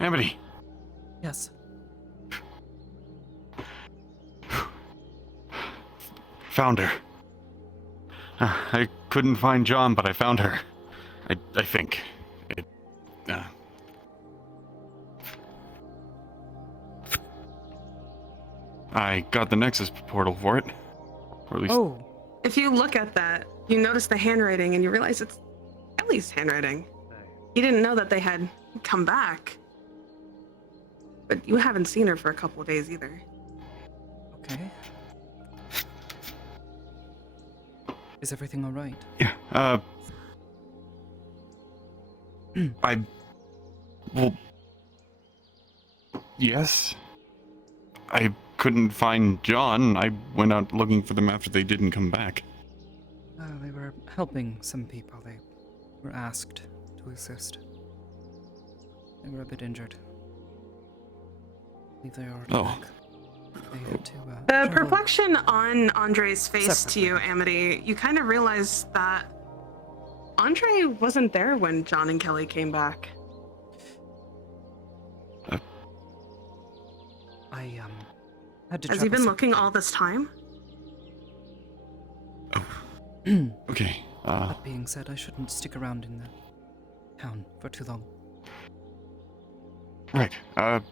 Amity! Yes. Found her. I couldn't find John, but I found her. I think. I got the Nexus portal for it. Or at least... Oh. If you look at that, you notice the handwriting and you realize it's Ellie's handwriting. You didn't know that they had come back. But you haven't seen her for a couple of days either. Okay. Is everything all right? Yeah, well, yes. I couldn't find John. I went out looking for them after they didn't come back. They were helping some people. They were asked to assist. They were a bit injured. I believe they are back. They had to, The travel perplexion on Andre's face to you, separately. Amity, you kind of realize that Andre wasn't there when John and Kelly came back. I had to Has he travel been looking all this time? Okay, That being said, I shouldn't stick around in the town for too long, right, if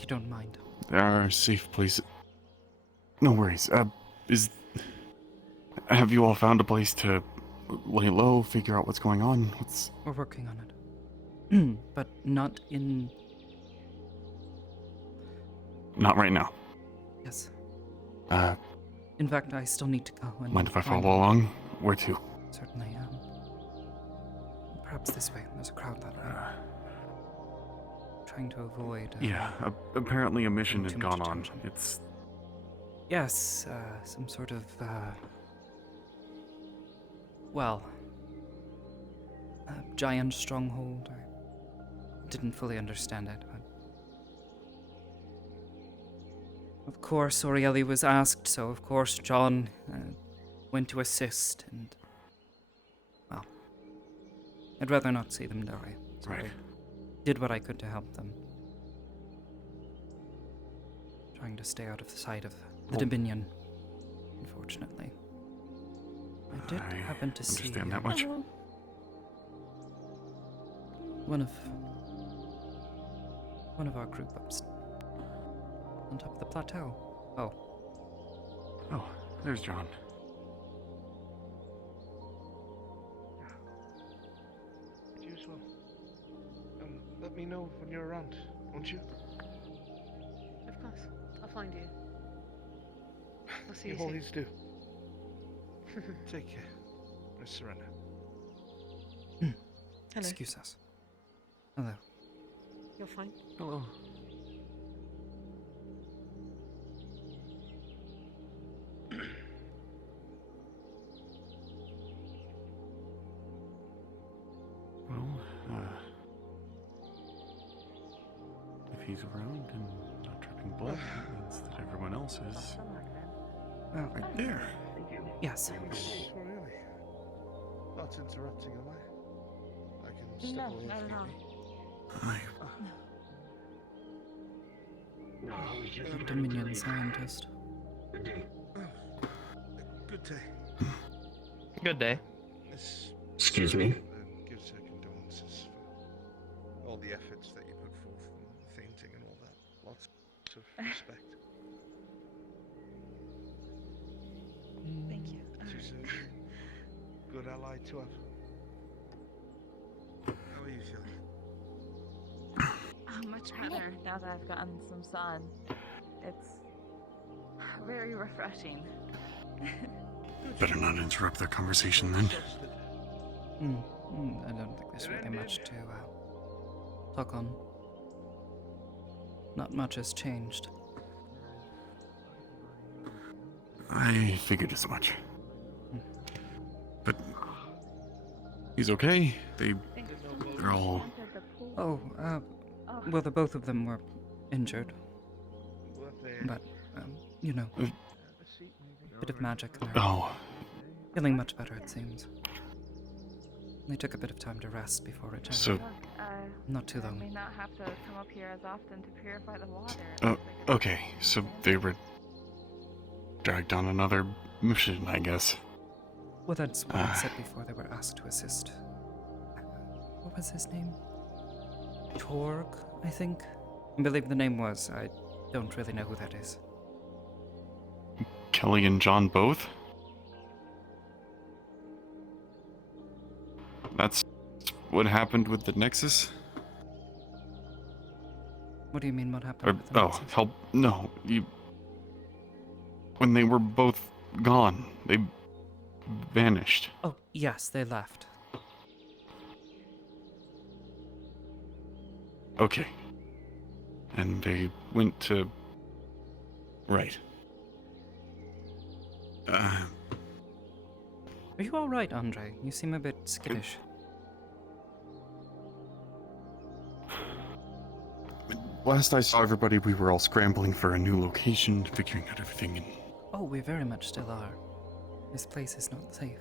you don't mind. there are safe places. No worries, have you all found a place to lay low, figure out what's going on? We're working on it. But not in... Not right now. Yes. Uh, In fact, I still need to go and... mind if I find follow them. along? Where to? Certainly, perhaps this way. There's a crowd that way. Trying to avoid... Yeah, apparently a mission too had much gone on. attention. It's... Yes, some sort of, well, a giant stronghold. I didn't fully understand it, but... Of course, Orieli was asked, so of course John went to assist, and... Well, I'd rather not see them die, so Right. I did what I could to help them. Trying to stay out of the sight of the Dominion, unfortunately. I did happen to see understand that much. one of our group ups on top of the plateau. Oh, Oh, there's John. You as well. Let me know when you're around, won't you? Of course. I'll find you. I'll see You you soon. always do. Take care, Miss Serena. Hello. excuse us. Hello. You're fine. Hello. Well, if he's around and not dripping blood, that means that everyone else is Well, right there. yes. Really? Not interrupting, am I? I can step No, away not if at all. need be. A Dominion scientist. Good day. Good day. Miss Excuse me? gives her condolences for all the efforts that you put forth and the fainting and all that. Lots of respect. Thank you. She's a good ally to have. How are you feeling? Oh, much better now that I've gotten some sun. It's very refreshing. Better not interrupt their conversation then. I don't think there's really much to talk on. Not much has changed. I figured as much. But he's okay. They're all... Oh, well, the both of them were injured, but, you know, bit of magic there. Oh, Feeling much better, it seems. They took a bit of time to rest before returning. So- Look, Not too I long. may not have to come up here as often to purify the water. It Oh, looks like it's okay, so they were dragged on another mission, I guess. Well, that's what I said before they were asked to assist. What was his name? Torg, I think? I believe the name was. I don't really know who that is. Kelly and John both? That's what happened with the Nexus? What do you mean, what Or, happened with the oh, Nexus? help. No, you. When they were both gone, they vanished. Oh, yes, they left. Okay. And they went to. Right. Are you alright, Andre? You seem a bit skittish. Last I saw everybody, we were all scrambling for a new location, figuring out everything, and Oh, we very much still are. This place is not safe.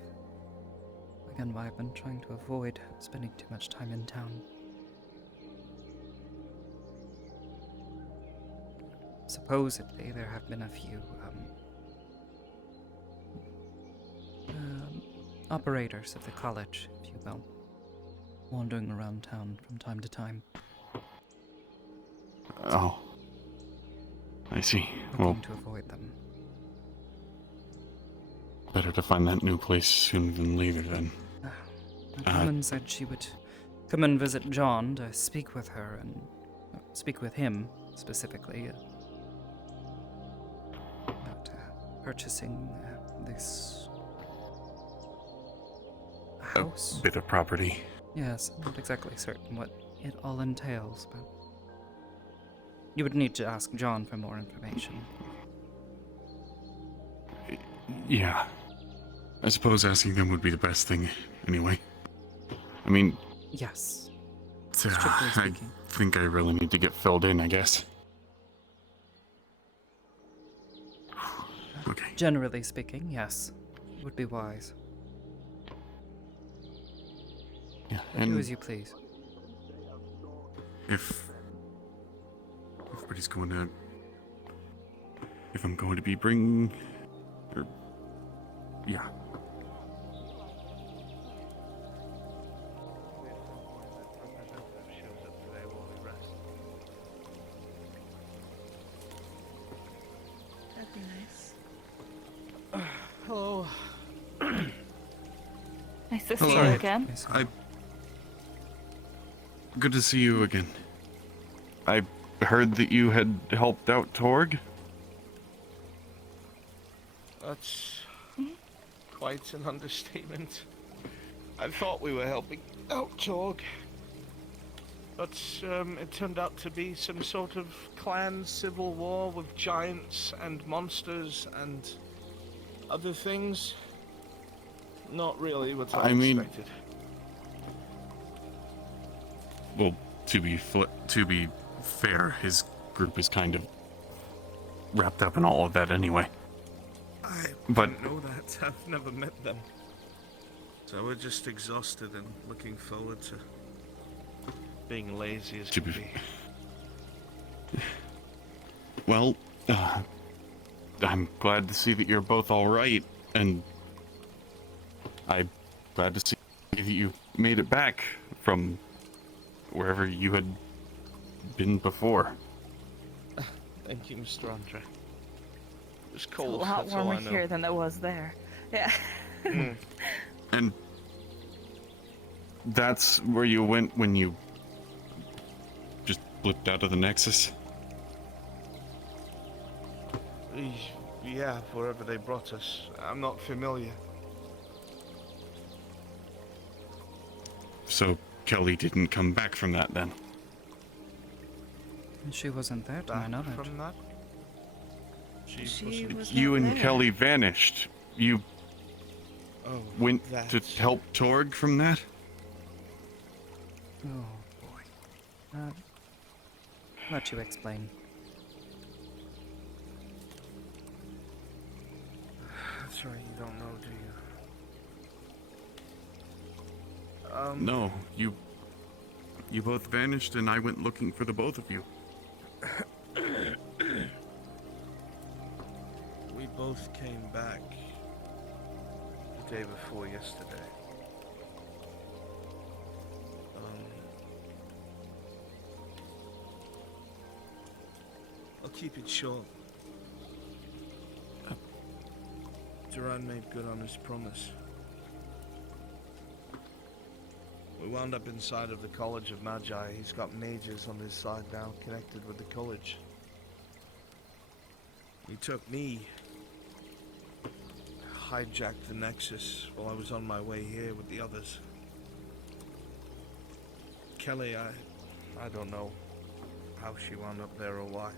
Again, why I've been trying to avoid spending too much time in town. Supposedly, there have been a few, operators of the college, if you will, wandering around town from time to time, oh. I see. looking Well, to avoid them. better to find that new place sooner than later, then. The woman said she would come and visit John to speak with her and speak with him specifically about purchasing this house. A bit of property. Yes, I'm not exactly certain what it all entails, but you would need to ask John for more information. Yeah. I suppose asking them would be the best thing, anyway. I mean, Yes, I strictly speaking. think I really need to get filled in, I guess. Okay. Generally speaking, yes, would be wise. Yeah, But do and as you please. if everybody's going to, if I'm going to be bringing, or yeah, Shows up today while we rest. That'd be nice. Hello. Nice to see Hello. you again. Yes, good to see you again. I heard that you had helped out Torg. That's quite an understatement. I thought we were helping out Torg, but it turned out to be some sort of clan civil war with giants and monsters and other things. Not really what I I mean- expected. Well, to be fair, his group is kind of wrapped up in all of that anyway. I But- don't know that. I've never met them. So we're just exhausted and looking forward to being lazy as To can be- be. Well, I'm glad to see that you're both all right, and I'm glad to see that you made it back from wherever you had been before. Thank you, Mr. Andre. It was It's a cold, lot that's all warmer I know. here than it was there. Yeah. Mm. And that's where you went when you just blipped out of the Nexus? Yeah, wherever they brought us. I'm not familiar. So Kelly didn't come back from that then? she wasn't there to my Back knowledge. from that? She wasn't- was You not and there. Kelly vanished. You Oh, went that. to help Torg from that? Oh boy. Let you explain. That's right, you don't know, do you? No, you both vanished and I went looking for the both of you. We both came back the day before yesterday. I'll keep it short. Duran made good on his promise. We wound up inside of the College of Magi. He's got mages on his side now, connected with the college. He took me, hijacked the Nexus while I was on my way here with the others. Kelly, I don't know how she wound up there or why.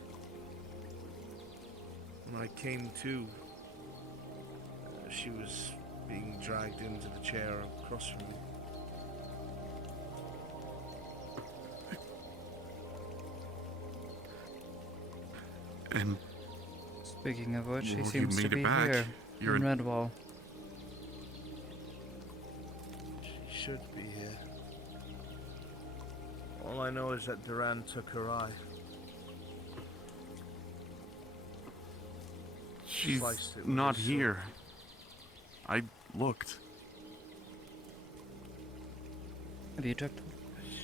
When I came to, she was being dragged into the chair across from me. And Speaking of which, he well, you seems to made it be back. here You're in Redwall. She should be here. All I know is that Duran took her eye. She's Sliced it with not his sword. here. I looked. Have you checked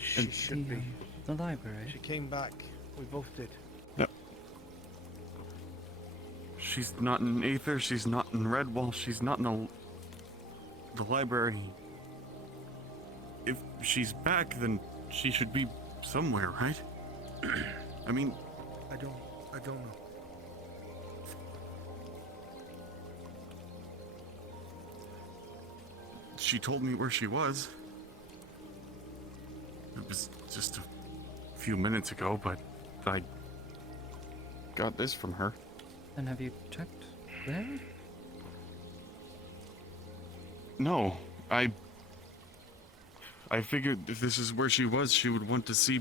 She should be. the library? She came back. We both did. She's not in Aether, she's not in Redwall, she's not in the library. If she's back, then she should be somewhere, right? I mean... I don't know. She told me where she was. It was just a few minutes ago, but I got this from her. And have you checked where? No, I figured if this is where she was, she would want to see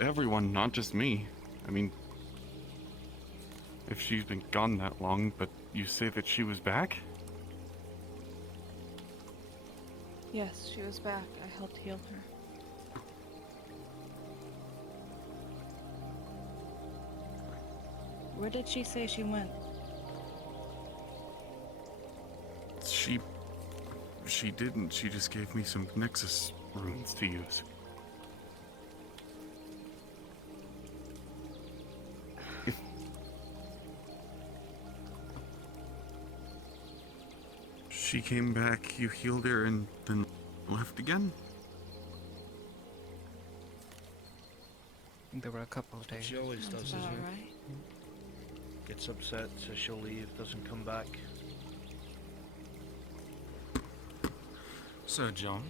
everyone, not just me. I mean, if she's been gone that long, but you say that she was back? Yes, she was back. I helped heal her. Where did she say she went? She didn't. She just gave me some Nexus runes to use. She came back, you healed her, and then left again? I think there were a couple of days. She always Sounds does, about isn't it? right. Gets upset, says she'll leave, doesn't come back. Sir John?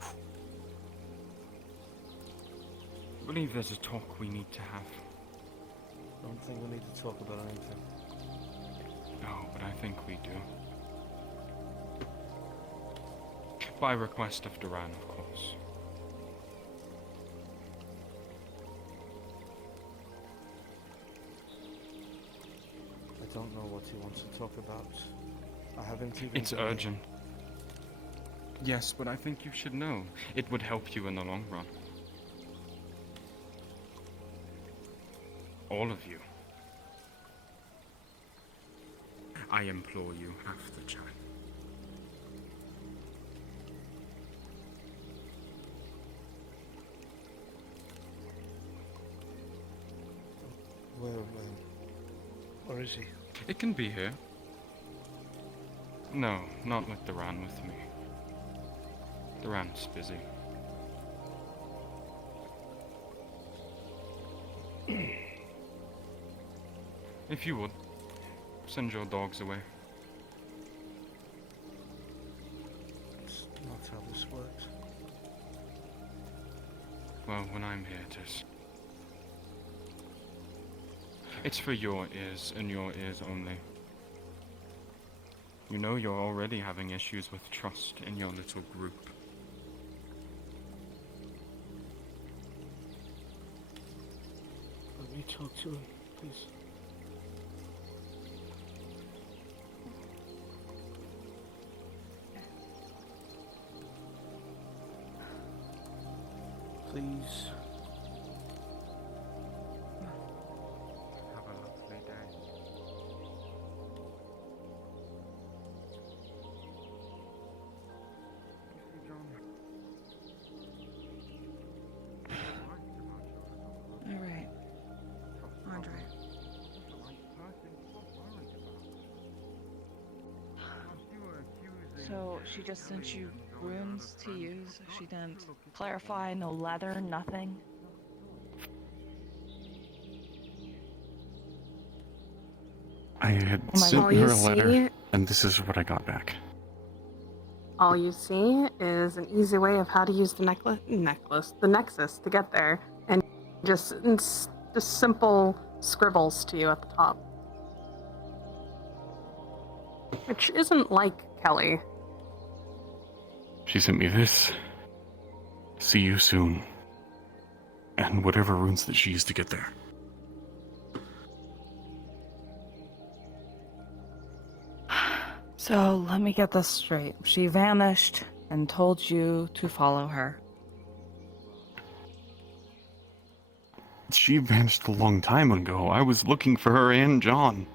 I believe there's a talk we need to have. Don't think we need to talk about anything. No, but I think we do. By request of Duran, of course. I don't know what he wants to talk about. I haven't even... It's urgent. Yes, but I think you should know. It would help you in the long run. All of you. I implore you, have the chat. Where is he? It can be here. No, not with Duran with me. Duran's busy. If you would, send your dogs away. That's not how this works. Well, when I'm here, it is. It's for your ears, and your ears only. You know you're already having issues with trust in your little group. Let me talk to him, please. please. Have a lovely day. You see, John, you're right about your All right, Andre. the right person to stop worried about. Whilst you were accusing So she just sent Kelly you and all your other runes to friends use? not She to didn't look at clarify, no letter, nothing? I had Oh my sent All you her a letter, see, and this is what I got back. all you see is an easy way of how to use the the nexus to get there, and just simple scribbles to you at the top, which isn't like Kelly. She sent me this. See you soon. And whatever runes that she used to get there. So let me get this straight. She vanished and told you to follow her. She vanished a long time ago. I was looking for her and John.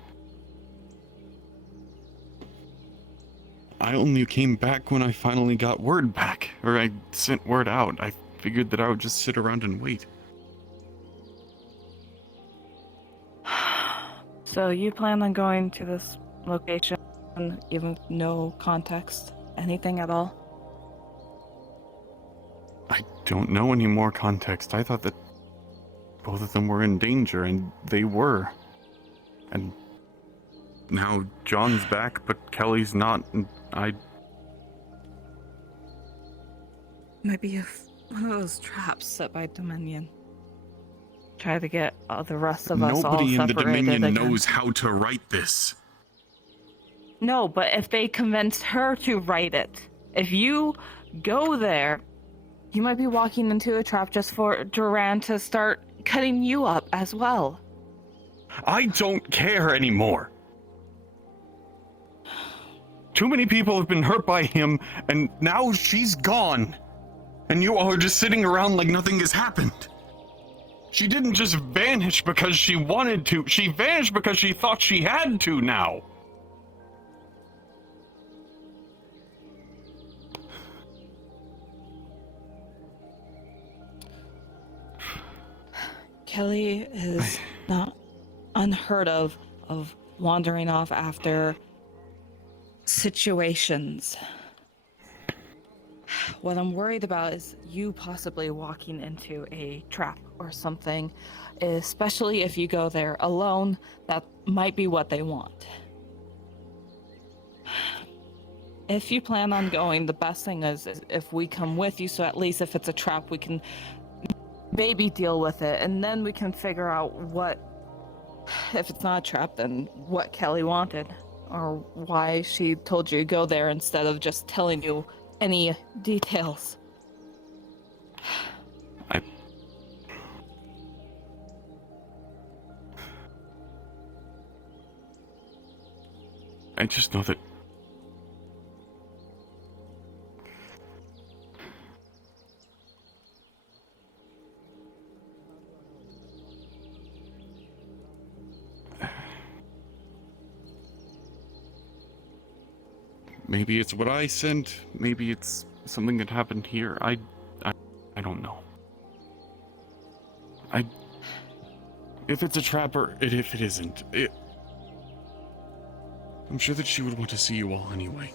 I only came back when I finally got word back, or I sent word out. I figured that I would just sit around and wait. So you plan on going to this location, even with no context, anything at all? I don't know any more context. I thought that both of them were in danger, and they were. And now John's back, but Kelly's not, and Might be one of those traps set by Dominion. Try to get the rest of us all nobody in the separated Dominion again. knows how to write this. No, but if they convinced her to write it, if you go there, you might be walking into a trap just for Duran to start cutting you up as well. I don't care anymore. Too many people have been hurt by him, and now she's gone. And you all are just sitting around like nothing has happened. She didn't just vanish because she wanted to. She vanished because she thought she had to now. Kelly is not unheard of wandering off after situations. What I'm worried about is you possibly walking into a trap or something, especially if you go there alone. That might be what they want. If you plan on going, the best thing is if we come with you, so at least if it's a trap, we can maybe deal with it, and then we can figure out what, if it's not a trap, then what Kelly wanted, or why she told you to go there instead of just telling you any details. I just know that maybe it's what I sent, maybe it's something that happened here. I don't know. If it's a trap or if it isn't, I'm sure that she would want to see you all anyway.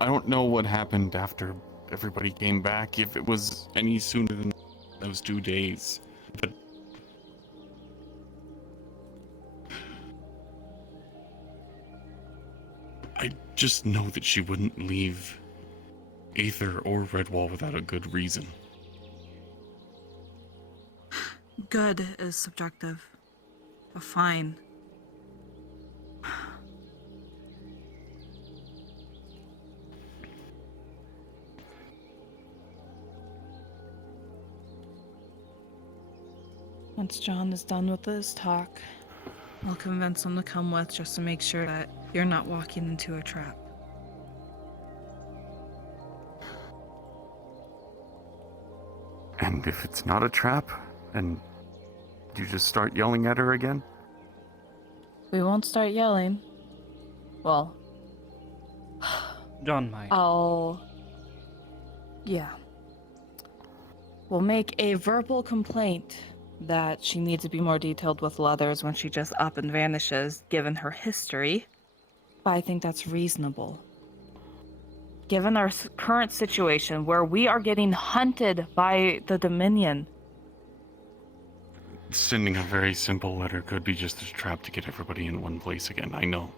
I don't know what happened after everybody came back, if it was any sooner than those 2 days, but I just know that she wouldn't leave Aether or Redwall without a good reason. Good is subjective, but fine. Once John is done with this talk, I'll convince him to come with just to make sure that you're not walking into a trap. And And if it's not a trap, and you just start yelling at her again? We won't start yelling. Well, John might. Yeah. We'll make a verbal complaint that she needs to be more detailed with Leathers when she just up and vanishes, given her history. But I think that's reasonable. Given our current situation where we are getting hunted by the Dominion. Sending a very simple letter could be just a trap to get everybody in one place again, I know.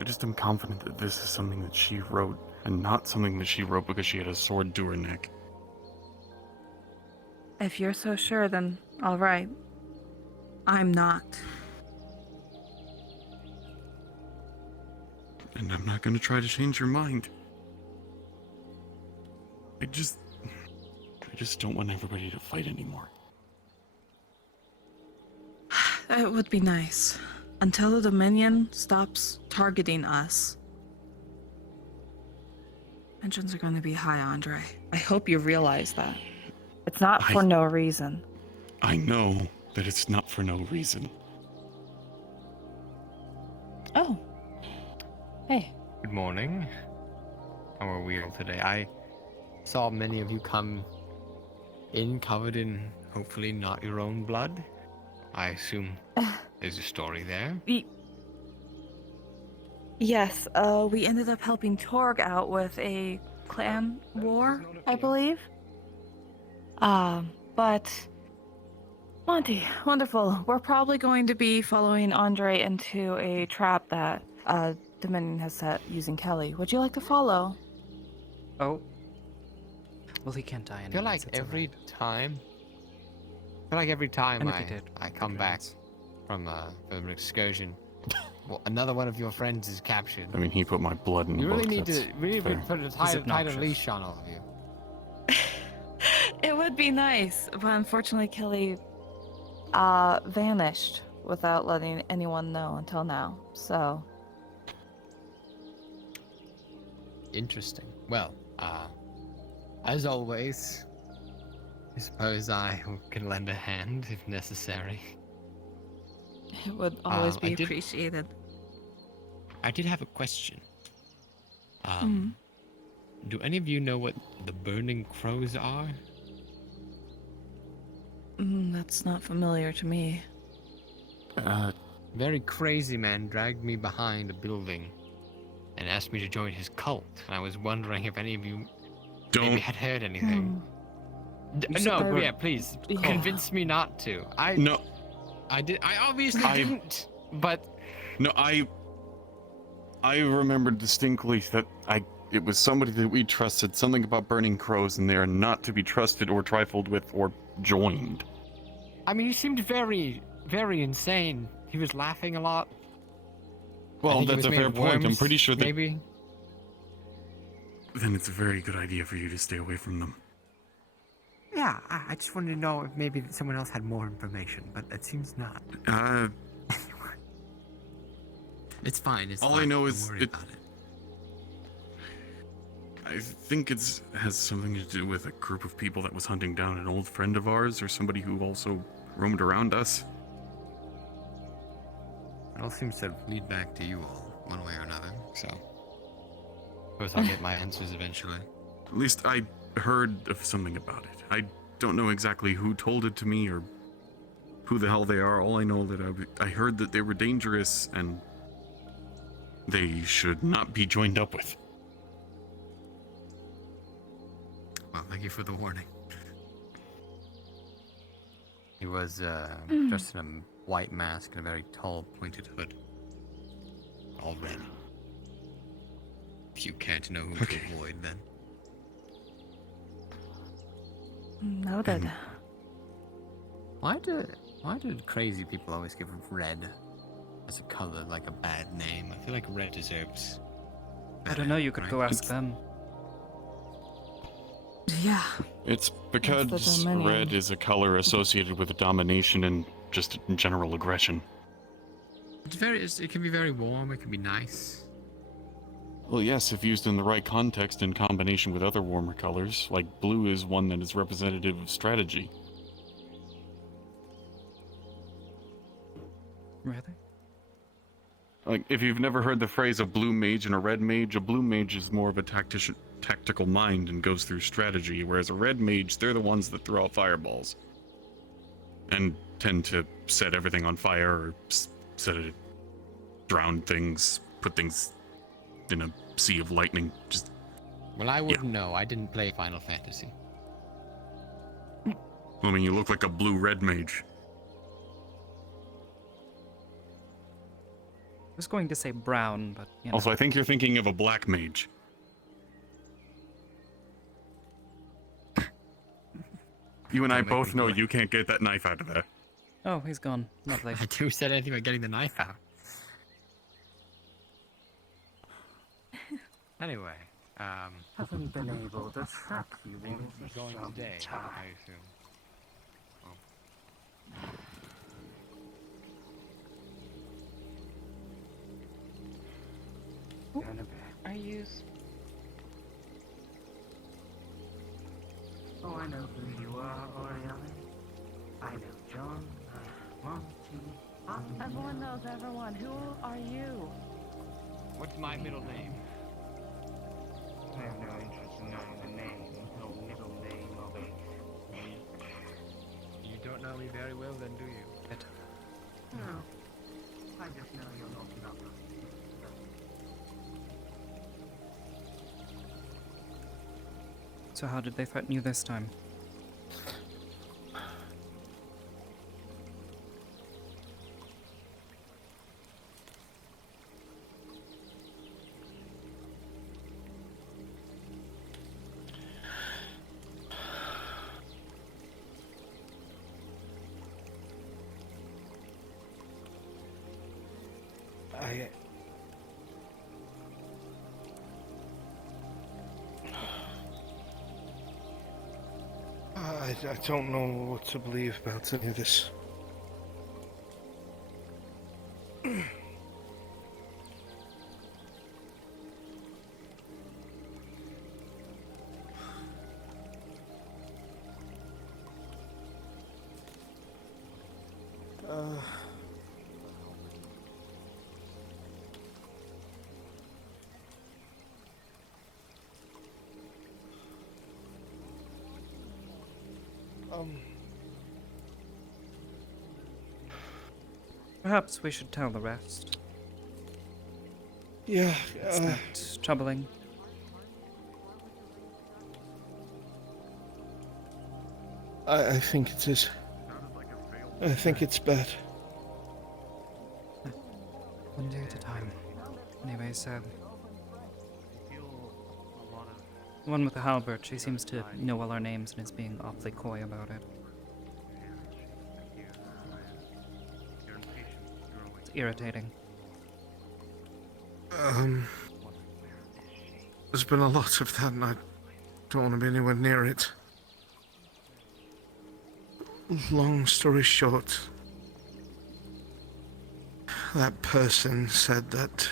I just am confident that this is something that she wrote, and not something that she wrote because she had a sword to her neck. If you're so sure, then all right. I'm not. And I'm not gonna try to change your mind. I just don't want everybody to fight anymore. It would be nice. Until the Dominion stops targeting us. Tensions are going to be high, Andre. I hope you realize that. It's not for no reason. I know that it's not for no reason. Oh. Hey. Good morning. How are we all today? I saw many of you come in covered in hopefully not your own blood. I assume there's a story there. Yes, we ended up helping Torg out with a clan war, I believe. But Monty, wonderful. We're probably going to be following Andre into a trap that Dominion has set using Kelly. Would you like to follow? Oh. Well, he can't die I anyways. feel like every time And if he did, I come back from an excursion, well, another one of your friends is captured. I mean, he put my blood in the You book. really need that's to really fair. put a tighter leash on all of you. It would be nice, but unfortunately Kelly vanished without letting anyone know until now. So Interesting. Well, as always, I suppose I can lend a hand if necessary. it would always be I did- appreciated. I did have a question. Hmm. Do any of you know what the burning crows are? That's not familiar to me. Very crazy man dragged me behind a building and asked me to join his cult. And I was wondering if any of you maybe Don't. had heard anything. You said they were- Yeah, please Yeah. convince me not to. No, I obviously didn't. But no, I remember distinctly that it was somebody that we trusted, something about burning crows, and they are not to be trusted or trifled with or joined. I mean, he seemed very, very insane. He was laughing a lot. I Well, think he that's was a made fair of point. I'm worms, pretty sure that. maybe. Then it's a very good idea for you to stay away from them. Yeah, I just wanted to know if maybe someone else had more information, but it seems not. It's fine. It's All fine. I know Don't is worry about it. I think has something to do with a group of people that was hunting down an old friend of ours, or somebody who also roamed around us. It all seems to lead back to you all, one way or another. So, suppose I'll get my answers eventually. At least I heard of something about it. I don't know exactly who told it to me or who the hell they are. All I know that I heard that they were dangerous and they should not be joined up with. Well, thank you for the warning. He was dressed in a white mask and a very tall, pointed hood. All red. If you care to know who Okay. to avoid, then. Noted. Why do crazy people always give red as a color like a bad name? I feel like red deserves. I don't know, you could go right? ask them. Yeah. It's the because Dominion. red is a color associated with domination and just general aggression. It can be very warm. It can be nice. Well, yes, if used in the right context in combination with other warmer colors, like blue is one that is representative of strategy. Really? Like, if you've never heard the phrase a blue mage and a red mage is more of a tactical mind and goes through strategy, whereas a red mage, they're the ones that throw out fireballs. And tend to set everything on fire or set it, drown things, put things in a sea of lightning. Just, Well, I wouldn't know. I didn't play Final Fantasy. I mean, you look like a blue-red mage. I was going to say brown, but you know. Also, I think you're thinking of a black mage. You and I Don't make both me know do it. you can't get that knife out of there. Oh, he's gone. Lovely. Who said anything about getting the knife out? Anyway, Haven't been able to track you you're in for going some today, time. I assume. In a bit. Are you? Oh, I know who you are, Oriana. I know John, Monty, Everyone knows everyone. Who are you? What's my middle name? I have no interest in knowing the name, no middle name of a... You don't know me very well, then, do you? No. I just know you're not enough. So how did they threaten you this time? I don't know what to believe about any of this. Perhaps we should tell the rest. Yeah, It's that troubling. I think it is. I think it's bad. One day at a time. Anyways, the one with the halberd, she seems to know all our names and is being awfully coy about it. It's irritating. There's been a lot of that, and I don't want to be anywhere near it. Long story short, that person said that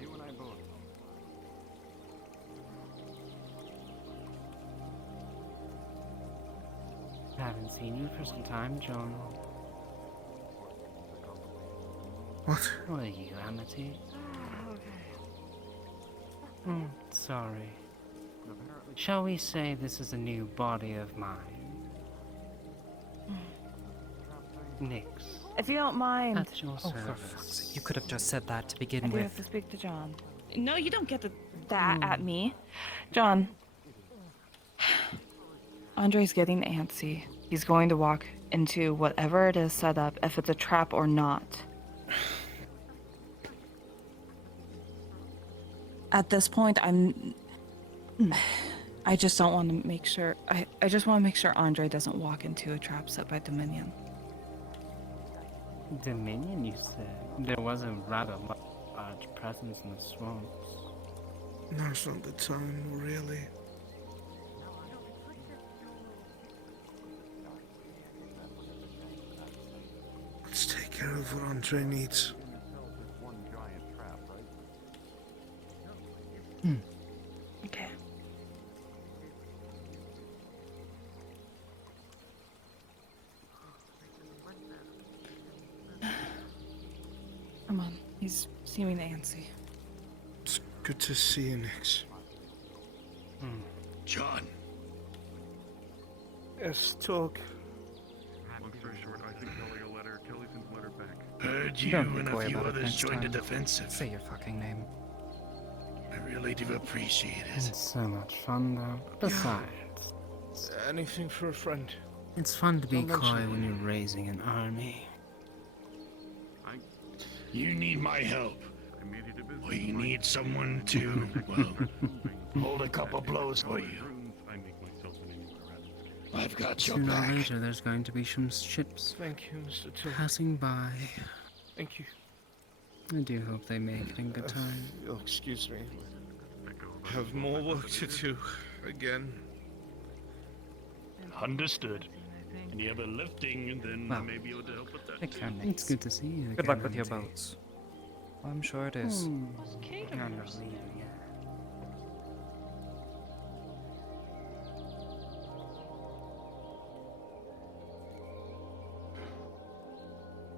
You and I both. Haven't seen you for some time, John. what? Who are you, Amity? Sorry. Shall we say this is a new body of mine? Nix. If you don't mind, At your Oh, for fuck's service. sake. You could have just said that to I begin do have with. to speak to John. No, you don't get that at me. John. Andre's getting antsy. He's going to walk into whatever it is set up, if it's a trap or not. At this point, I just don't want to make sure. I just want to make sure Andre doesn't walk into a trap set by Dominion. Dominion, you said? There was a rather large presence in the swamps. Now's not the time, really. care of what Andre needs. Okay. Come on, he's seeming antsy. It's good to see you, Nix. John. Yes, talk. Long story short, I think Kelly sent a letter back. Heard you Don't be and a coy few about it others next joined the time. defensive. Say your fucking name. I really do appreciate it. It's so much fun, though. Besides, Anything for a friend. it's fun to be Don't mention coy it. when you're raising an army. You need my help. I made it a business. Or you need someone to, well, hold a couple blows for you. I make myself in anywhere rather. I've got your Sooner or back. later, there's going to be some ships Thank you, Mr. Till. passing by. Thank you. I do hope they make it in good time. You'll excuse me. I have more work to do. Again. Understood. Any other lifting, then Well, maybe able to help with that. Take care, It's Nix. good to see you again. Good luck with your Amity. boats. I'm sure it is.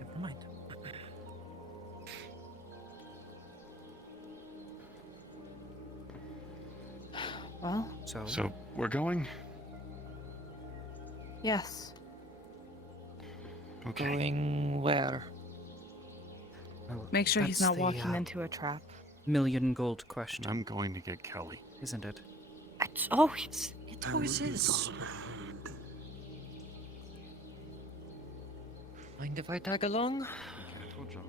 Never mind. Well, So, we're going? yes. Okay. Going where? Make sure he's That's not the, walking into a trap. million gold question, I'm going to get Kelly. isn't it? It always is. Mind if I tag along? Careful, John.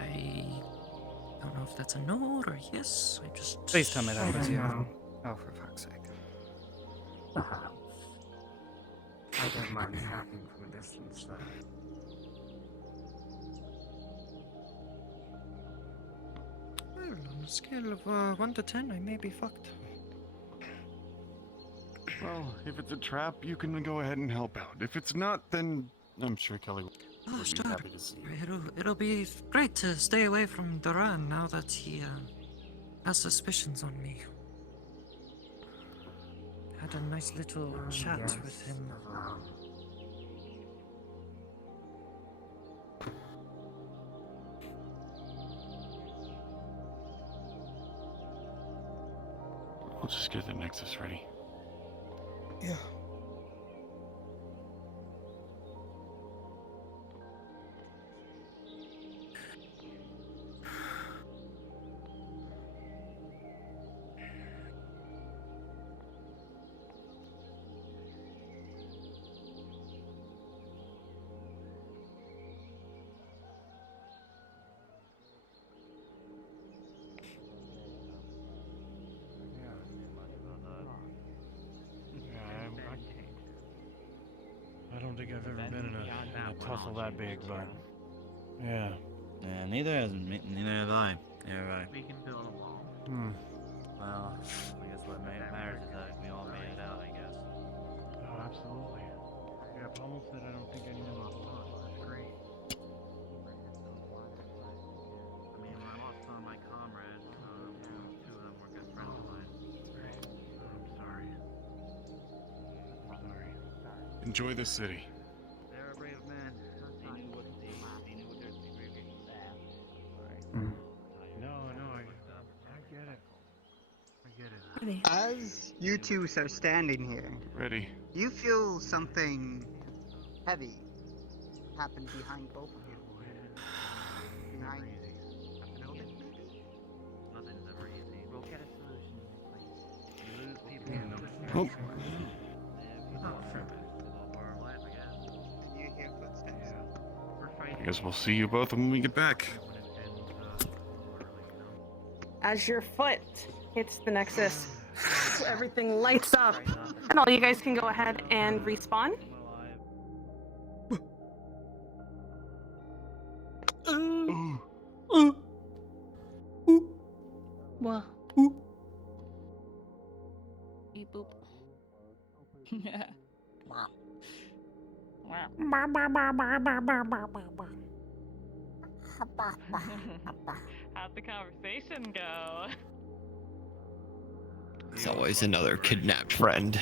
I don't know if that's a no or a yes. I just. Please tell me that was you. No. Oh, for fuck's sake. I don't mind hacking from a distance, though. Well, on a scale of 1 to 10, I may be fucked. Well, if it's a trap, you can go ahead and help out. If it's not, then I'm sure Kelly will Oh, be sure. happy to see you. It'll be great to stay away from Duran now that he has suspicions on me. Had a nice little chat with him. We'll just get the Nexus ready. Yeah. I don't think I've ever been in a tussle that big, but yeah. Yeah, neither have I. Neither have I. We can build a wall. Well, I guess what matters is that we all made it out, I guess. Oh, absolutely. Yeah, Pommel said I don't think anyone was lost. That's great. I mean, when I lost some of my comrades, two of them were good friends of mine. I'm sorry. I'm sorry. Enjoy the city. They're a brave man. They knew what their degree of staff. No, I get it. I get it. As you two are standing here, Ready. you feel something heavy happen behind both of you. Behind a building, maybe? Nothing's ever easy. We'll get a solution, please. We lose people. Oh, And you hear footsteps. I guess we'll see you both when we get back. As your foot hits the Nexus, everything lights up, and all you guys can go ahead and respawn. Well. Boop. Beep boop. How'd the conversation go? There's always another kidnapped friend.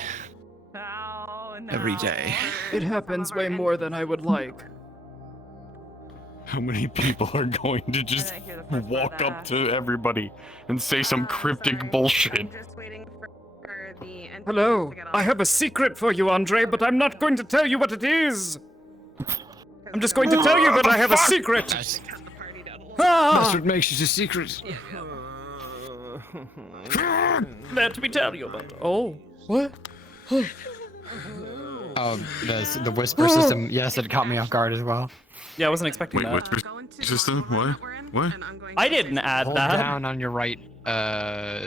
Oh, no. Every day. It happens way more than I would like. How many people are going to just walk up to everybody and say some cryptic bullshit? I'm just waiting for the NPCs Hello, to get I have a secret for you, Andre, but I'm not going to tell you what it is. I'm just going to tell you that I have a secret. That's Ah! what makes it a secret. Let me tell you about it. Oh, what? Oh, the whisper system. Yes, it caught me off guard as well. Yeah, I wasn't expecting Wait, that. whisper system? What? What? I didn't add Hold that. down on your right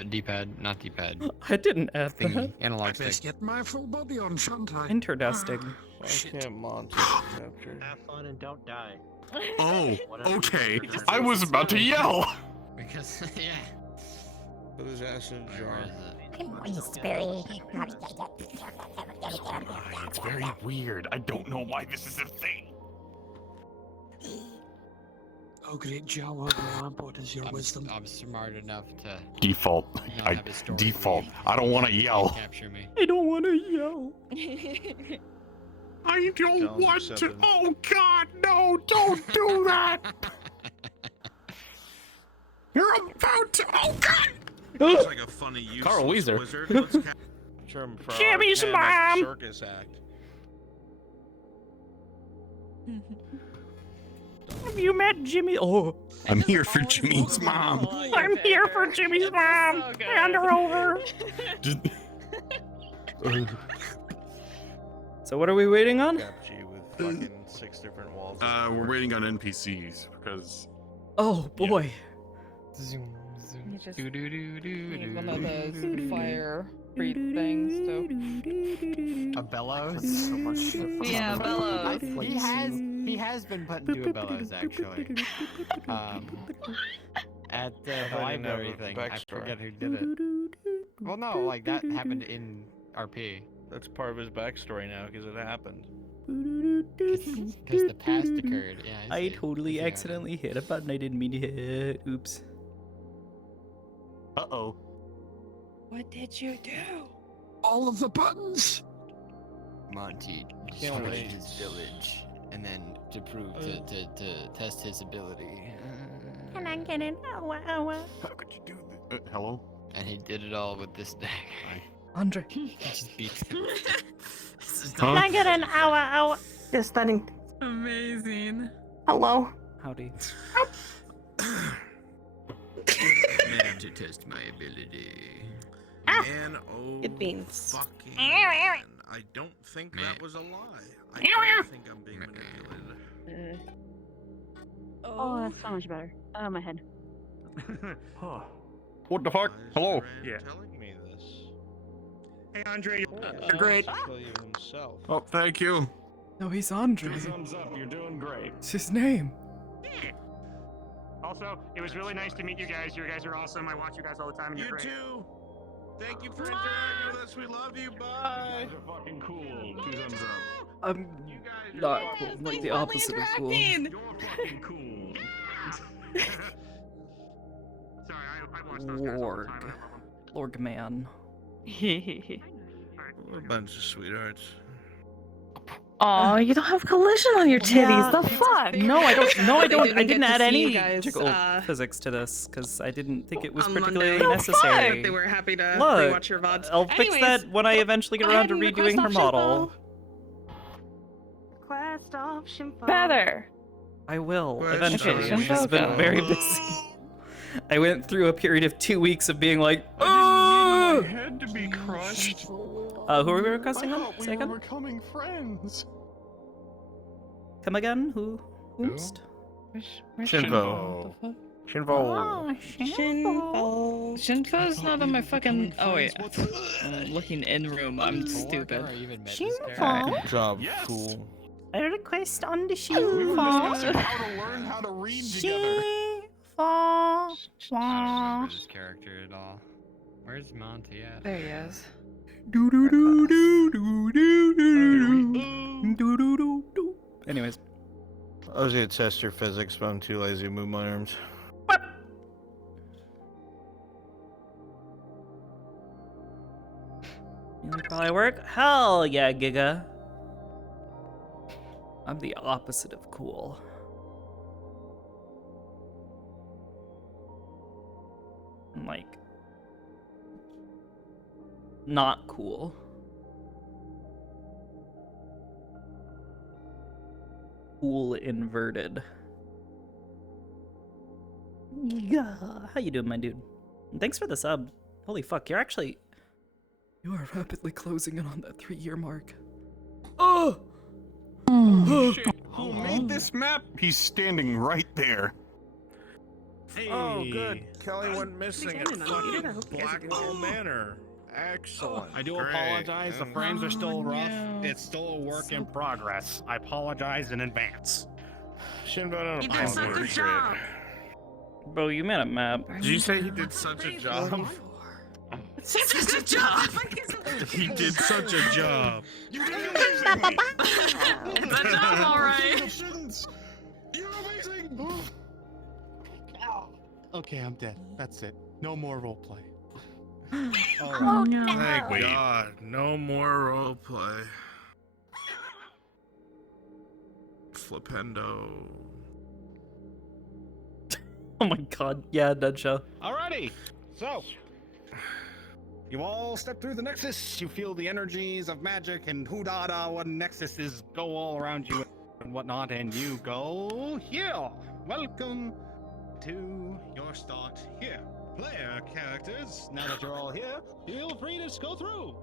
D-pad, not D-pad. I didn't add Thingy, that. analog Best stick. get my full body on, shan't I? Interesting. I can't monster capture. Have fun and don't die. Oh, Whatever okay. you do. I was about to yell. Because, yeah. Put his ass in a jar. It's very weird. I don't know why this is a thing. Oh, great Jawa, what is your wisdom? I'm smart enough to Default. not I have a story default. where you I don't want to can't yell. capture me. I don't want to yell. I don't Challenge want to. accepted. Oh God, no! Don't do that. You're about to. Oh God. Looks like a funny useless Carl Weezer. wizard. Let's Term for Jimmy's our mom! circus act. Have you met Jimmy? Oh, I'm here for Jimmy's mom. I'm here for Jimmy's mom. Hand her over. So what are we waiting on? Capture you with fucking 6 different walls. We're waiting on NPCs because. Oh boy. Zoom, zoom. You just Do, do, do, do, need do, one of do, those do. fire breed things too. A bellows? Yeah, bellows. He has been put into a bellows actually. At the thought you knew library the thing. I backstory. forget who did it. Well, no, like that happened in RP. That's part of his backstory now because it happened. Because the past occurred. Yeah. I see. totally see what accidentally hit a button I didn't mean to hit. Oops. Uh-oh. What did you do? All of the buttons! happened. Monty Can't destroyed wait. his village, and then to prove to test his ability. Can I get an hour? How could you do this? Hello? And he did it all with this deck. Andre. He just beat him. Huh? I get an hour? Just letting. Amazing. Hello. Howdy. And to test my ability. Man, oh, Good beans. fucking man. I don't think Man. that was a lie. I don't think I'm being manipulated. Oh, that's so much better. Oh, my head. What the fuck? Why is Hello? Rand telling me this? Hey, Andre, You're great. Tell you himself. Oh, thank you. No, he's Andre. Thumbs up, you're doing great. It's his name. Also, it was really nice to meet you guys. You guys are awesome. I watch you guys all the time, and You you're great. too. Thank you for interacting with us. We love you. Bye. You guys are fucking cool. 2 thumbs up. I'm You guys are not awesome. cool. Like the opposite of cool. You're fucking cool. Sorry, I watch those guys all the time. And I love them. Lorg man. A bunch of sweethearts. Oh, you don't have collision on your titties. Yeah. The fuck? No, I don't. No, I They don't. didn't I get didn't to add see any you guys, particular physics to this because I didn't think it was on particularly Monday. necessary. But they were happy to Look, rewatch your VODs. I'll fix Anyways, that when I eventually get go around ahead to and redoing her request model. Quest option Better. I will Well, eventually. okay, She's been go. very busy. I went through a period of 2 weeks of being like, I didn't need my head to be crushed. who are we requesting I on? thought Say we were again? becoming friends. Come again? Who? Who's? Shinvo. Shinvo. Shinvo. Shinfo's not on my fucking. Oh wait, I'm looking in room. I'm stupid. Good job, fool. A request on the We were discussing how to learn how to read together. I don't remember this character at all. Where's Monty at? There he is. Anyways, I was gonna test your physics, but I'm too lazy to move my arms. you think probably work? Hell yeah, Giga. I'm the opposite of cool. I'm like not cool. Cool inverted. Yeah. How you doing, my dude? And thanks for the sub. Holy fuck, you are rapidly closing in on that 3-year mark. Oh! Shit, who made this map? He's standing right there. Oh, good. Kelly went missing at fucking Blackwell Manor. Excellent. I do Great. apologize. The frames are still rough. It's still a work in progress. I apologize in advance. Shinbo, don't You did such a apologize. job. Bro, you made a map. Did you say he did such a job? Such a job. He did such a job. Good job, all right. You're amazing. Okay, I'm dead. That's it. No more roleplay. Oh no. Thank God. No more roleplay. Flipendo. Oh my god, yeah, Deadshow. Alrighty. So, you all step through the Nexus. You feel the energies of magic and who-da-da what Nexuses go all around you and whatnot, and you go here. Welcome to your start here. Player characters, now that you're all here, feel free to go through.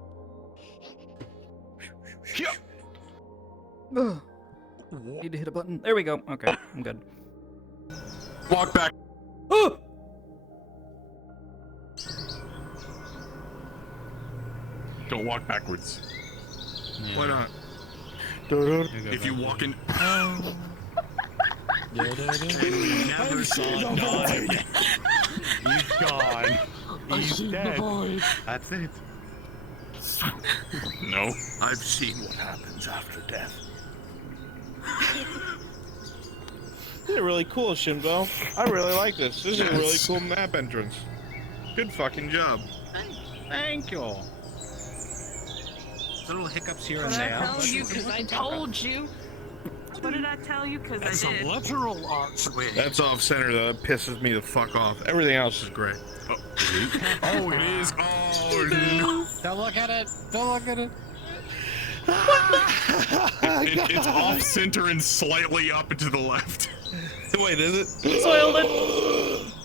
Ugh. Need to hit a button. There we go. Okay, I'm good. Walk back. Oh! Don't walk backwards. Why not? If you walk in. Never saw none. He's gone. He's dead. That's it. No. I've seen what happens after death. They're really cool, Shinbo. I really like this. This is a really cool map entrance. Good fucking job. Thank you. Little hiccups here and What did there. I tell you? Because I told you. What did I tell you? Because I did. literal art swing. That's off center though. That pisses me the fuck off. Everything else is great. Oh, Oh, it is. Oh, no. Don't look at it. Don't look at it. it's off center and slightly up and to the left. Wait, is it? Soiled it.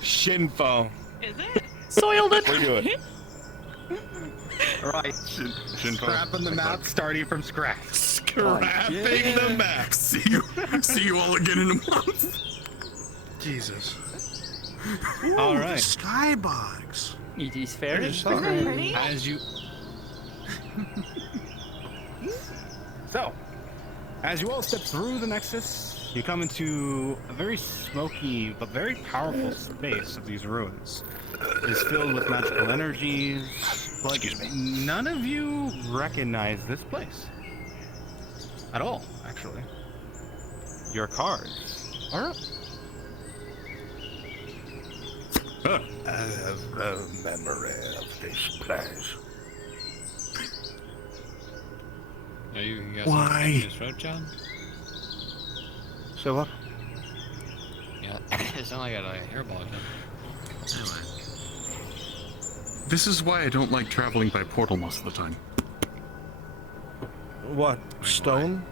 Shinfo. Is it? Soiled it. Redo it. Right. Scrapping the map, starting from scratch. Scrapping the map. See you all again in a month. Jesus. All right. Skybox. It is fair. As you. So, as you all step through the Nexus, you come into a very smoky but very powerful space of these ruins. It is filled with magical energies, but none of you recognize this place. At all, actually. Your cards are up. I have no memory of this place. Are you guys Why? this road, John? So what? Yeah, it's not like I got a hairball. This is why I don't like traveling by portal most of the time. What? Stone?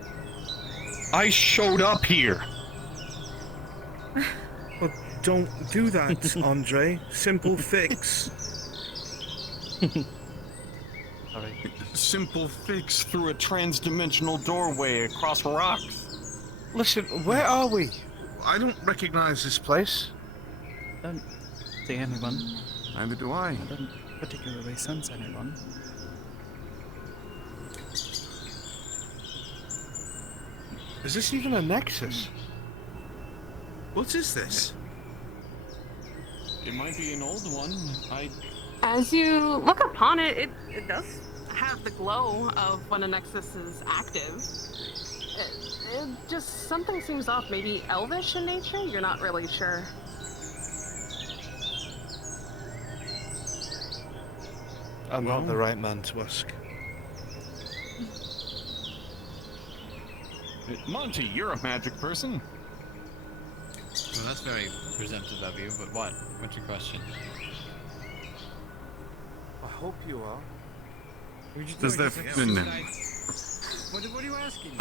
I showed up here. Well, don't do that, Andre. Simple fix. Simple fix through a trans-dimensional doorway across rocks. Listen, where are we? I don't recognize this place. Don't see anyone. Neither do I. I don't particularly sense anyone. Is this even a nexus? What is this? It might be an old one. As you look upon it, it does have the glow of when a nexus is active. It just something seems off. Maybe elvish in nature. You're not really sure. I'm not the right man to ask. Monty, you're a magic person. Well, that's very presumptive of you, but what? What's your question? I hope you are. Does that What are you asking?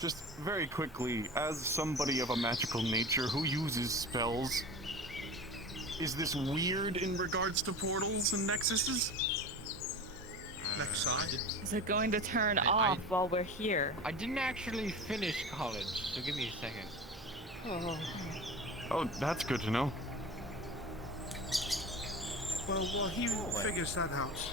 Just very quickly, as somebody of a magical nature who uses spells, is this weird in regards to portals and nexuses? Nexi? Is it going to turn off while we're here? I didn't actually finish college, so give me a second. Oh, that's good to know. Well, while he figures that out.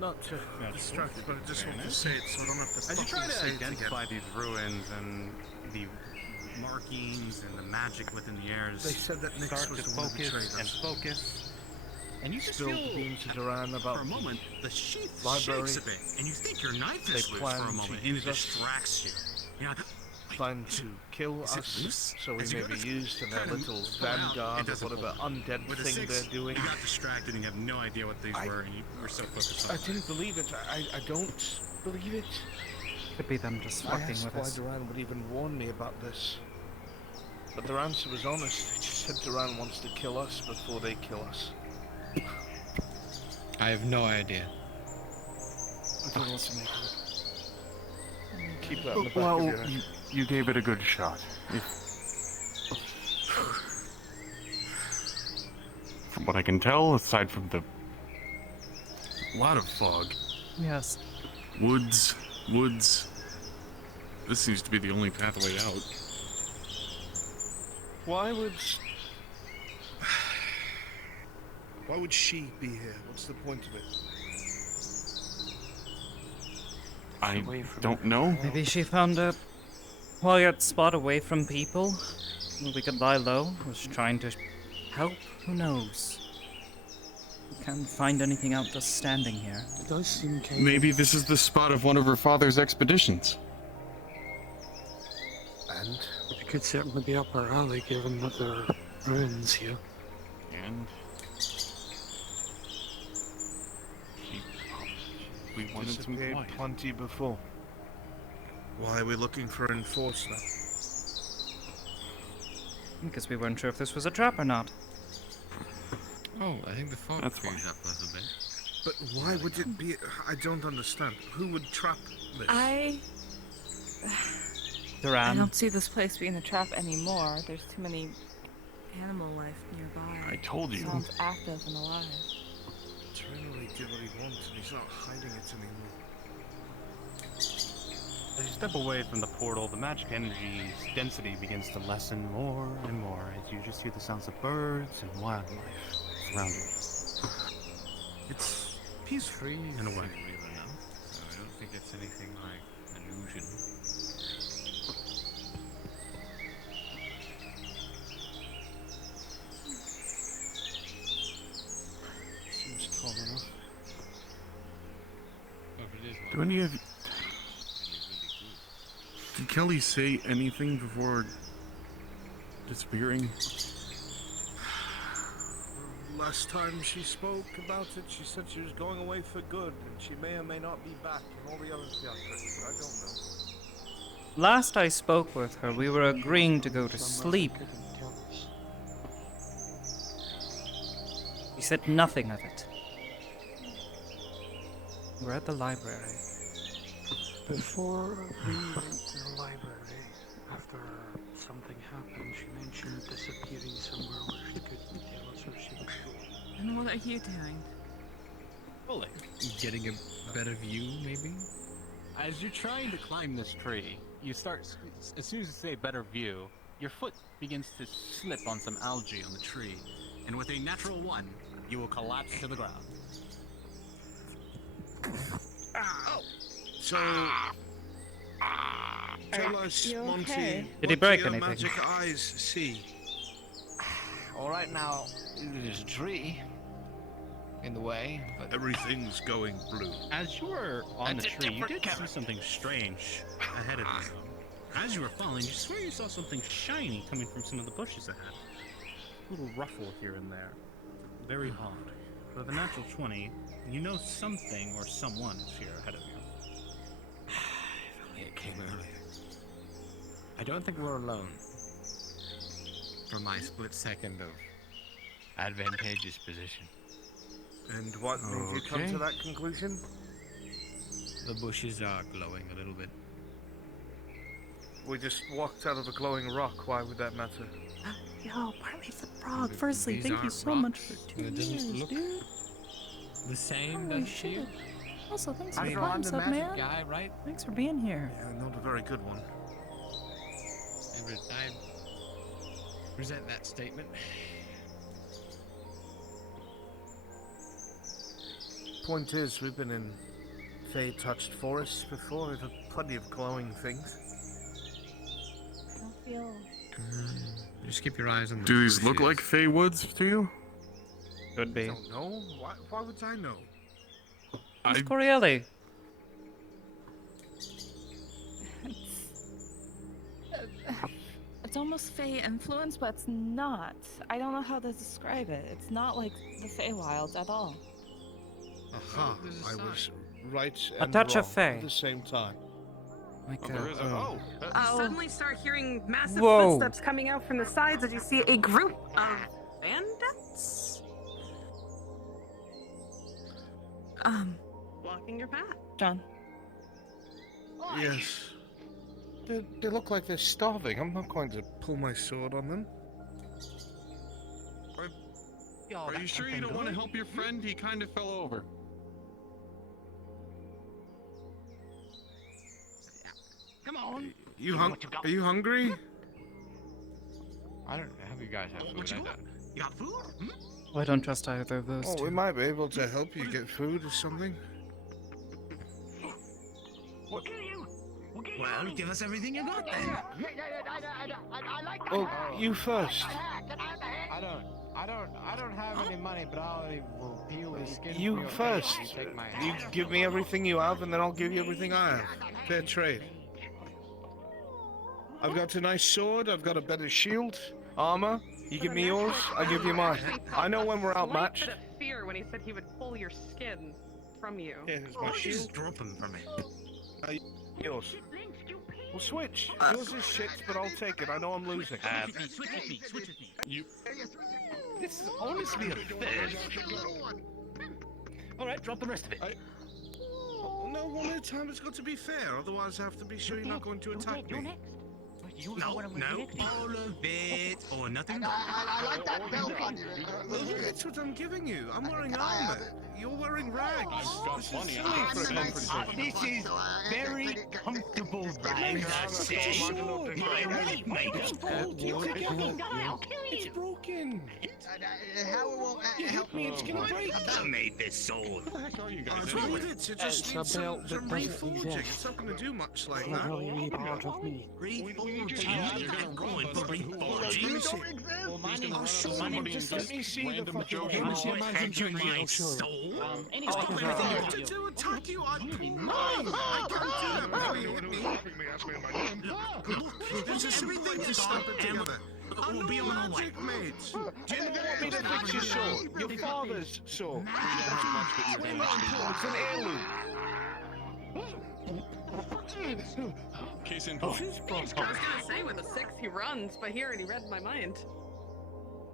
Not to distract, but I just want to say it so I don't have to As you try fucking to say it identify again. these ruins and the markings and the magic within the airs, They said that Nyx start was to the one who betrayed focus and us. focus, and you just Spilled feel the beans to Duran about for a moment the sheath library. shakes a bit, and you think your knife They is loose plan for a to moment, and it use us. distracts you. You know, plan to kill Is it us loose? so we As you may go be to used in their try to little pull out, vanguard it of doesn't whatever pull. undead With a thing 6, they're doing. you got distracted and you have no idea what these were, and you were so focused on I didn't believe it. I don't believe it. Could be them just I fucking asked with why us. Duran would even warn me about this. But their answer was honest. They just said Duran wants to kill us before they kill us. I have no idea. I don't know what to make of it. Keep that in the back of Well, your head. you gave it a good shot. From what I can tell, aside from the lot of fog, Yes. woods, this seems to be the only pathway out. Why would she be here? What's the point of it? I don't know. Maybe she found a quiet spot away from people where we could lie low. Was trying to help. Who knows? We can't find anything out just standing here. It does seem Maybe this is the spot of one of her father's expeditions. And It could certainly be up our alley given that there are ruins here. And we wanted some disappeared quiet. plenty before. Why are we looking for an enforcer? Because we weren't sure if this was a trap or not. Oh, I think the fog That's clears up a little bit. But why would it be? I don't understand. Who would trap this? I Duran. don't see this place being a trap anymore. There's too many animal life nearby. I told you. Sounds active and alive. Eternally did what he wants, and he's not hiding it anymore. As you step away from the portal, the magic energy's density begins to lessen more and more as you just hear the sounds of birds and wildlife surrounding you. It's peace-free in a way. Real enough, so I don't think it's anything like an illusion. Seems calm enough. Oh, if it is Do any of you... Did Kelly say anything before disappearing? Last time she spoke about it, she said she was going away for good, and she may or may not be back, and all the other theatrics, but I don't know. Last I spoke with her, we were agreeing to go to sleep. She said nothing of it. We're at the library. Before we went to the library, after something happened, she mentioned disappearing somewhere where she couldn't tell us where she was going. And what are you doing? Well, like getting a better view, maybe? As you're trying to climb this tree, you start, as soon as you say better view, your foot begins to slip on some algae on the tree, and with a natural 1, you will collapse to the ground. So, tell us, you Monty, okay? Did he what break do your anything? magic eyes see? All right now, there's a tree in the way, but Everything's going blue. As you were on the That's a tree, you different did see carrot. something strange ahead of you. As you were falling, you swear you saw something shiny coming from some of the bushes ahead. A little ruffle here and there. Very odd. With a natural 20, you know something or someone is here ahead of you. If only it came earlier. I don't think we're alone. For my split second of advantageous position. And what made you come to that conclusion? The bushes are glowing a little bit. We just walked out of a glowing rock. Why would that matter? Yo, partly the frog. Th- Firstly, these thank you aren't so much rocks, for 2 and it doesn't years, look dude. The same, Holy does it shit. here? Also, thanks for After the all, I'm thumbs the up, magic man. guy, right? Thanks for being here. Yeah, not a very good one. I resent that statement. Point is, we've been in Fey-touched forests before. We've had plenty of glowing things. I don't feel. Just keep your eyes on the Do these look bushes. like Fey woods to you? Could I be. don't know. Why would I know? Who's Corielli? It's almost Fey influence, but it's not. I don't know how to describe it. It's not like the Feywilds at all. Aha, There's a I sign. was right A and touch of wrong Fey. at the same time. Like There is a Oh. You suddenly start hearing massive Whoa. footsteps coming out from the sides as you see a group of bandits. Blocking your path. John. Yes. They look like they're starving. I'm not going to pull my sword on them. Are you sure you don't want to help your friend? He kind of fell over. Come on. Are you hungry? I don't have you guys have food. What you I want? don't. You got food? Well, I don't trust either of those Oh, two. we might be able to help you get food or something. We'll kill you. Well, give us everything you got then. Oh, you first. I don't have any money, but I will peel the skin. You from your first. face if You take my You hand. give me everything you have, and then I'll give you everything I have. Fair trade. I've got a nice sword. I've got a better shield, armor. You give me yours, I give you mine. I know when we're outmatched. Slight bit of fear when he said he would pull your skin from you. Yeah, here's Why my don't you just shield. drop him for me? Yours. We'll switch. Yours is shit, but I'll take it. I know I'm losing. Switch with me. Switch with me. You. This is honestly unfair. All right, drop the rest of it. No, one at a time. It's got to be fair. Otherwise, I have to be sure you're not going to attack me. No, all of it or nothing. I like that belt on you. That's what I'm giving you. I'm wearing armor. You're wearing rags. This is silly for a conversation. This is very comfortable, right? My right, mate. It's broken. How it won't help me, it's gonna break. I made this sword. What's wrong with it? It just needs some reforging. It's not going to do much like that. Reforging? I'm going for reforging. Oh, sure. Just let me see the fucking My soul? to attack you, I can't do that before you hit me. Look, There's a simple way to snap it together. I'm will be no on our way. magic mate. Do you want me to fix your sword? Your father's sword. It's an heirloom. Case in I point. was gonna say with a 6 he runs, but he already read my mind.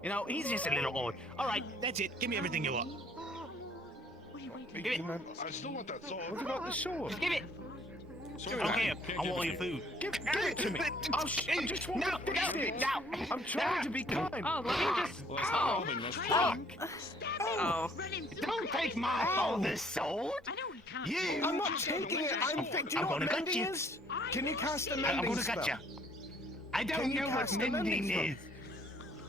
You know, he's just a little odd. All right, that's it. Give me everything you want. Give it. I still want that sword. What about the sword? Just give it. I don't care. I want all your food. Give it to me. I just want to fix it. I'm trying to be kind. Oh, let me just. Well, that's not helping. That's fine. Oh. Don't take my father's sword. You. I'm not taking it. I'm fixing. Do you know what mending is? Can you cast a I'm mending gonna spell? cut you. I don't Can you know what cast a mending mending spell? is.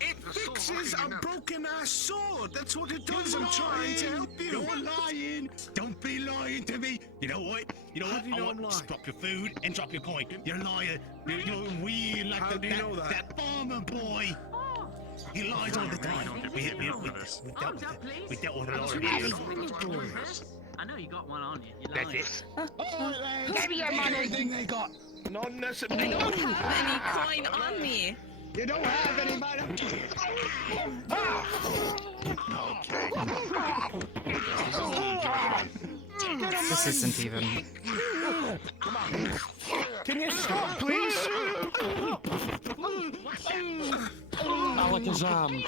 It fixes a broken ass sword. That's what it does. I'm trying to help you. You're lying. Don't be lying to me. You know what? You know How what? do you know I'm Just lying? drop your food and drop your coin. You're lying. You're weird like How do you know that? that farmer boy. He lies all the time. We dealt with it. We dealt with it already. I know you got one on you. You're That's lying. it. Give me your money. Everything they got. Not necessarily. I don't have any coin on me. You don't have any money. This isn't even. Come on. Can you stop, please? Alakazam.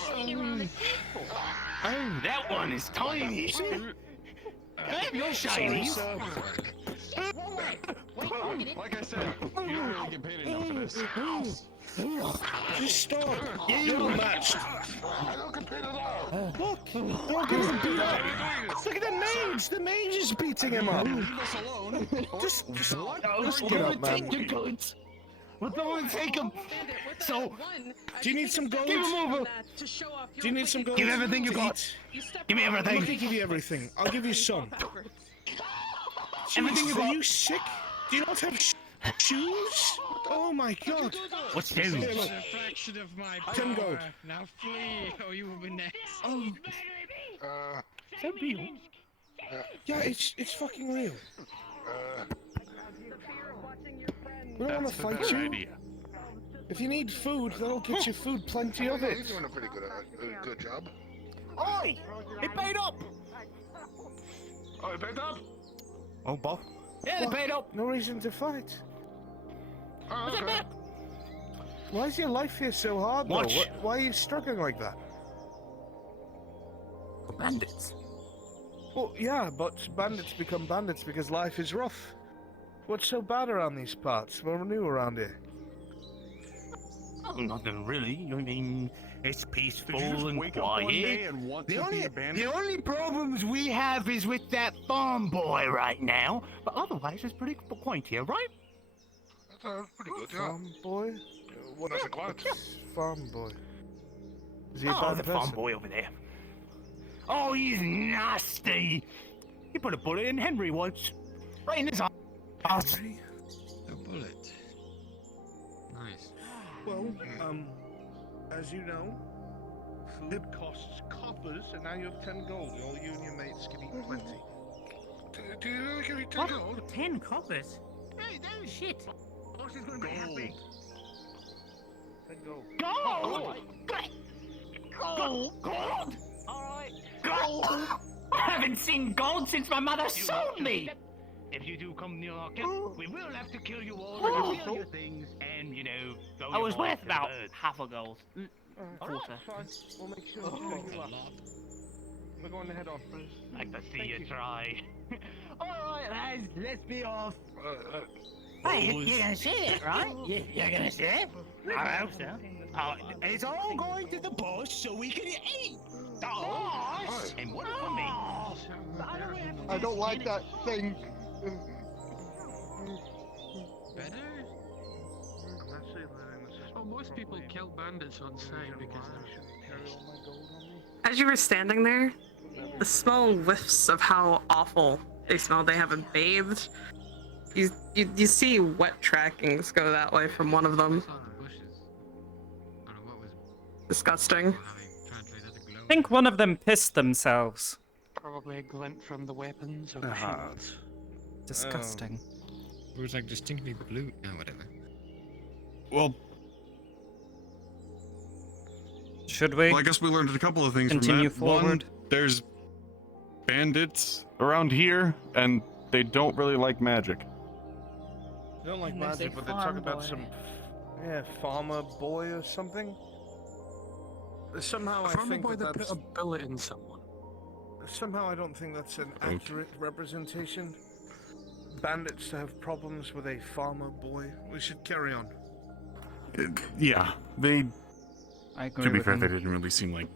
Oh, that one is tiny. Have your shinies. Like I said, you don't really get paid enough for this. Just stop. You're matched. I don't get paid at all. Look, they're all getting beat up. Look at the mage. The mage is beating him up. Leave us alone. Just get up, man. Take your goods. We're going to take them. So, Do you need some gold? give them over. Do you need some gold? Give everything you to got. eat? Give me I'm not everything. gonna give you everything. I'll give you some. Everything you Jeez, are got. you sick? Do you not have shoes? Oh my god. What's those? Here, look. A fraction of my 10 gold. Now flee, or you will be next. Oh, yeah, it's fucking real. We don't want to fight you. idea. If you need food, that'll get you food. Plenty of it. He's doing a pretty good job. Oi! It paid up! Oh, you paid up? Oh, Bob? Yeah, they paid up. No reason to fight. Oh, What's okay. that? Why is your life here so hard, though? Watch. Why are you struggling like that? Bandits. Well, yeah, but bandits become bandits because life is rough. What's so bad around these parts? We're new around here. Oh, nothing really. I mean, it's peaceful Did you just and wake up one day quiet. and want The to only, be abandoned? the only problems we have is with that farm boy right now. But otherwise, it's pretty quaint here, right? That's pretty good, yeah. Farm boy? What is it called? Farm boy. Is he a Oh, bad the person? farm boy over there. Oh, he's nasty. He put a bullet in Henry once. Right in his ass. A bullet. Nice. Well, as you know, food costs coppers, and now you have 10 gold. All you and your mates can eat plenty. Do you really give me 10 gold? 10 coppers? Hey, that was shit. Boss is gonna be happy. 10 gold. Gold! Gold! Gold! Alright. Gold! I haven't seen gold since my mother sold me! If you do come near our camp, we will have to kill you all and steal your things and, you know, throw I your was bodies worth to the about birds. half a gold. Alright, Quarter. fine. We'll make sure to you up. We're going to head off, please. Like to see you try. Alright, lads, let's be off. Hey, you're gonna share it, right? You're gonna share? I hope so. It's all going to the boss so we can eat. The boss! And one for me. I don't like that thing. Better? Well, most people kill bandits on sight because they're As you were standing there, the small whiffs of how awful they smell, they haven't bathed. You see wet trackings go that way from one of them. Disgusting. I think one of them pissed themselves. Probably a glint from the weapons or the Ah. shields. Disgusting. It was like distinctly blue. No, whatever. Well, Should we? well, I guess we learned a couple of things Continue from that. forward? One, there's bandits around here, and they don't really like magic. They don't like And there's a magic, but they talk farm about boy. some, farmer boy or something. Somehow I From a think boy that that's put a bullet in someone. somehow I don't think that's an accurate representation. Bandits to have problems with a farmer boy. We should carry on. Yeah, they. I agree To be with fair, him. they didn't really seem like.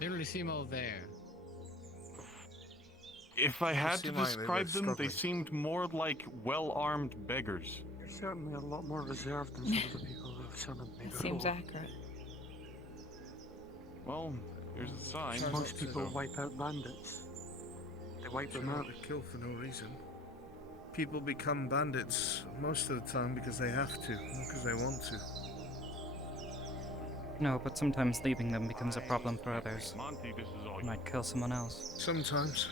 They don't really seem all there. If I had to seem like they were describe them, they struggling. seemed more like well-armed beggars. They're certainly a lot more reserved than some of the people who have summoned me It seems before. accurate. Well, here's a sign. Most not to- people wipe out bandits. They wipe Try them not out. to kill for no reason. People become bandits most of the time because they have to, not because they want to. No, but sometimes leaving them becomes a problem for others. Monty, this is all You might kill someone else. Sometimes.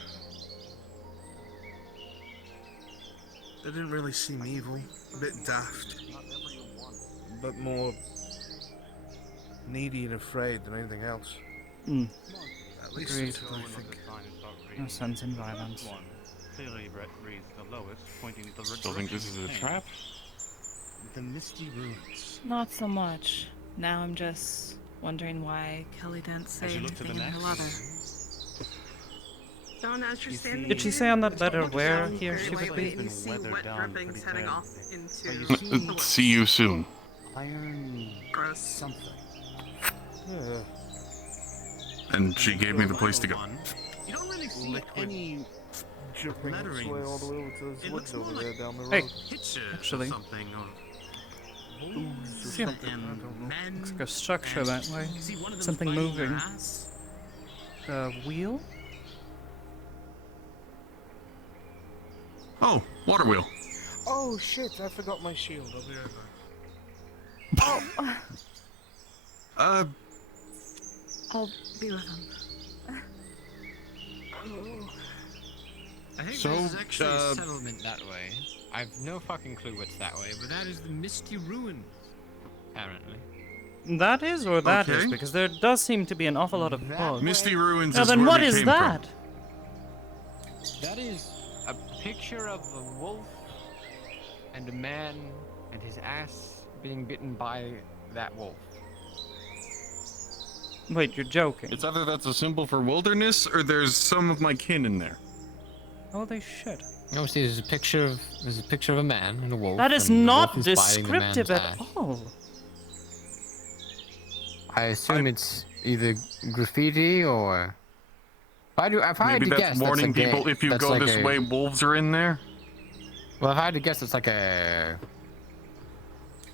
They didn't really seem evil, a bit daft, but more needy and afraid than anything else. Hmm. At least Agreed. that's what I think. No sense in violence. Clearly reads the lowest, pointing the Still think this is a direction trap? The Misty Ruins. Not so much. Now I'm just wondering why Kelly didn't say As you look to the anything in her next- letter. Dawn, as you're standing Did she here, say on that you letter look where down here very she would lightly be? and you see Weathered wet down drippings pretty heading badly. off into But you the woods. See you soon. Iron Gross. something. And she gave me the place to go. You don't really see Liquid any dripping its way all the way over to those It woods looks more over like there down the road. Hey, pictures actually. of something or See, I don't know. men. looks like a structure that way. See one of them Something fighting moving. their ass. The wheel? Oh, water wheel. Oh shit, I forgot my shield. I'll be right back. I'll be with him. I think So, there's actually a settlement that way. I've no fucking clue what's that way, but that is the Misty Ruins, apparently. That is or that is? Okay. Because there does seem to be an awful lot of fog. Misty Ruins Now is then where what we is came that? That is a picture of a wolf and a man and his ass being bitten by that wolf. Wait, you're joking. It's either that's a symbol for wilderness or there's some of my kin in there. Holy shit. Oh, see, there's a picture of a man and a wolf. That is and the not wolf is biting the man's descriptive at ass. all. I assume it's either graffiti or. If I had Maybe to that's guess, warning that's a people if you that's go like this a- way, wolves are in there. Well, if I had to guess, it's like a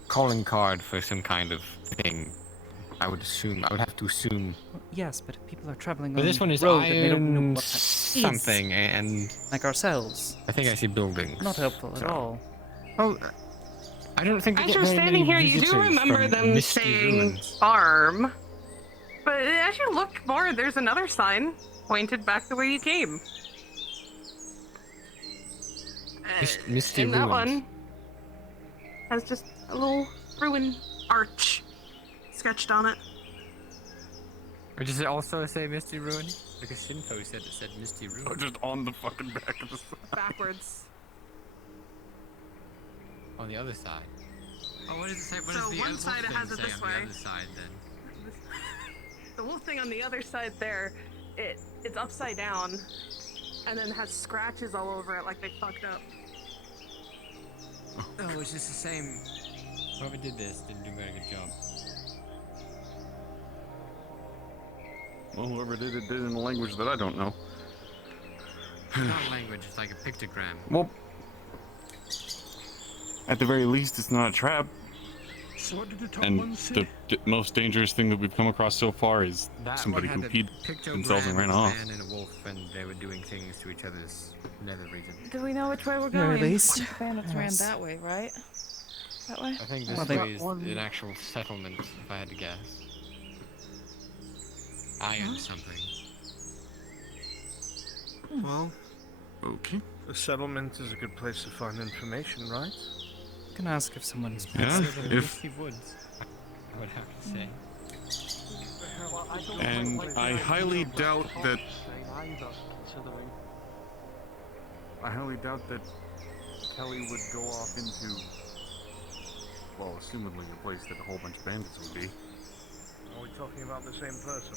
calling card for some kind of thing. I would have to assume. Yes, but if people are traveling But on this one the is road and they don't know iron what that is. something, and Like ourselves. I think I see buildings. Not helpful at all. Oh, I don't think. we As get you're very standing many here, you do visitors remember from them Misty saying Ruins. farm. But as you look more, there's another sign pointed back the way you came. Misty and that Ruins. one has just a little ruin arch sketched on it. Or does it also say Misty Ruin? Because Shinto said it said Misty Ruin. Oh, just on the fucking back of the sign. Backwards. On the other side. Oh, what does it say? What So does the one wolf side it thing has it say this on way. the other side then? The wolf thing on the other side there, it's upside down, and then has scratches all over it like they fucked up. Oh, it's just the same. Whoever did this didn't do a very good job. Well, whoever did it in a language that I don't know. It's not a language, it's like a pictogram. Well, at the very least, it's not a trap. So what did the top And one say? the most dangerous thing that we've come across so far is That somebody one who had peed a themselves and pictogram ran of a off. man and a wolf, and they were doing things to each other's nether region. Do we know which way we're Very going? least. The bandits ran Yes. that way, right? That way? I think this Well, they- way is an actual settlement, if I had to guess. Iron something. Well, Okay. the settlement is a good place to find information, right? You can ask if someone's Yeah, Instead of if Misty Woods, I would have to say. and I highly doubt that Kelly would go off into, well, assumedly a place that a whole bunch of bandits would be. Are we talking about the same person?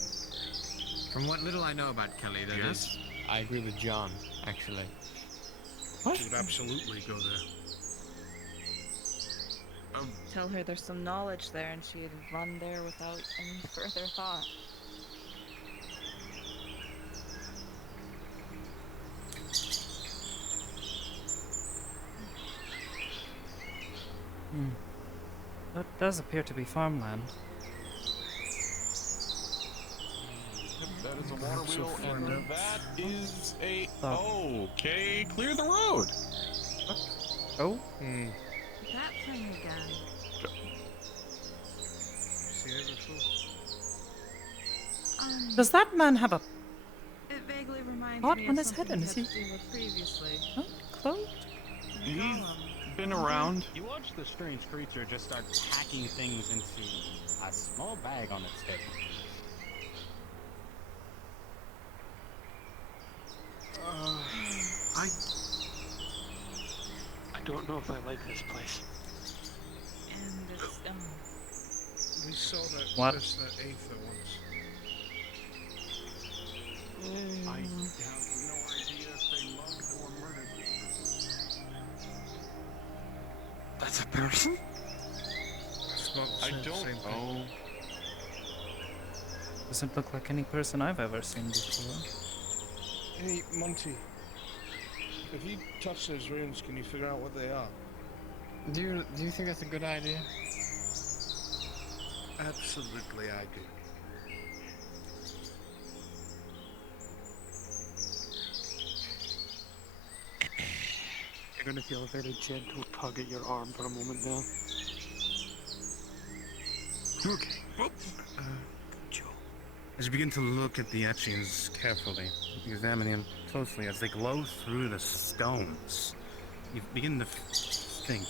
From what little I know about Kelly, that is, I agree with John, actually. She would absolutely go there. Tell her there's some knowledge there and she'd run there without any further thought. That does appear to be farmland. That is a water wheel, and that is a... Okay, clear the road. Oh? That thing again. Seen it before? Does that man have a It vaguely reminds pot me on of his head, something and is we he had to deal with previously. clothed? He's been around. You watch the strange creature just start packing things into a small bag on its hip. I don't know if I like this place. And it's We saw that What? person at Aether once. I have no idea if they loved or murdered this person. That's a person? I don't know. Doesn't look like any person I've ever seen before. Hey, Monty. If you touch those runes, can you figure out what they are? Do you think that's a good idea? Absolutely, I do. You're gonna feel a very gentle tug at your arm for a moment now. Okay. As you begin to look at the etchings carefully, examining them closely as they glow through the stones, you begin to think.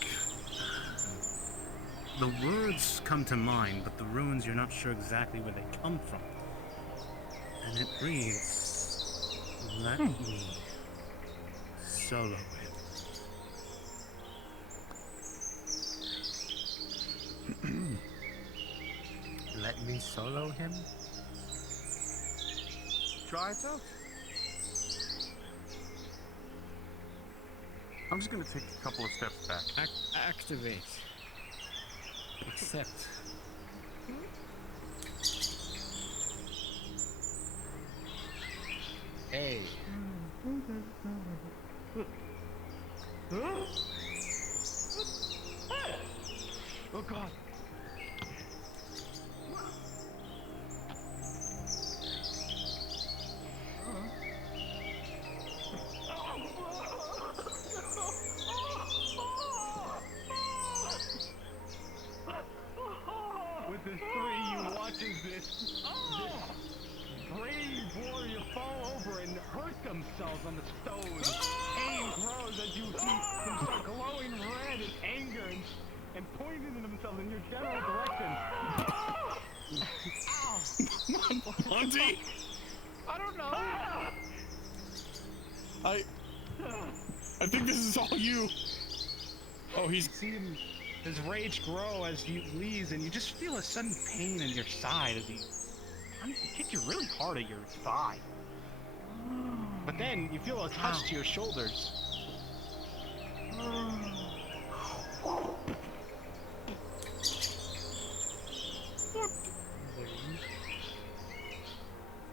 The words come to mind, but the runes you're not sure exactly where they come from. And it reads, "Let me solo him." Let me solo him? Try it out. I'm just gonna take a couple of steps back. Activate. Accept. Hey. Oh God. With the three you watch as this brave warrior fall over and hurt themselves on the stones. Pain grows as you see them start glowing red in anger and pointing themselves in your general direction. Monty! I don't know. I think this is all you. Oh, he's... You see him, his rage grow as he leaves, and you just feel a sudden pain in your side as he hits you really hard at your thigh. But then you feel a touch to your shoulders.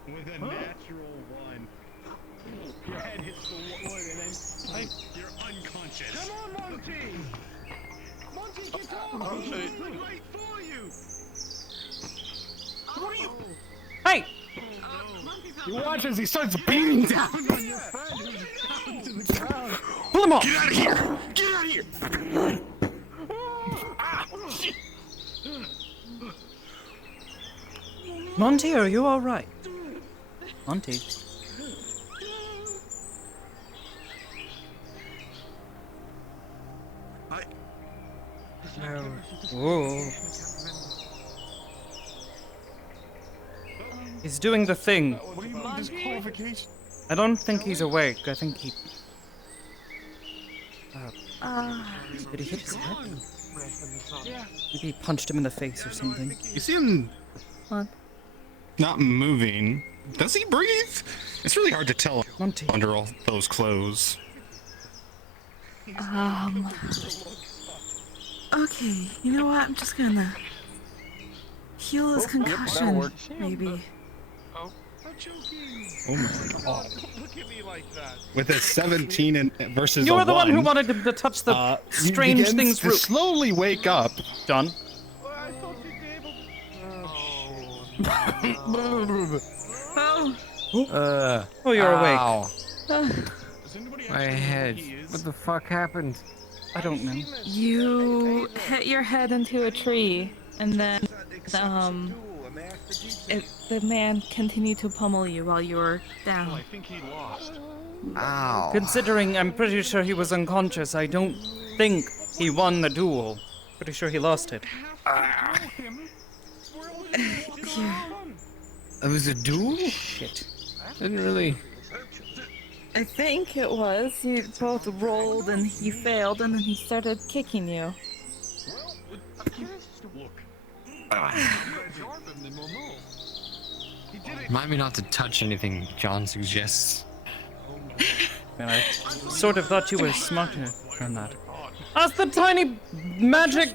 With a natural one. Your head hits the wood and then you're unconscious. Come on, Monty! Monty, get down! Okay. Right for you! What are you... Hey! You watch as he starts beating down on your friend who's down to the ground. Pull him off! Get out of here! Get out of here! Ah, shit! Monty, are you alright? Monty. No. Whoa. He's doing the thing. What do you mean disqualification? I don't think he's awake. I think he... did he hit his head? Maybe he punched him in the face or something. You see him What? not moving. Does he breathe? It's really hard to tell Monty. under all those clothes. Okay, you know what? I'm just gonna heal his concussion, maybe. Oh, I'm joking. Oh my god. Look at me like that. With a 17 and versus You a were the one who 1, wanted him to touch the he strange begins things. to slowly wake up. John. I thought you'd be able to... Oh Oh, you're ow. awake. My head. What the fuck happened? I don't know. You hit your head into a tree, and then the man continued to pummel you while you were down. Well, I think he lost. Ow. Considering I'm pretty sure he was unconscious, I don't think he won the duel. Pretty sure he lost it. It was a duel? Shit. Didn't really. I think it was. You both rolled and he failed, and then he started kicking you. Remind me not to touch anything John suggests. And I sort of thought you were smarter than that. That's the tiny magic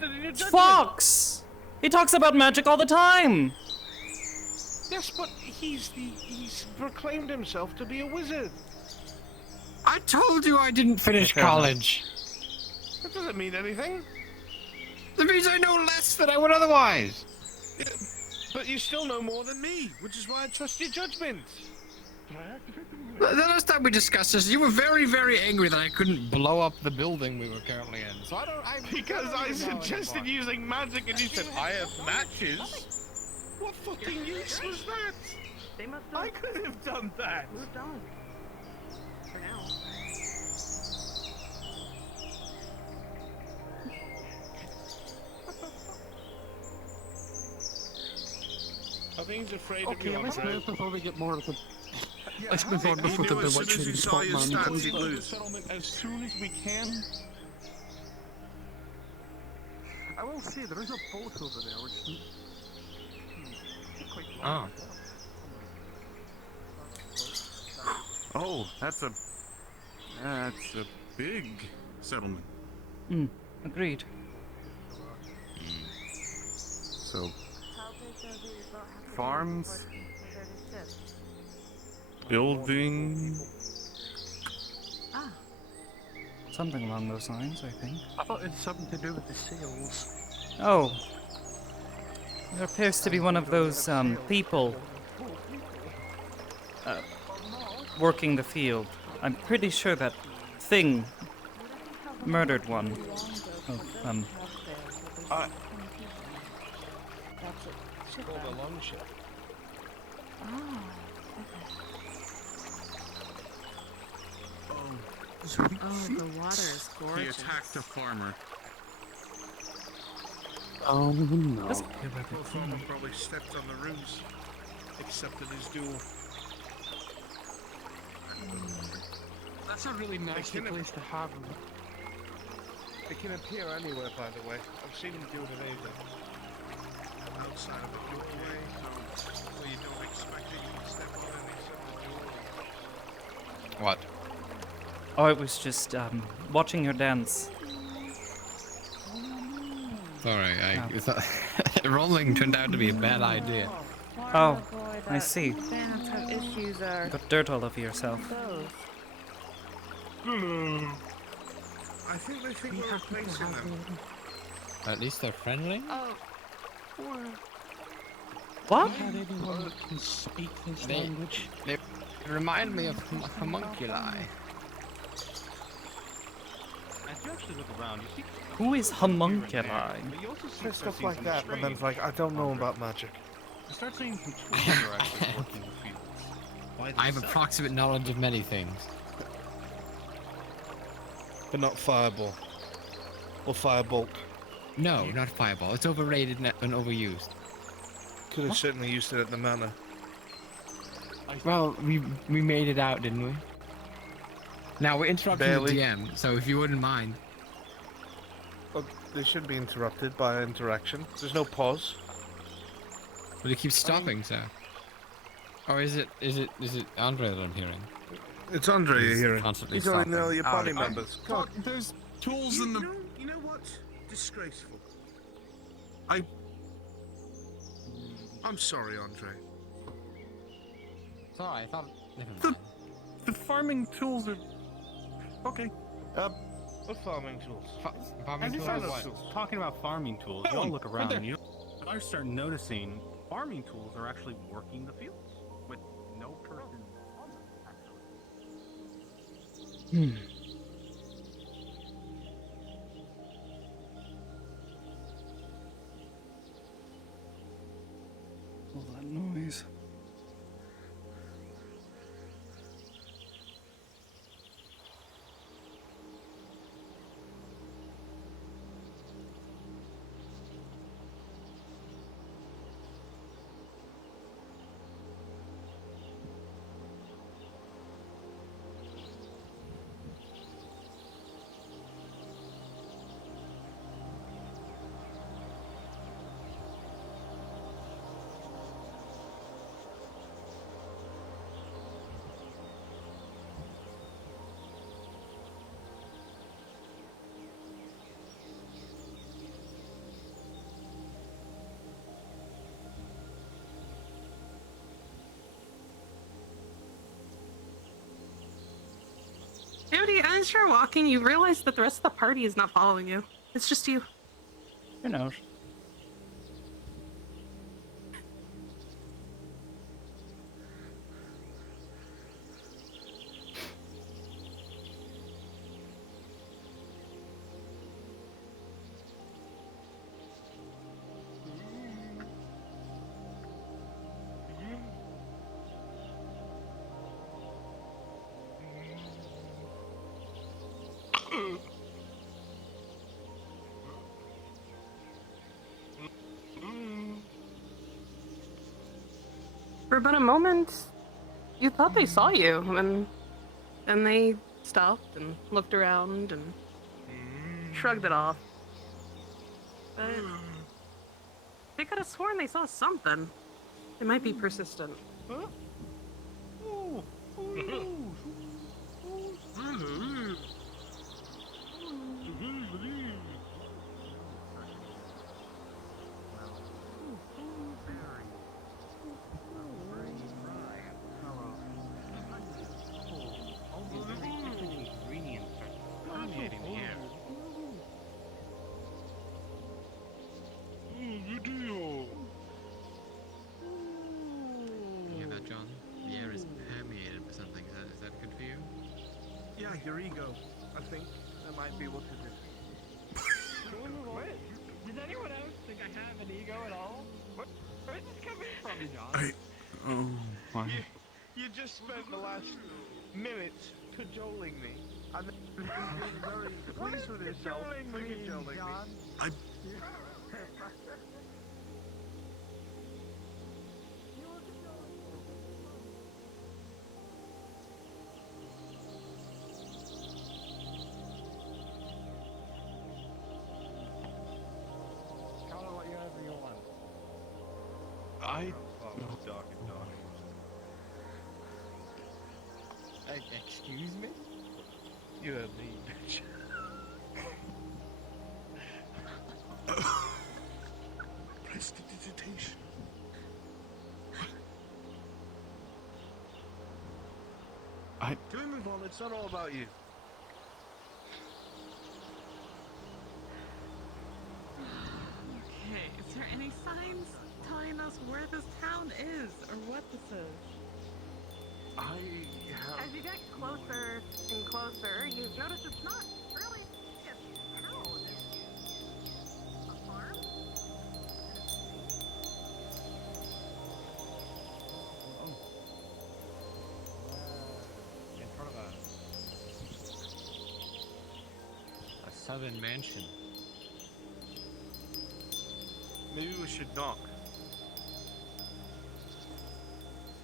fox! He talks about magic all the time! Yes, but he's proclaimed himself to be a wizard. I told you I didn't finish college. That doesn't mean anything. That means I know less than I would otherwise. Yeah, but you still know more than me, which is why I trust your judgment. The last time we discussed this, you were very, very angry that I couldn't blow up the building we were currently in. So Because I suggested using magic and you said, I have matches. What fucking use was that? They must I could have done that. moved on. For now. Are things afraid Okay, of you, let's Andre? move before we get more of the. Yeah, Let's move on he before knew the as soon as bewitching he saw pot your man stats, comes he'd in. lose. Settlement as soon as we can. I will say there is a boat over there which. Quite Oh. Oh, that's a big settlement. Agreed. So, farms, building. Something along those lines, I think. I thought it had something to do with the sails. Oh. There appears to be one of those, people working the field. I'm pretty sure that thing murdered one of them. It's called a longship. Oh, the water is He gorgeous. attacked a farmer. Oh no. Poor farmer probably stepped on the ruse, accepted his duel. That's a really nasty place to have them. They can appear anywhere, by the way. I've seen them do it in Aether. Outside of the doorway, so where you don't expect it, you can step on and accept the duel. What? Oh, it was just, watching your dance. Sorry, I thought rolling turned out to be a bad idea. Oh, I see. Fans have issues are Got dirt all over yourself. those. I think they think we're replacing them. At least they're friendly. Oh. What? Not anyone that can speak this language. They remind me of homunculi. As you actually look around, you see Who is homunculi? but you also see Say stuff like that, and then it's like, I don't know about magic. You start seeing some tools are actually working the fields. By I have themselves. approximate knowledge of many things. But not fireball. Or firebolt. No, not fireball. It's overrated and overused. Could have certainly used it at the manor. Well, we made it out, didn't we? Now we're interrupting Barely. the DM, so if you wouldn't mind. But they should be interrupted by interaction. There's no pause. But it keeps stopping, so. Or is it Andre that I'm hearing? It's Andre you're He's hearing. constantly He's already stopping. know your Oh, party okay. members. God, There's tools in the. You know what? Disgraceful. I'm sorry, Andre. Sorry, I thought. Never The, mind. the farming tools are. Okay. What farming tools? Farming As you tools, start what? talking about farming tools, you all Helen, look right around there. and you start noticing farming tools are actually working the fields with no All that noise. Amity, as you're walking, you realize that the rest of the party is not following you. It's just you. Who knows? For about a moment, you thought they saw you, and then they stopped and looked around and shrugged it off. But they could have sworn they saw something. They might be persistent. Yeah, your ego. I think that might be what it is. What? Does anyone else think I have an ego at all? Where's this coming from, John? Oh my. You just spent the last minutes cajoling me. And then being very pleased with yourself. Cajoling me, John. Excuse me? You heard me, bitch. Prestidigitation. Can we move on? It's not all about you. Okay, is there any signs telling us where this town is or what this is? As you get closer and closer, you notice it's not really a town. It's a farm. In front of a southern mansion. Maybe we should knock.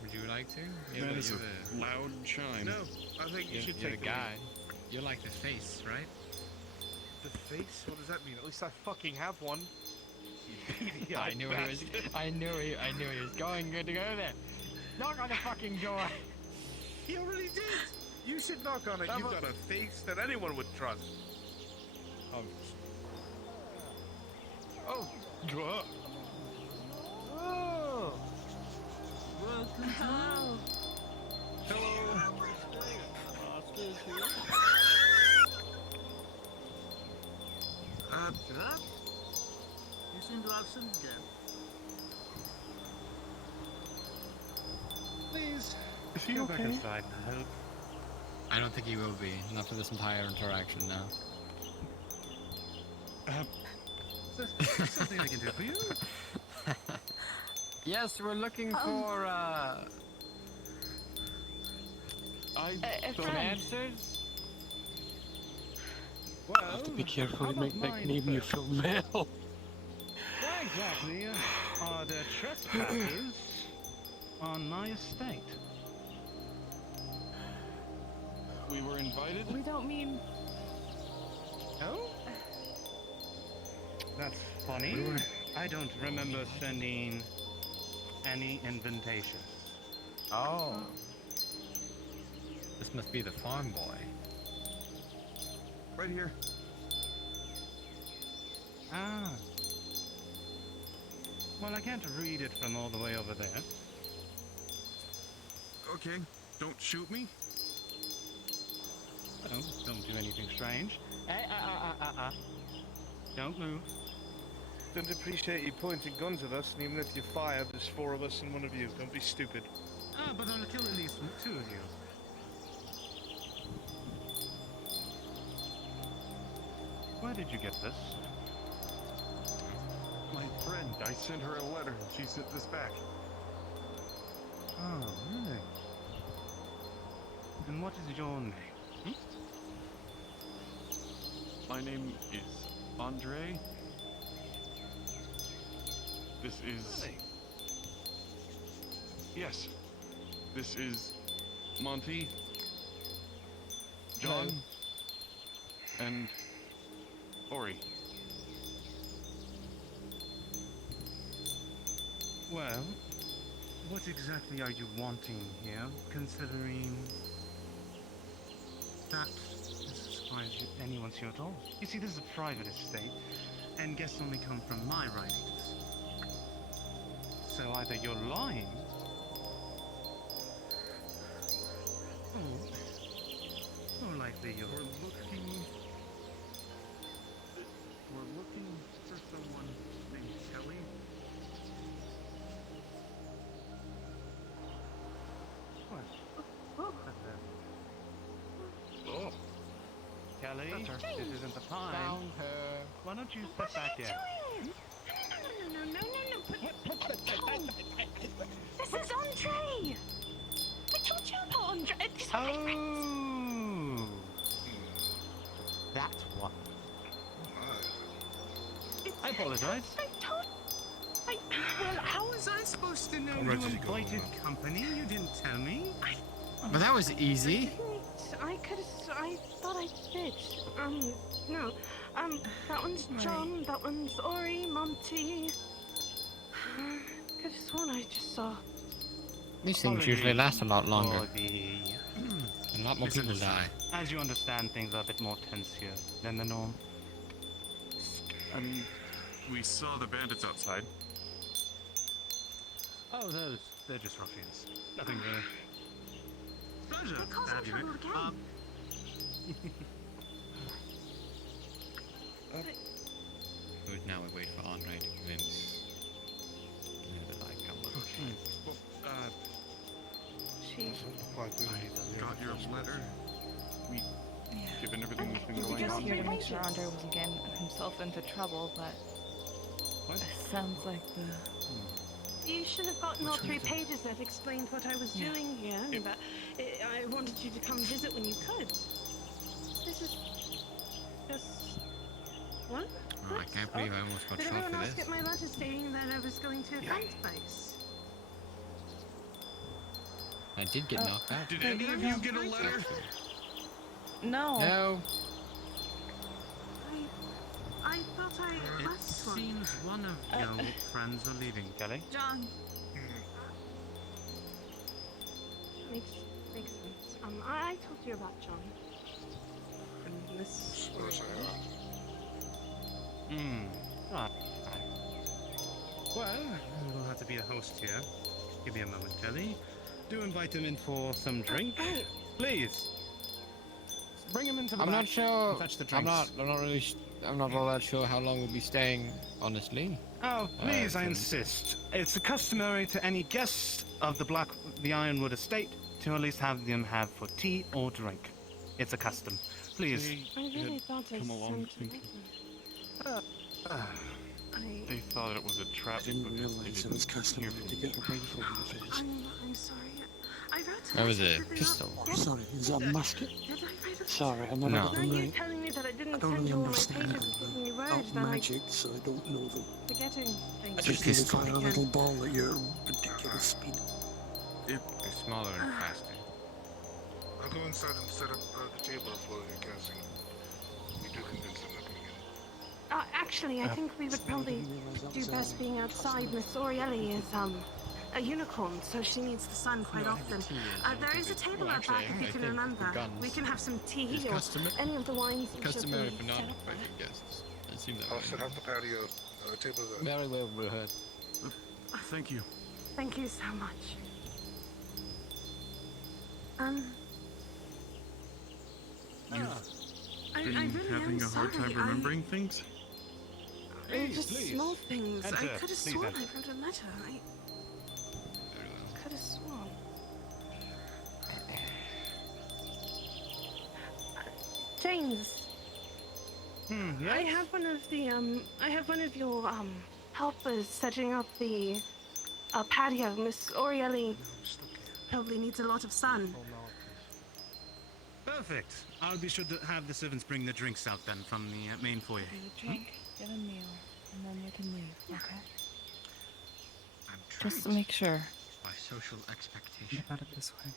Would you like to? That is a loud chime. No, I think you should you're take the guy. You're like the face, right? The face? What does that mean? At least I fucking have one. You I knew he was. I knew he was going good to go there. Knock on the fucking door. He already did. You should knock on it. You've got a face that anyone would trust. Oh. Oh. Hello. Shut up. You seem to have some death. Please. Is he You okay? okay? Inside. I don't think he will be. Not for this entire interaction now. Is there something I can do for you? Yes, we're looking for some answers. Well, have to be careful how you make about that mine name you first? feel male. Why exactly are there trespassers on my estate? We were invited? We don't mean. Oh? That's funny. I don't remember sending any invitations. Oh. This must be the farm boy. Right here. Ah. Well, I can't read it from all the way over there. Okay, don't shoot me. Oh, don't do anything strange. Don't move. Don't appreciate you pointing guns at us, and even if you fire, there's 4 of us and 1 of you. Don't be stupid. Ah, but I'll kill at least 2 of you. Where did you get this? My friend, I sent her a letter and she sent this back. Oh, really? And what is your name? My name is Andre. This is... Yes. This is Monty, John, and Ori. Well, what exactly are you wanting here, considering that this is as far as anyone's here at all? You see, this is a private estate, and guests only come from my writings. So either you're lying, or likely you're... We're looking for someone named Kelly. Oh. Kelly, this isn't the time. Found her. Why don't you step back here? This is Andre! I told you about Andre. Oh! That's what. I apologize. Well, how was I supposed to know I'm you ready to go invited company? You didn't tell me. But that was easy. I thought I did. No. That one's John, that one's Ori, Monty. Could have sworn I just saw. These things usually last a lot longer. For the A lot more people die. As you understand, things are a bit more tense here than the norm. And we saw the bandits outside. Oh, they're just ruffians. Nothing really. Pleasure They caused to have you. trouble again. Now we wait for Andre to convince that I come up. Well, She's got your letter. We, given everything that's been He was going just on. here to make sure Andre wasn't getting himself into trouble, but it sounds like the... You should have gotten all 3 pages that explained what I was doing here, and that I wanted you to come visit when you could. This is just what? Oh, I can't believe I almost got Did shot everyone for else this. get my letter stating that I was going to a friend's place? I did get knocked out. Did any of you get a letter? No. No. I thought I It left one. seems one of your friends are leaving, Kelly. John. Makes sense. I told you about John. And this. Right. Well, we'll have to be a host here. Give me a moment, Kelly. Do invite him in for some drink. Please. Bring him into the I'm back not sure. and fetch the I'm drinks. not really. I'm not all that sure how long we'll be staying. Honestly. Oh, please, I insist. It's customary to any guests of the Ironwood estate to at least have them have for tea or drink. It's a custom. Please. I really thought I come along sent you thinking I... they thought it was a trap. I didn't because they realize it was didn't hear customary from to you. get a rifle in the face. I'm sorry. I wrote That was a everything up. pistol. Did- Sorry, is that a musket? Did I write it? Sorry, I never No. got Now them you right. telling me that I I didn't don't send really you all my understand pages and giving you about words, then magic, so I don't know them. I'm forgetting things. I just need to fire a little ball at your ridiculous speed. They're smaller and faster. I'll go inside and set up the table for your casting. We do convince them that we can. Actually, I think we would probably do best being outside. Miss Orielli is, a unicorn, so she needs the sun quite often. There is a table out back if you can remember. We can have some tea or any of the wines you Customary should for be set up non-invited guests. It seems that I'll way. set up the patio tables. Very well reheard. Thank you. Thank you so much. I Been really having am a hard sorry. time remembering things? Just small things. Enter. I could have Please sworn enter. I wrote a letter. I could have sworn. James, Yes? I have one of your helpers setting up the patio. Miss Orielli probably needs a lot of sun. Perfect. I'll be sure to have the servants bring the drinks out then from the main foyer. You drink, get a meal, and then you can leave, okay? I'm Just to make sure. by social expectation. Think about it this way.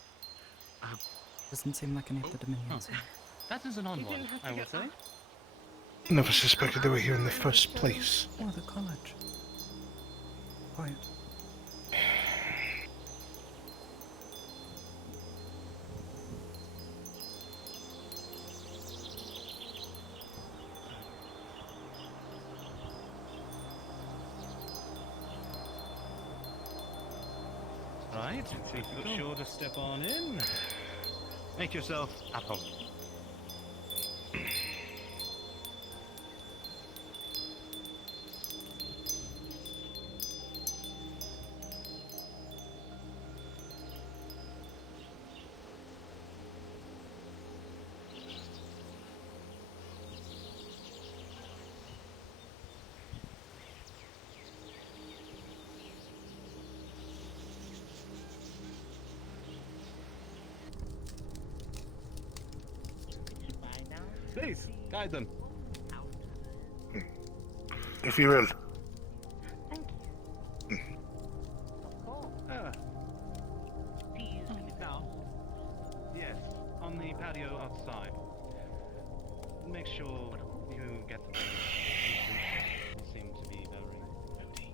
Doesn't seem like any of the Dominions. That is an odd one, I will say. Never suspected they were here in the first place. Oh, the college. Quiet. Right, be sure to step on in. Make yourself at home. Please, guide them. If you will. Ah. Yes, on the patio outside. Make sure you get them. They seem to be very empty.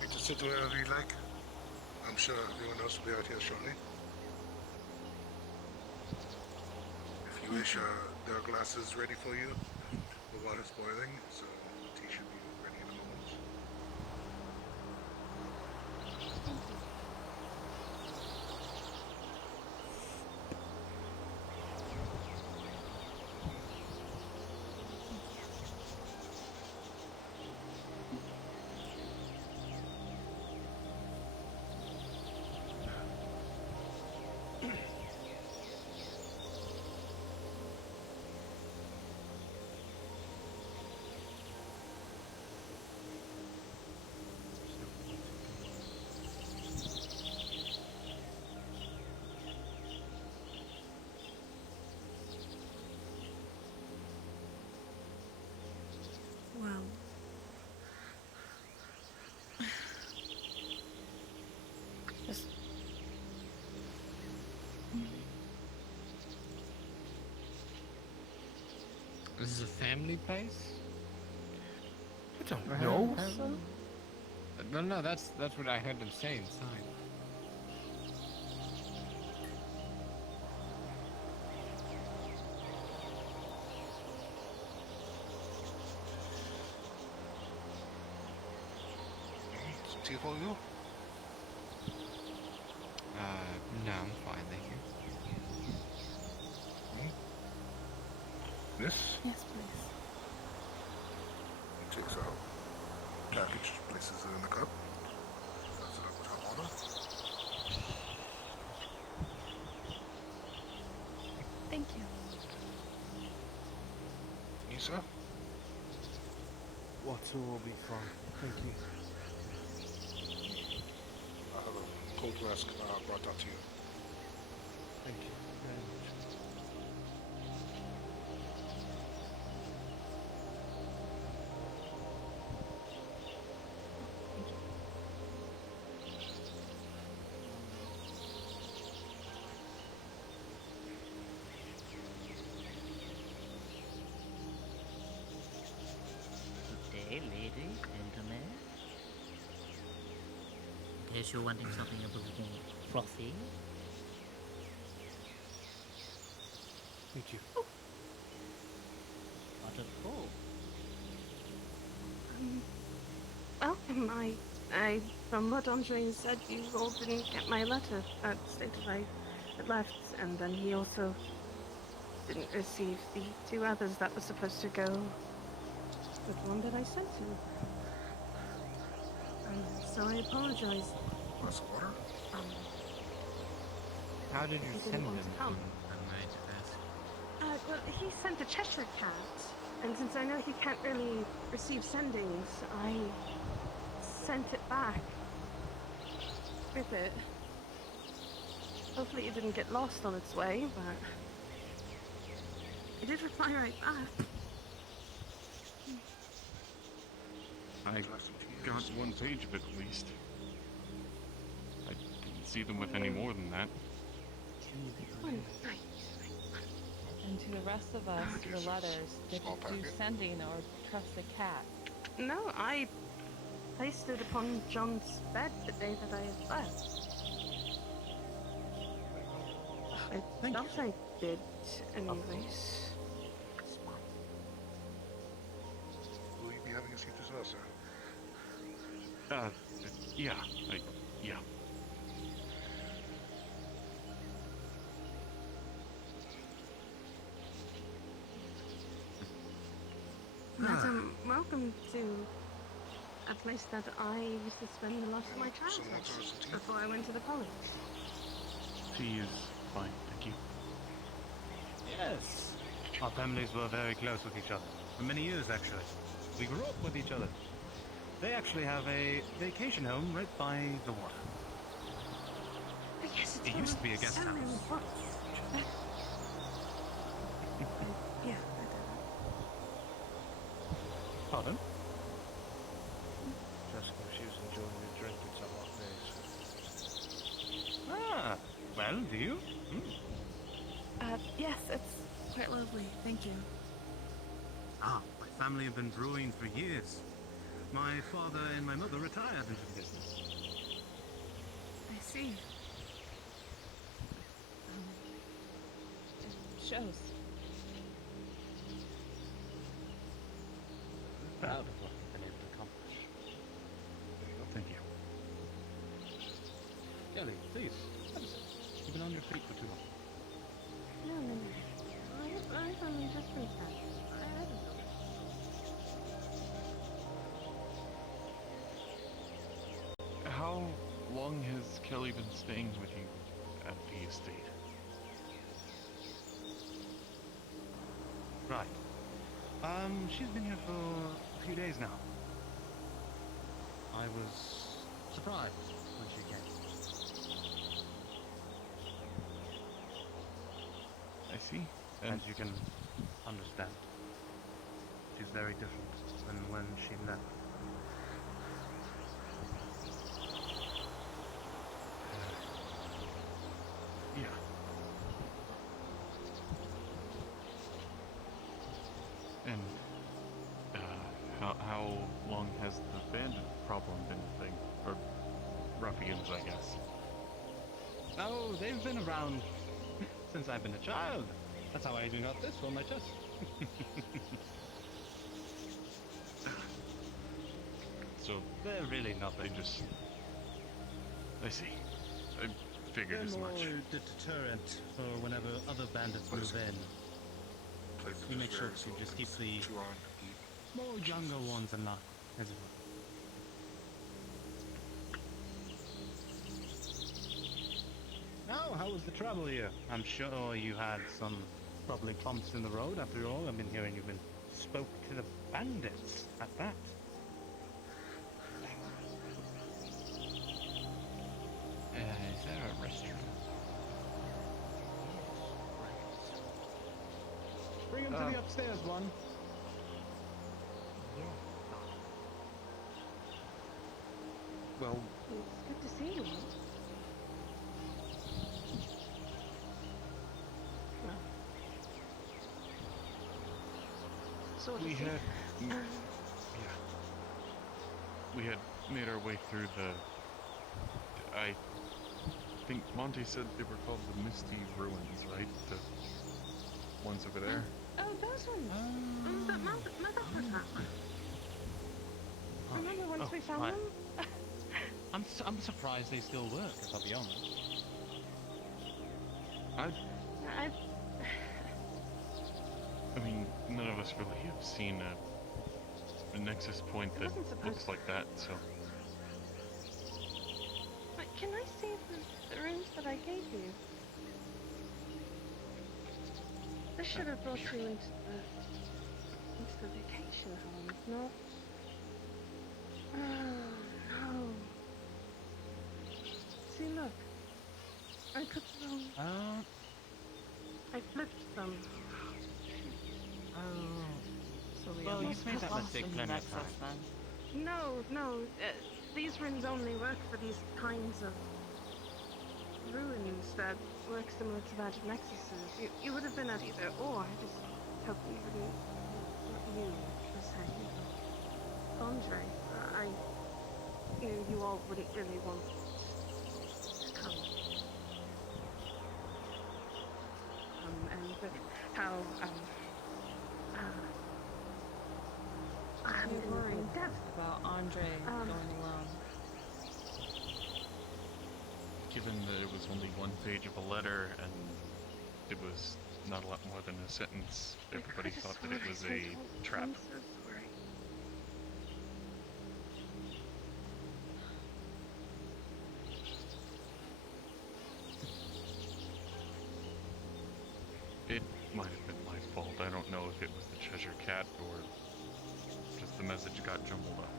You can sit wherever you like. I'm sure everyone else will be out here shortly. If you wish, there are glasses ready for you. The water's boiling, so tea should be ready in a moment. Well, Just This is a family place? I don't know. No, that's what I heard them say inside. Some tea for you? No, I'm fine, thank you. This? yes, please. He takes out package, places it in the cup. Thank you. Isa? Water will be fine. Thank you. I have a cold flask brought out to you. Thank you very much. Good day, ladies, gentlemen. In case you're wanting something a little more frothy. Thank you. Not at all. Welcome. From what Andre said, you all didn't get my letter that stated I had left, and then he also didn't receive the two others that were supposed to go with the one that I sent him. So I apologize. Glass of water? How did you He send didn't them? want to come. Well, he sent a Cheshire cat, and since I know he can't really receive sendings, I sent it back with it. Hopefully it didn't get lost on its way, but it did reply right back. I got one page of it at least. I didn't see them with any more than that. And to the rest of us, your letters, did you do sending or trust the cat? No, I placed it upon John's bed the day that I had left. I thought I did, anyways. Will you be having a seat as well, sir? Yeah, yeah. Madam, welcome to a place that I used to spend a lot of my childhood before I went to the college. Tea is fine, thank you. Yes. Our families were very close with each other. For many years, actually. We grew up with each other. They actually have a vacation home right by the water. Yes, It used to be a guest house. Yeah, Pardon? Jessica, she was enjoying the drink. It's a hot day, so... Ah, well, do you? Yes, it's quite lovely. Thank you. Ah, my family have been brewing for years. My father and my mother retired into the business. I see. It shows. Proud of what you've been able to accomplish. There you go. Thank you. Kelly, please, have a seat. You've been on your feet for too long. No. I've only just reached out. I don't know. How long has Kelly been staying with you at the estate? Right. She's been here for a few days now. I was surprised when she came. I see. As you can understand, she's very different than when she left. Yeah. And how long has the bandit problem been a thing? Or ruffians, I guess. Oh, they've been around since I've been a child. That's how I even got this on my chest. So they're really nothing. I see. I figured They're as more much. the deterrent for whenever other bandits move in. We make sure to just keep the more younger ones in line, as it were. Oh, how was the travel here? I'm sure you had some probably bumps in the road. After all, I've been hearing you've been spoke to the bandits at that. Is there a restroom? Bring him to the upstairs one. Well, It's good to see you all. Well, sort of. We see. had, yeah, we had made our way through the. I think Monty said they were called the Misty Ruins, right? The ones over there. Oh, those ones. But Mother heard that one. Remember once we found right. them? I'm surprised they still work, if I'll be honest. I I mean, none of us really have seen a nexus point that looks like that, so. But can I see the rooms that I gave you? This should have brought you into the vacation home, not. Oh no. See, look. I put them. I flipped them. Oh. So we Well, almost you've made that lost mistake in plenty of Nexus times. then. No. These rooms only work for these kinds of ruins that work similar to that of Nexuses. You would have been at either or. I just hope you wouldn't. Not you, per se. Andre, you all wouldn't really want to come. And with how, I haven't been worried in depth about Andre going alone. Given that it was only one page of a letter and it was not a lot more than a sentence, everybody thought that it was a trap. I'm so sorry. It might have been my fault. I don't know if it was the Cheshire Cat or just the message got jumbled up.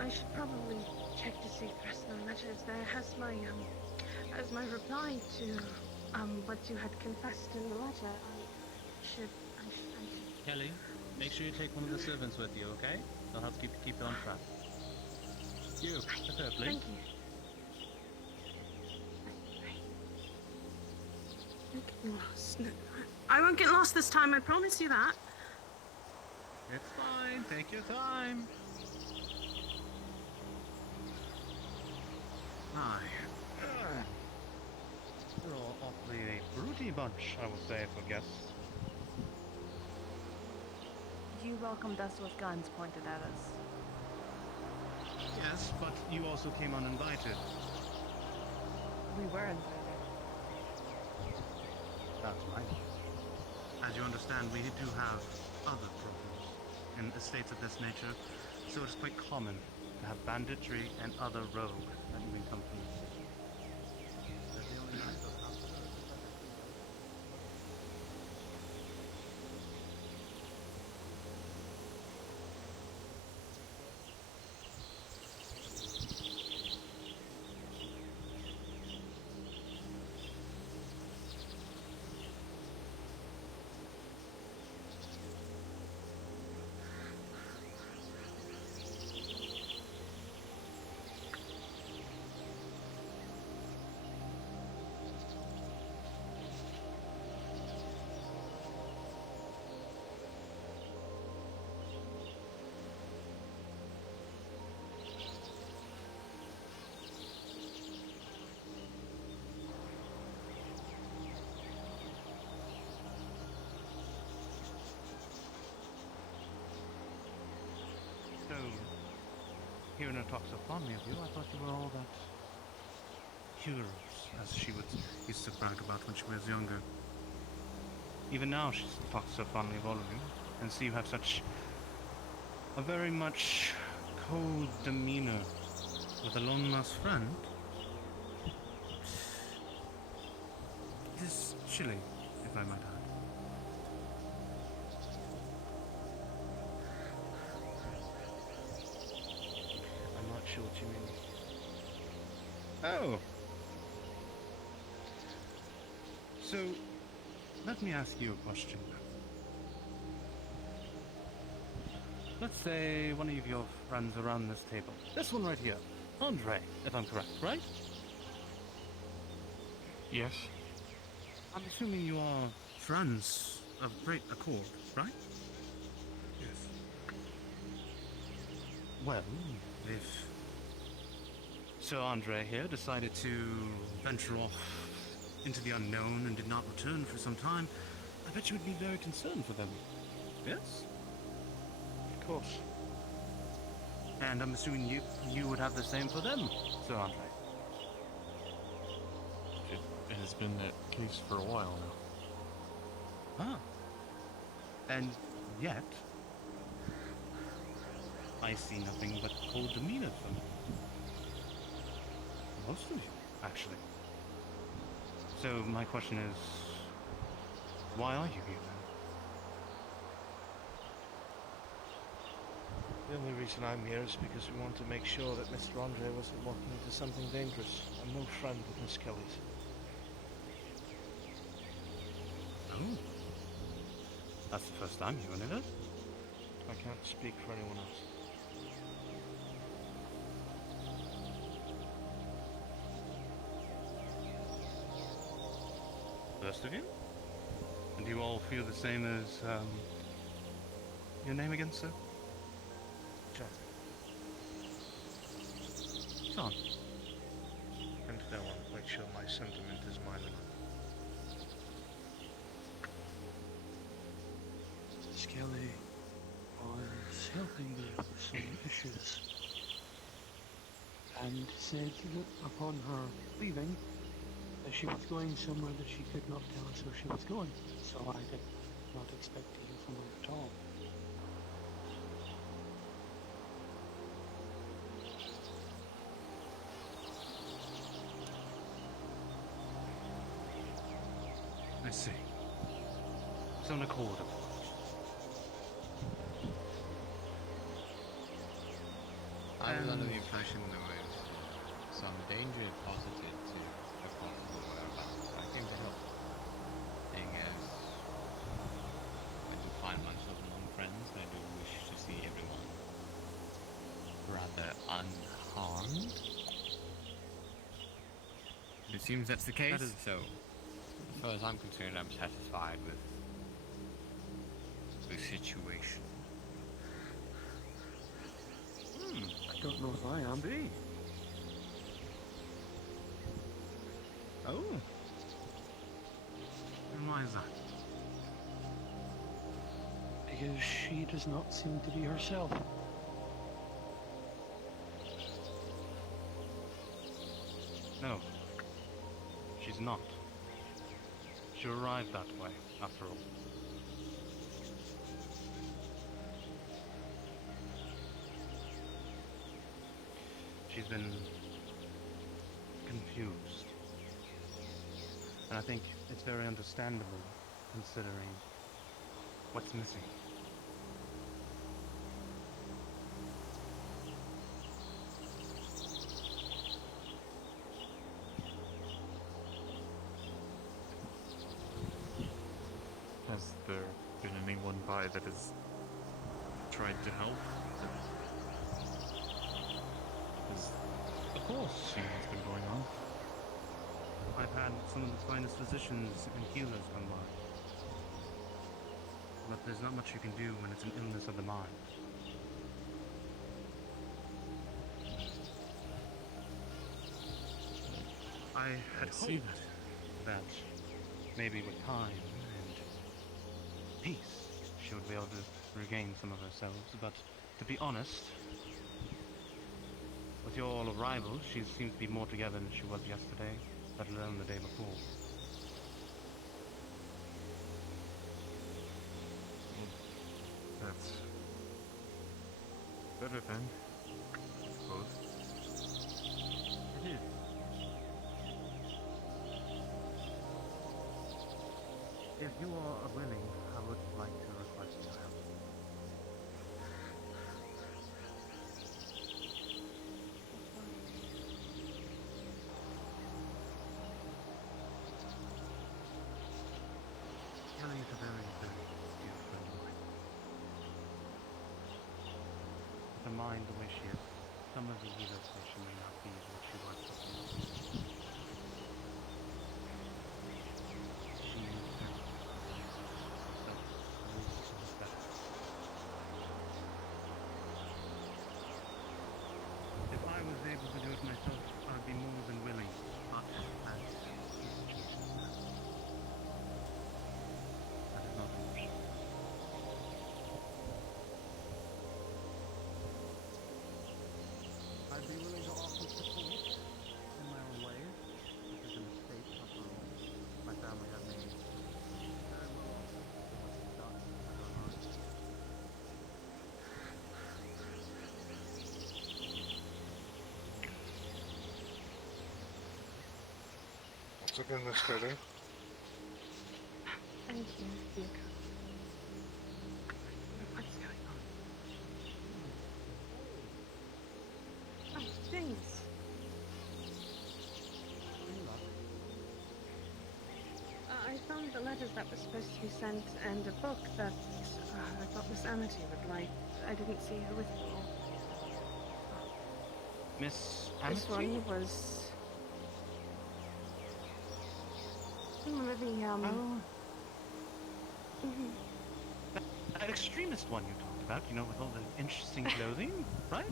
I should probably check to see if the rest of the letters there has my reply to what you had confessed in the letter. I should. Kelly, make sure you take one of the servants with you, okay? They'll help keep you on track. You, with her, please. Thank you. Don't get lost. No, I won't get lost this time, I promise you that. It's fine. Take your time. Aye. You're all awfully a broody bunch, I will say, for guests. You welcomed us with guns pointed at us. Yes, but you also came uninvited. We were invited. That's right. As you understand, we do have other problems in estates of this nature, so it's quite common to have banditry and other rogue that you can come from. So, hearing her talk so fondly of you, I thought you were all that heroes, as she used to brag about when she was younger. Even now, she talks so fondly of all of you, and see you have such a very much cold demeanor with a long lost friend? It is chilly, if I might add. I'm not sure what you mean. Oh. So, let me ask you a question. Let's say one of your friends around this table. This one right here. Andre, if I'm correct, right? Yes. I'm assuming you are friends of great accord, right? Yes. Well, if Sir Andre here decided to venture off into the unknown and did not return for some time, I bet you would be very concerned for them. Yes? Of course. And I'm assuming you would have the same for them, Sir Andre. It has been that case for a while now. Ah. And yet, I see nothing but cold demeanor from most of you, actually. So my question is, why are you here then? The only reason I'm here is because we want to make sure that Mr. Andre wasn't walking into something dangerous. I'm no friend with Miss Kelly's. Oh. That's the first time hearing of it. I can't speak for anyone else. The rest of you? And do you all feel the same as, your name again, sir? John. John. And no, I'm quite sure my sentiment is mine alone. Skelly was helping me with some issues and said that upon her leaving that she was going somewhere that she could not tell us where she was going, so I did not expect to hear from her at all. I see. It's on accord, of course. I was under the impression there was some danger posited to the possible whereabouts. I came to help. Seeing as I do find myself among friends, I do wish to see everyone rather unharmed. It seems that's the case, so as far as I'm concerned, I'm satisfied with the situation. I don't know if I am. See. Oh. And why is that? Because she does not seem to be herself. No. She's not. She arrived that way, after all. She's been confused. And I think it's very understandable, considering what's missing. Has there been anyone by that has tried to help? Of course. See what's been going on? I've had some of the finest physicians and healers come by. But there's not much you can do when it's an illness of the mind. I had hoped that maybe with time and peace she would be able to regain some of herself, but to be honest, with your arrival, she seems to be more together than she was yesterday, let alone the day before. That's better then, I suppose. you are willing, I would like to request your help. Kelly is a very, very good friend of mine. With a mind the way she is, some of the healers say she may not be what she was before. She needs help. So, I need to do better. If I was able to do it myself, I'd be more than willing. But as the situation stands, that is not an option. I'd be willing to offer support in my own way. This is a mistake, after all. My family had made very well off for what they've done with our lives. Once again, Miss Critter. Thank you, Luca. What's going on? Oh, things. I found the letters that were supposed to be sent and a book that I thought Miss Amity would like. I didn't see her with you all. Miss Amity? This one was... Remember the, Oh. Mhm. That extremist one you talked about, you know, with all the interesting clothing, right?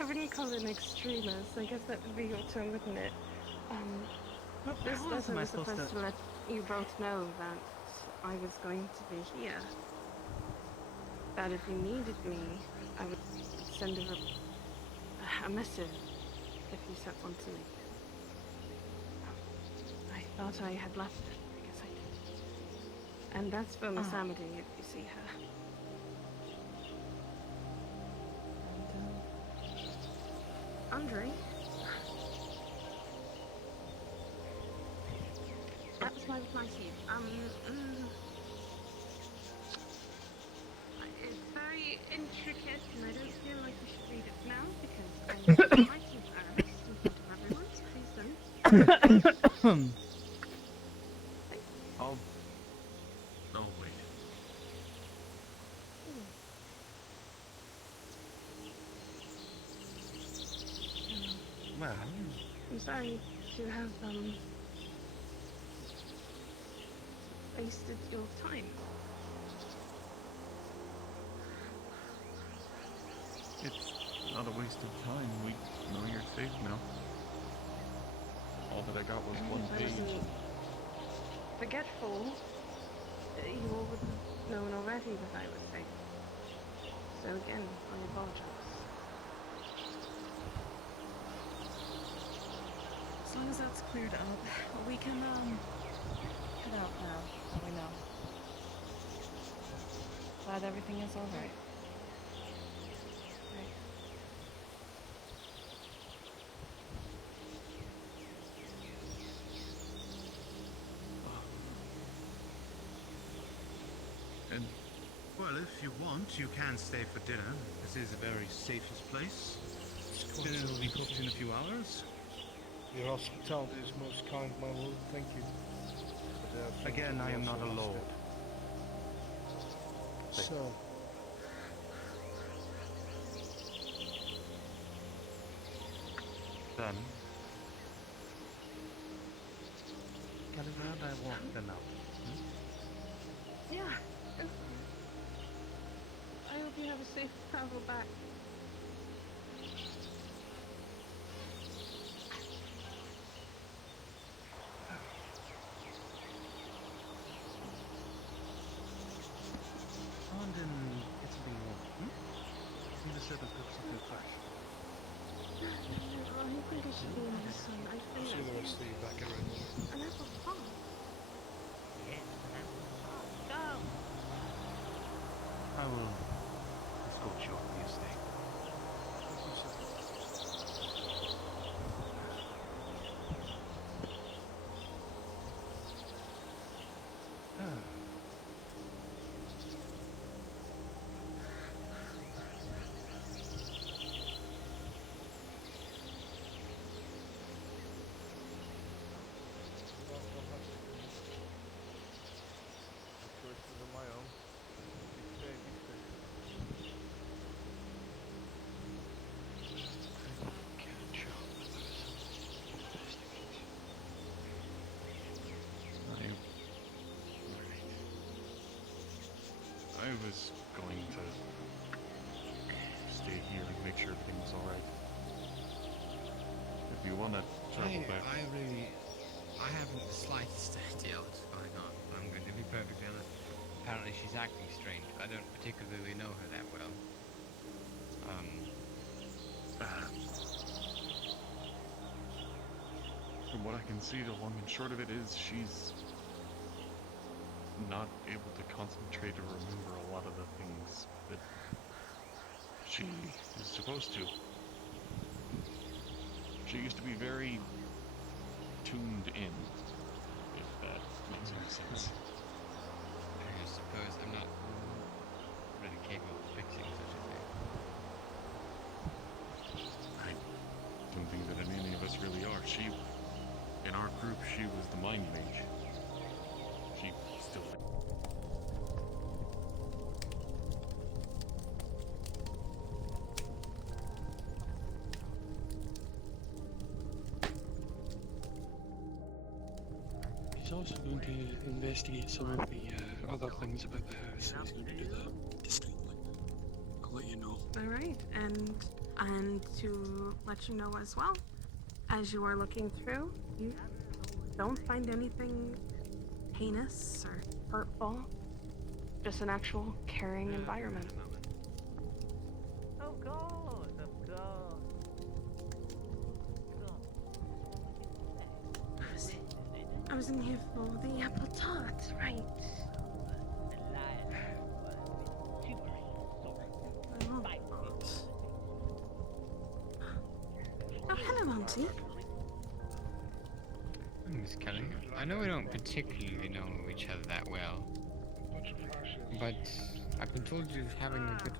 I wouldn't call it an extremist. I guess that would be your term, wouldn't it? This how else letter am I was supposed supposed to- to let you both know that I was going to be here. That if you needed me, I would send a missive if you sent one to me. I thought I had left it. I guess I did. And that's for Miss Amity if you see her. And, Andre? That was my reply to you. It's very intricate, and I don't feel like you should read it now because I might be embarrassed in front of everyone. So please don't. I'll... Oh, wait. Well, I'm sorry to have wasted your time. It's not a waste of time. We know you're safe now. All that I got was one If I page. wasn't forgetful, you all would have known already that I was safe. So again, I apologize. As long as that's cleared up, we can, Head out now, so we know. Glad everything is alright. And well, if you want, you can stay for dinner. This is the very safest place. Dinner will be cooked in a few hours. Your hospitality is most kind, my lord. Thank you. But, Again, I am not a lord. So, Then, Kelly, where'd I walk them out? Yeah. I hope you have a safe travel back. London, Italy, in the set of books of your crash. I think I should be in the sun. I think see the rest of you back at Red Bull. an apple pie. Go. I will escort you on your stay. make sure everything's alright. If you want to travel back. I haven't the slightest idea what's going on. I'm going to be perfectly honest. Apparently she's acting strange. I don't particularly know her that well. From what I can see, the long and short of it is she's not able to concentrate or remember a lot of the things that she is supposed to. She used to be very tuned in, if that makes any sense. I suppose I'm not really capable of fixing such a thing. I don't think that any of us really are. In our group, she was the mind mage. She still... He's also going to investigate some of the other things about the house, and he's going to do that discreetly. I'll let you know. All right, and to let you know as well, as you are looking through, you don't find anything heinous or hurtful. Just an actual caring environment. Of course, of course. I was in here for the apple tart, right? Oh, hello, Monty. Miss Kelly, I know we don't particularly know each other that well, but I've been told you're having a bit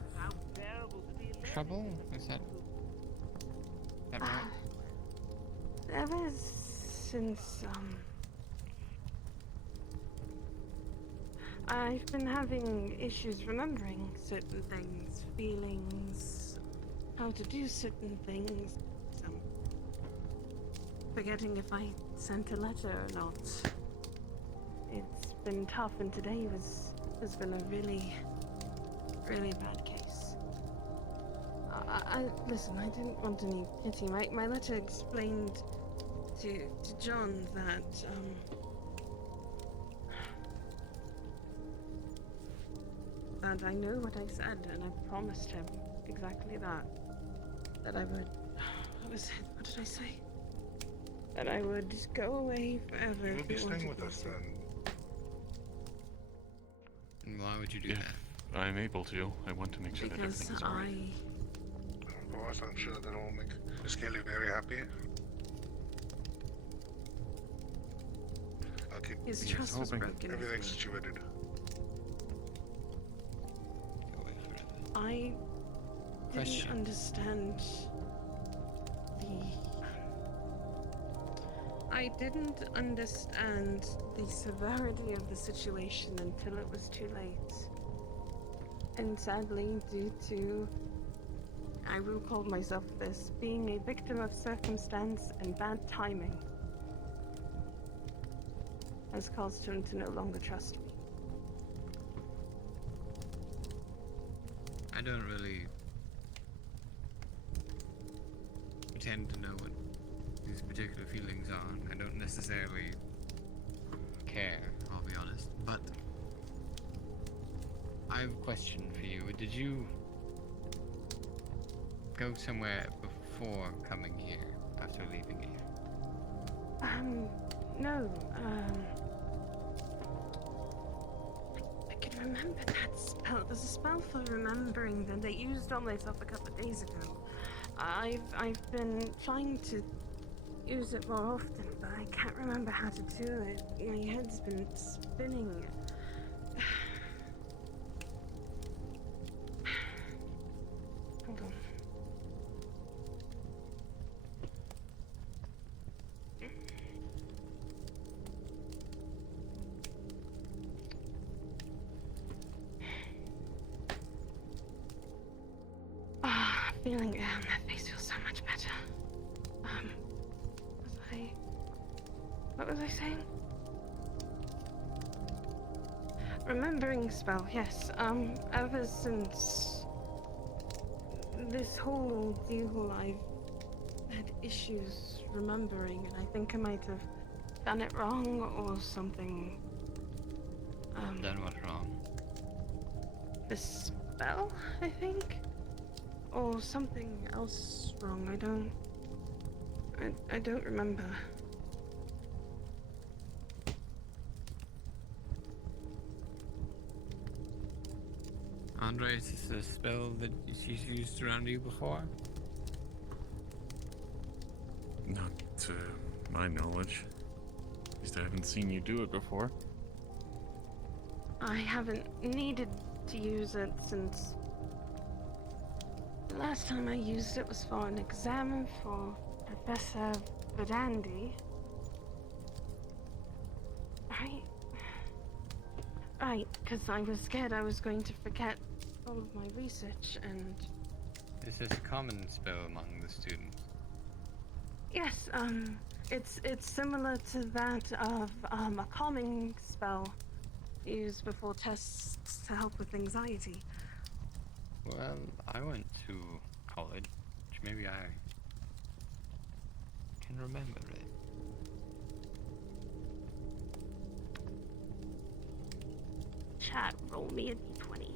of trouble. Is that right? Ever since, I've been having issues remembering certain things, feelings, how to do certain things. Forgetting if I sent a letter or not. It's been tough, and today has been a really, really bad case. Listen, I didn't want any pity. My letter explained to John that, and I know what I said, and I promised him exactly that. That I would... What did I say? That I would go away forever. You'll be staying with us then. And why would you do that? I'm able to. I want to make sure that everything's alright. Of course, I'm sure that'll make Miss Kelly very happy. I'll keep His trust was broken. everything situated. I didn't understand I didn't understand the severity of the situation until it was too late. And sadly, due to, I will call myself this, being a victim of circumstance and bad timing, has caused him to no longer trust me. I don't really pretend to know what these particular feelings are. I don't necessarily care, I'll be honest. But I have a question for you. Did you go somewhere before coming here, after leaving here? No, I could remember that spell. There's a spell for remembering that they used on myself a couple of days ago. I've been trying to use it more often, but I can't remember how to do it. My head's been spinning. Hold on. Feeling, my face feels so much better. What was I saying? Remembering spell, yes. Ever since this whole ordeal, I've had issues remembering, and I think I might have done it wrong or something. Done what wrong? The spell, I think? Or something else wrong. I don't remember. Andre, is this a spell that she's used around you before? Not to my knowledge. At least I haven't seen you do it before. I haven't needed to use it since the last time I used it was for an exam for Professor Verdandi. Right, because I was scared I was going to forget all of my research, and Is this a common spell among the students? yes, it's similar to that of a calming spell used before tests to help with anxiety. Well, I went to college. Maybe I can remember it. Chat, roll me a d20.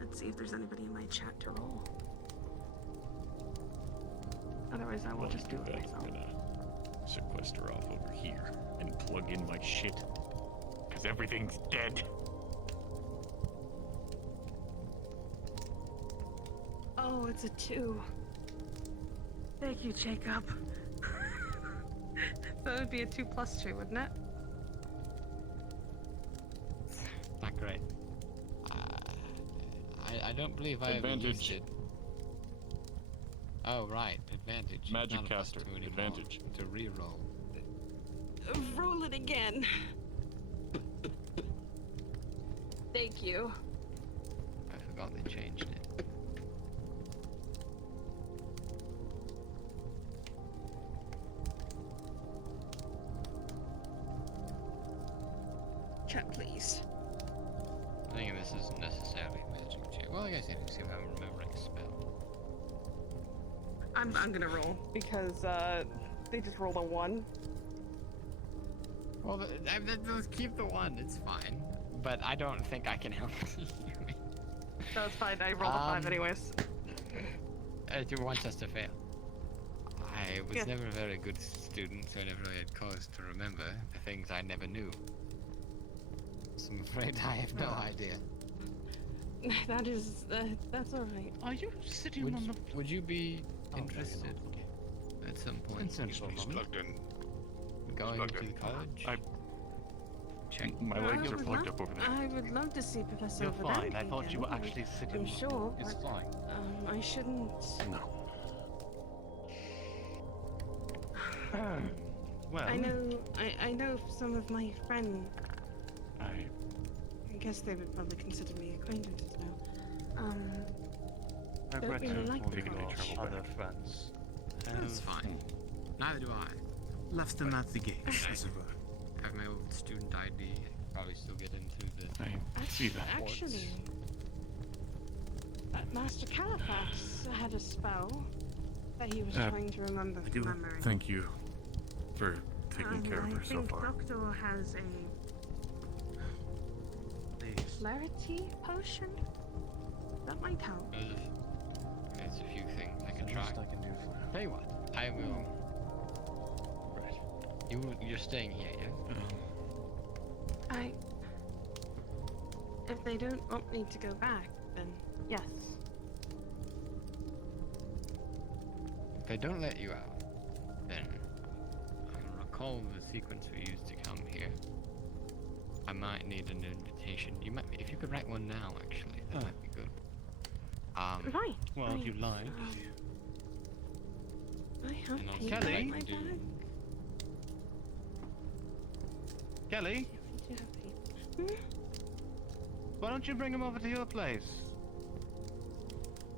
Let's see if there's anybody in my chat to roll. Otherwise, I will just do it myself. I'm gonna sequester off over here and plug in my shit. Because everything's dead. Oh, it's a 2. Thank you, Jacob. That would be a 2 plus 2, wouldn't it? Not great. I don't believe I ever used it. Oh, right. Advantage. Magic caster. Advantage. To reroll. Roll it again. Thank you. I forgot they changed it. Chat, please. I think this isn't necessarily magic check. Well, I guess you can see if I'm remembering a spell. I'm gonna roll because they just rolled a 1. Well, let's keep the 1. It's fine. But I don't think I can help you. That's fine. I rolled a 5 anyways. You want us to fail. I was Yeah. never a very good student, so I never really had cause to remember the things I never knew. So I'm afraid I have no idea. That is, that's alright. Are you sitting on the... Would you be interested at some point? He's plugged in. Going to the college? Check. My legs are plugged up over there. I would love to see Professor You're fine. Verdandi I thought you were again. actually sitting I'm on sure, It's but, fine. I shouldn't. No. Well... I know some of my friends. I guess they would probably consider me acquaintances now. I've don't read really through like all the your college. other friends. That's fine. Neither do I. Left them at the gates, as it were. Have my old student ID. Probably still get into the... I see that. Actually, Master Califax had a spell that he was trying to remember from memory. Thank you for taking care of her so far. I think Doctor has a clarity potion. That might help. There's a few things I can try. I can do for now. Tell you what, I will... Right. You're staying here, yeah? If they don't want me to go back, then yes. If they don't let you out, then I'll recall the sequence we used to come here. I might need an invitation. You might, if you could write one now, actually, that might be good. Right. Well, if you like. I have And I'll paper Kelly? in my bag. Kelly, Do you have paper? why don't you bring him over to your place?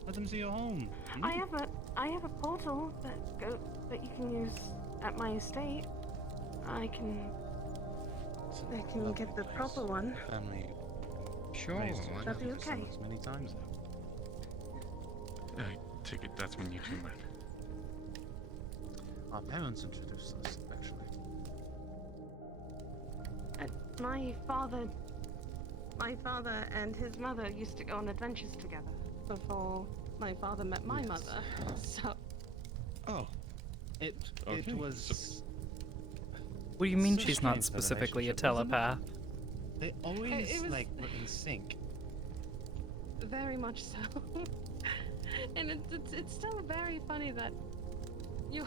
Let him see your home. I have a portal that you can use at my estate. I can get the proper one. Family Sure. Raised why each not? That'd be other okay. sons many times now. I take it that's when you two met. Our parents introduced us, actually. My father and his mother used to go on adventures together before my father met my mother. So Oh. It Okay. was. What do you mean so she's not strange, the specifically a relationship, wasn't it? telepath? They always It was- like were in sync. very much so. And it's still very funny that your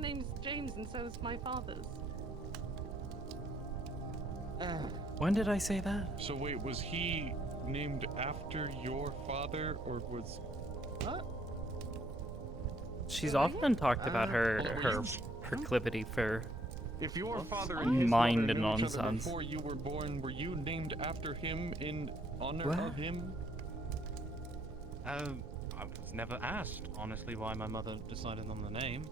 name's James and so is my father's. When did I say that? So wait, was he named after your father, or was... What? She's often talked about her well, proclivity for If your father and his mind mother knew each other nonsense. before you were born, were you named after him in honor What? of him? I was never asked, honestly, why my mother decided on the name.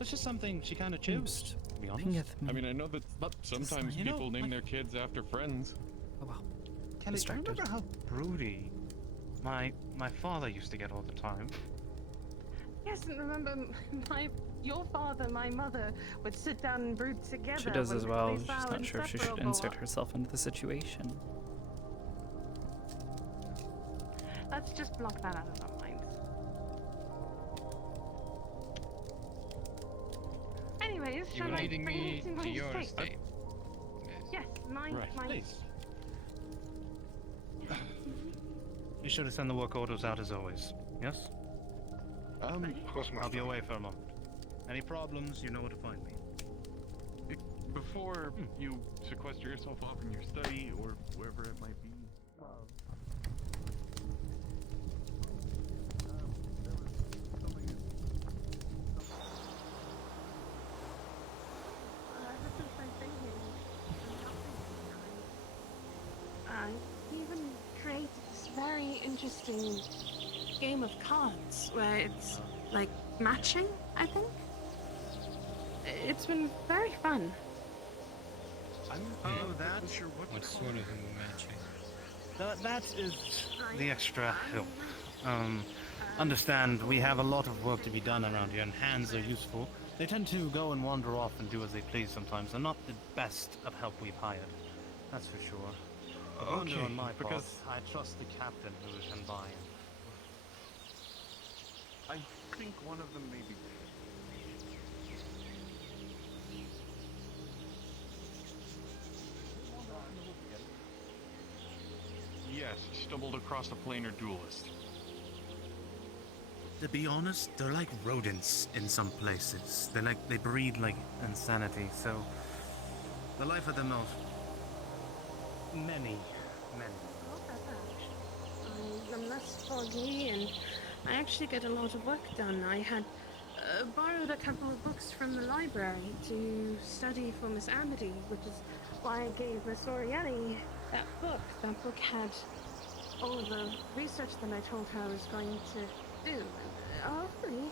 It's just something she kind of chose, to be honest. I mean, I know that sometimes you know, people name their kids after friends. Oh wow. Kelly, do you Distracted. remember how broody my father used to get all the time? Yes, and remember, your father, my mother would sit down and brood together. She does when as well. they She's felt not sure if she should inseparable. insert herself into the situation. Let's just block that out of our minds. Anyways, You shall were I leading bring me you to to my your estate? estate. Yes, my Please. You should have sent the work orders out as always. Yes? Of course, I'll be away for a moment. Any problems, you know where to find me. Before you sequester yourself off in your study, or wherever it might be. He even created this very interesting game of cards where it's like matching, I think. It's been very fun. That's sure what sort of matching. That is the extra help. Understand, we have a lot of work to be done around here, and hands are useful. They tend to go and wander off and do as they please sometimes. They're not the best of help we've hired. That's for sure. But Okay, on my because- part, I trust the captain who is in by. I think one of them may be... Yes, stumbled across a planar duelist. To be honest, they're like rodents in some places. They breed like insanity, so the life of them of many. I'm less foggy and I actually get a lot of work done. I had borrowed a couple of books from the library to study for Miss Amity, which is why I gave Miss Orielli that book. That book had all of the research that I told her I was going to do. Hopefully,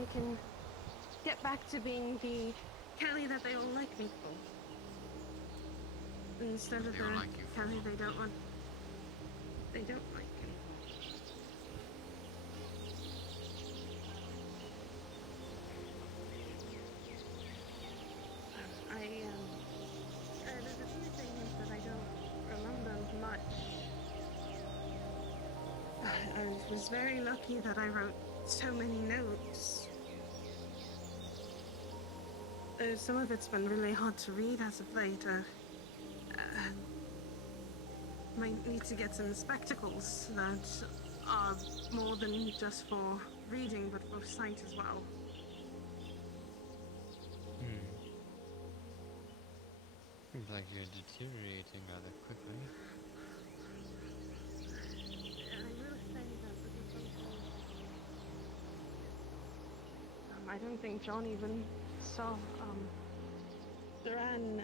I can get back to being the Kelly that they all like me for. Instead of They all the like you for Kelly they don't want. They don't like me. There's a few things that I don't remember much. I was very lucky that I wrote so many notes. Some of it's been really hard to read as of late. Might need to get some spectacles that are more than just for reading, but for sight as well. Seems like you're deteriorating rather quickly. I don't think John even saw Duran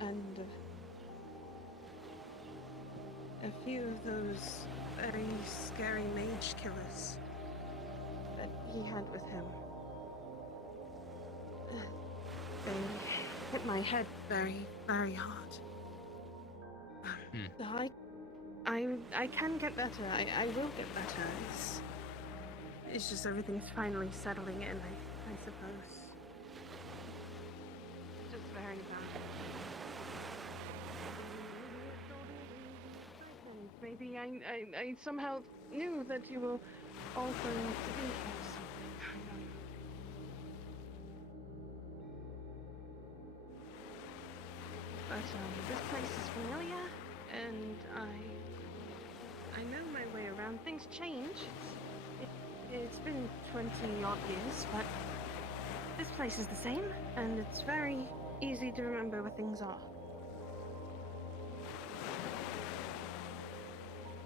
and a few of those very scary mage killers that he had with him. They hit my head very, very hard. I can get better. I will get better. It's just everything's finally settling in, I suppose. Just very bad. Maybe I somehow knew that you were all going to be here, so I don't know. But this place is familiar, and I know my way around. Things change. It's been 20-odd years, but this place is the same, and it's very easy to remember where things are.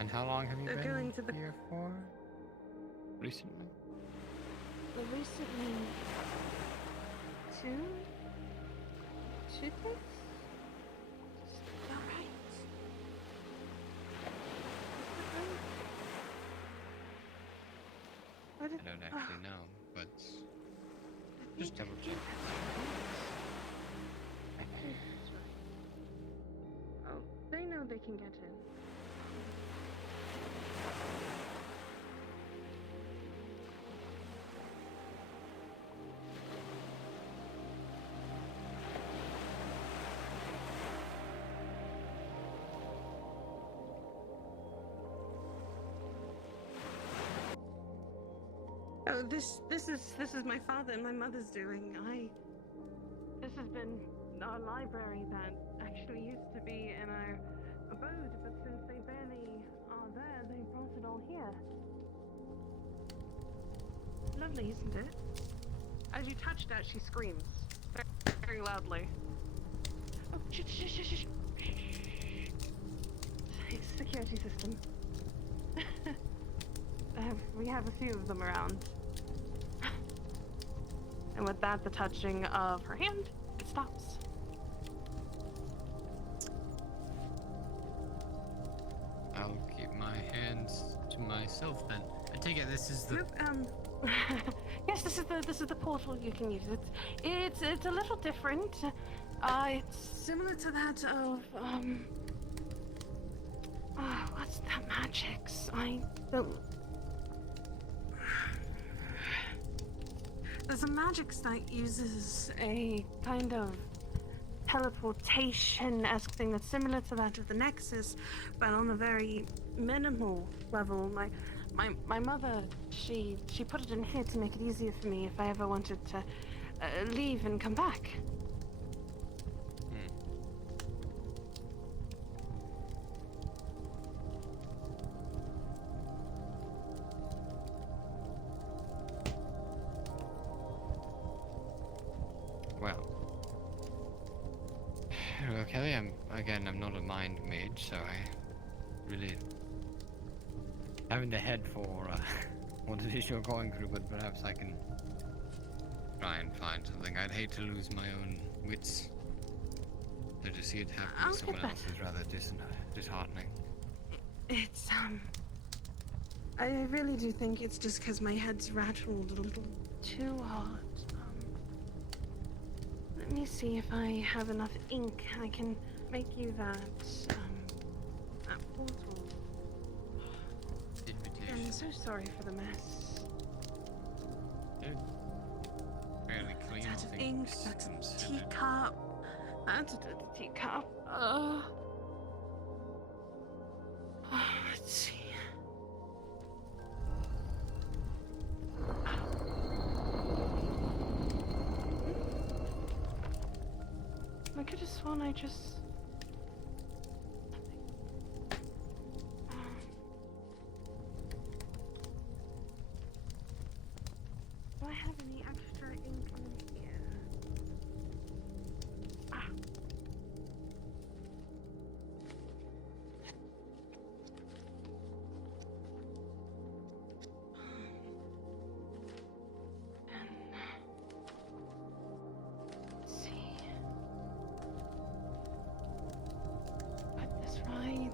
And how long have you They're been going to the- here for? Recently? Well, recently, two days? All right. I don't actually know, but just double check. Oh, they know they can get in. Oh, this is my father and my mother's doing. This has been our library that actually used to be in our abode, but since they barely are there, they brought it all here. Lovely, isn't it? As you touch that, she screams very, very loudly. Oh, shh, shh, shh, shh, shh. It's a security system. We have a few of them around. And with that, the touching of her hand, it stops. I'll keep my hands to myself then. I take it this is the. Yes, this is the portal you can use. It's a little different. It's similar to that of what's that magic's? I don't. There's a magic that uses a kind of teleportation-esque thing that's similar to that of the Nexus, but on a very minimal level. My mother, she put it in here to make it easier for me if I ever wanted to leave and come back. Well, Kelly, I'm not a mind mage, so I really having to head for what it is you're going through, but perhaps I can try and find something. I'd hate to lose my own wits. So to see it happen to someone else is rather disheartening. It's I really do think it's just because my head's rattled a little too hard. Let me see if I have enough ink. I can make you that portal. Invitation. I'm so sorry for the mess. Fairly clean. That's out of ink. That's a teacup. That's a teacup. Let's see. I could have sworn I just... Do I have any extra ink in here? Let's see. Put this right.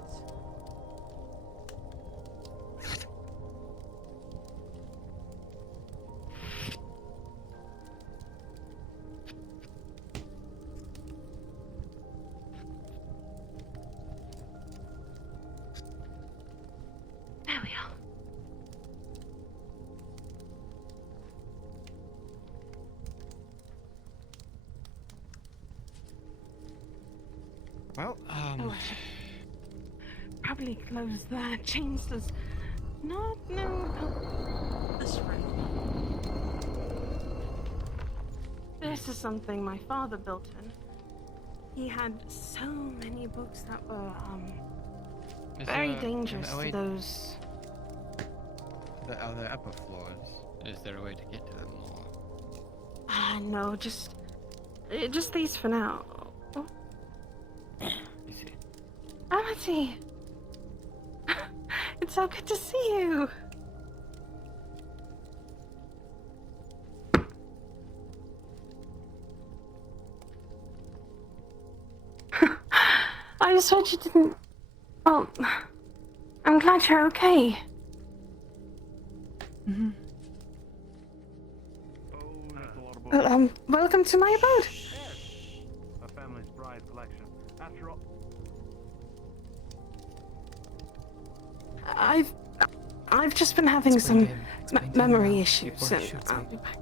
Well, Oh, I should probably close the chainsaws. No. This way. This is something my father built in. He had so many books that were very dangerous to those. The other upper floors. Is there a way to get to them more? No, just these for now. Oh. Amity! It's so good to see you! I just heard you didn't... Well, I'm glad you're okay. Mm-hmm. Welcome to my abode. A family's prize collection. After all, I've just been having some memory issues, and I'll be back.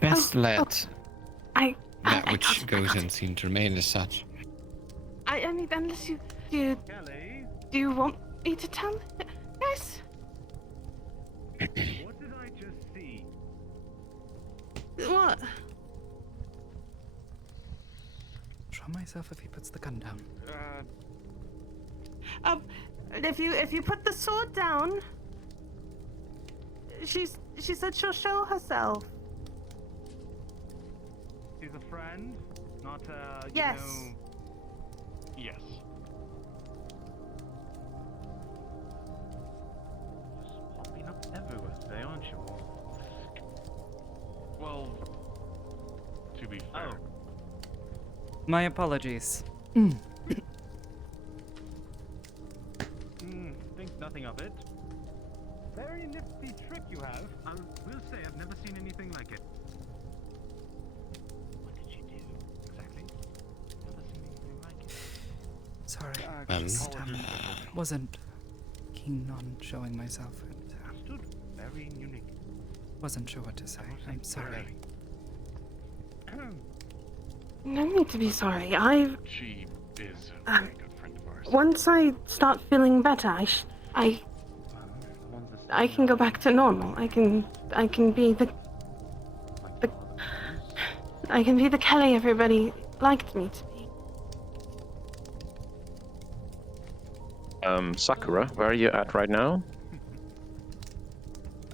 Best let that I which goes unseen to remain as such. I mean, unless do you want me to tell? Yes. what did I just see? What? Show myself if he puts the gun down. If you put the sword down, she said she'll show herself. She's a friend, not Yes. Yes. Just popping up everywhere today, aren't you all? Well, to be fair. Oh. My apologies. Think nothing of it. Very nifty trick you have. I will say I've never seen anything like it. What did you do exactly? Never seen anything like it. Sorry. Just, wasn't keen on showing myself and Stood very unique. wasn't sure what to say. I'm sorry. No need to be sorry. She is a very good friend of ours. Once I start feeling better, I can go back to normal. I can be the I can be the Kelly everybody liked me to be. Sakura, where are you at right now?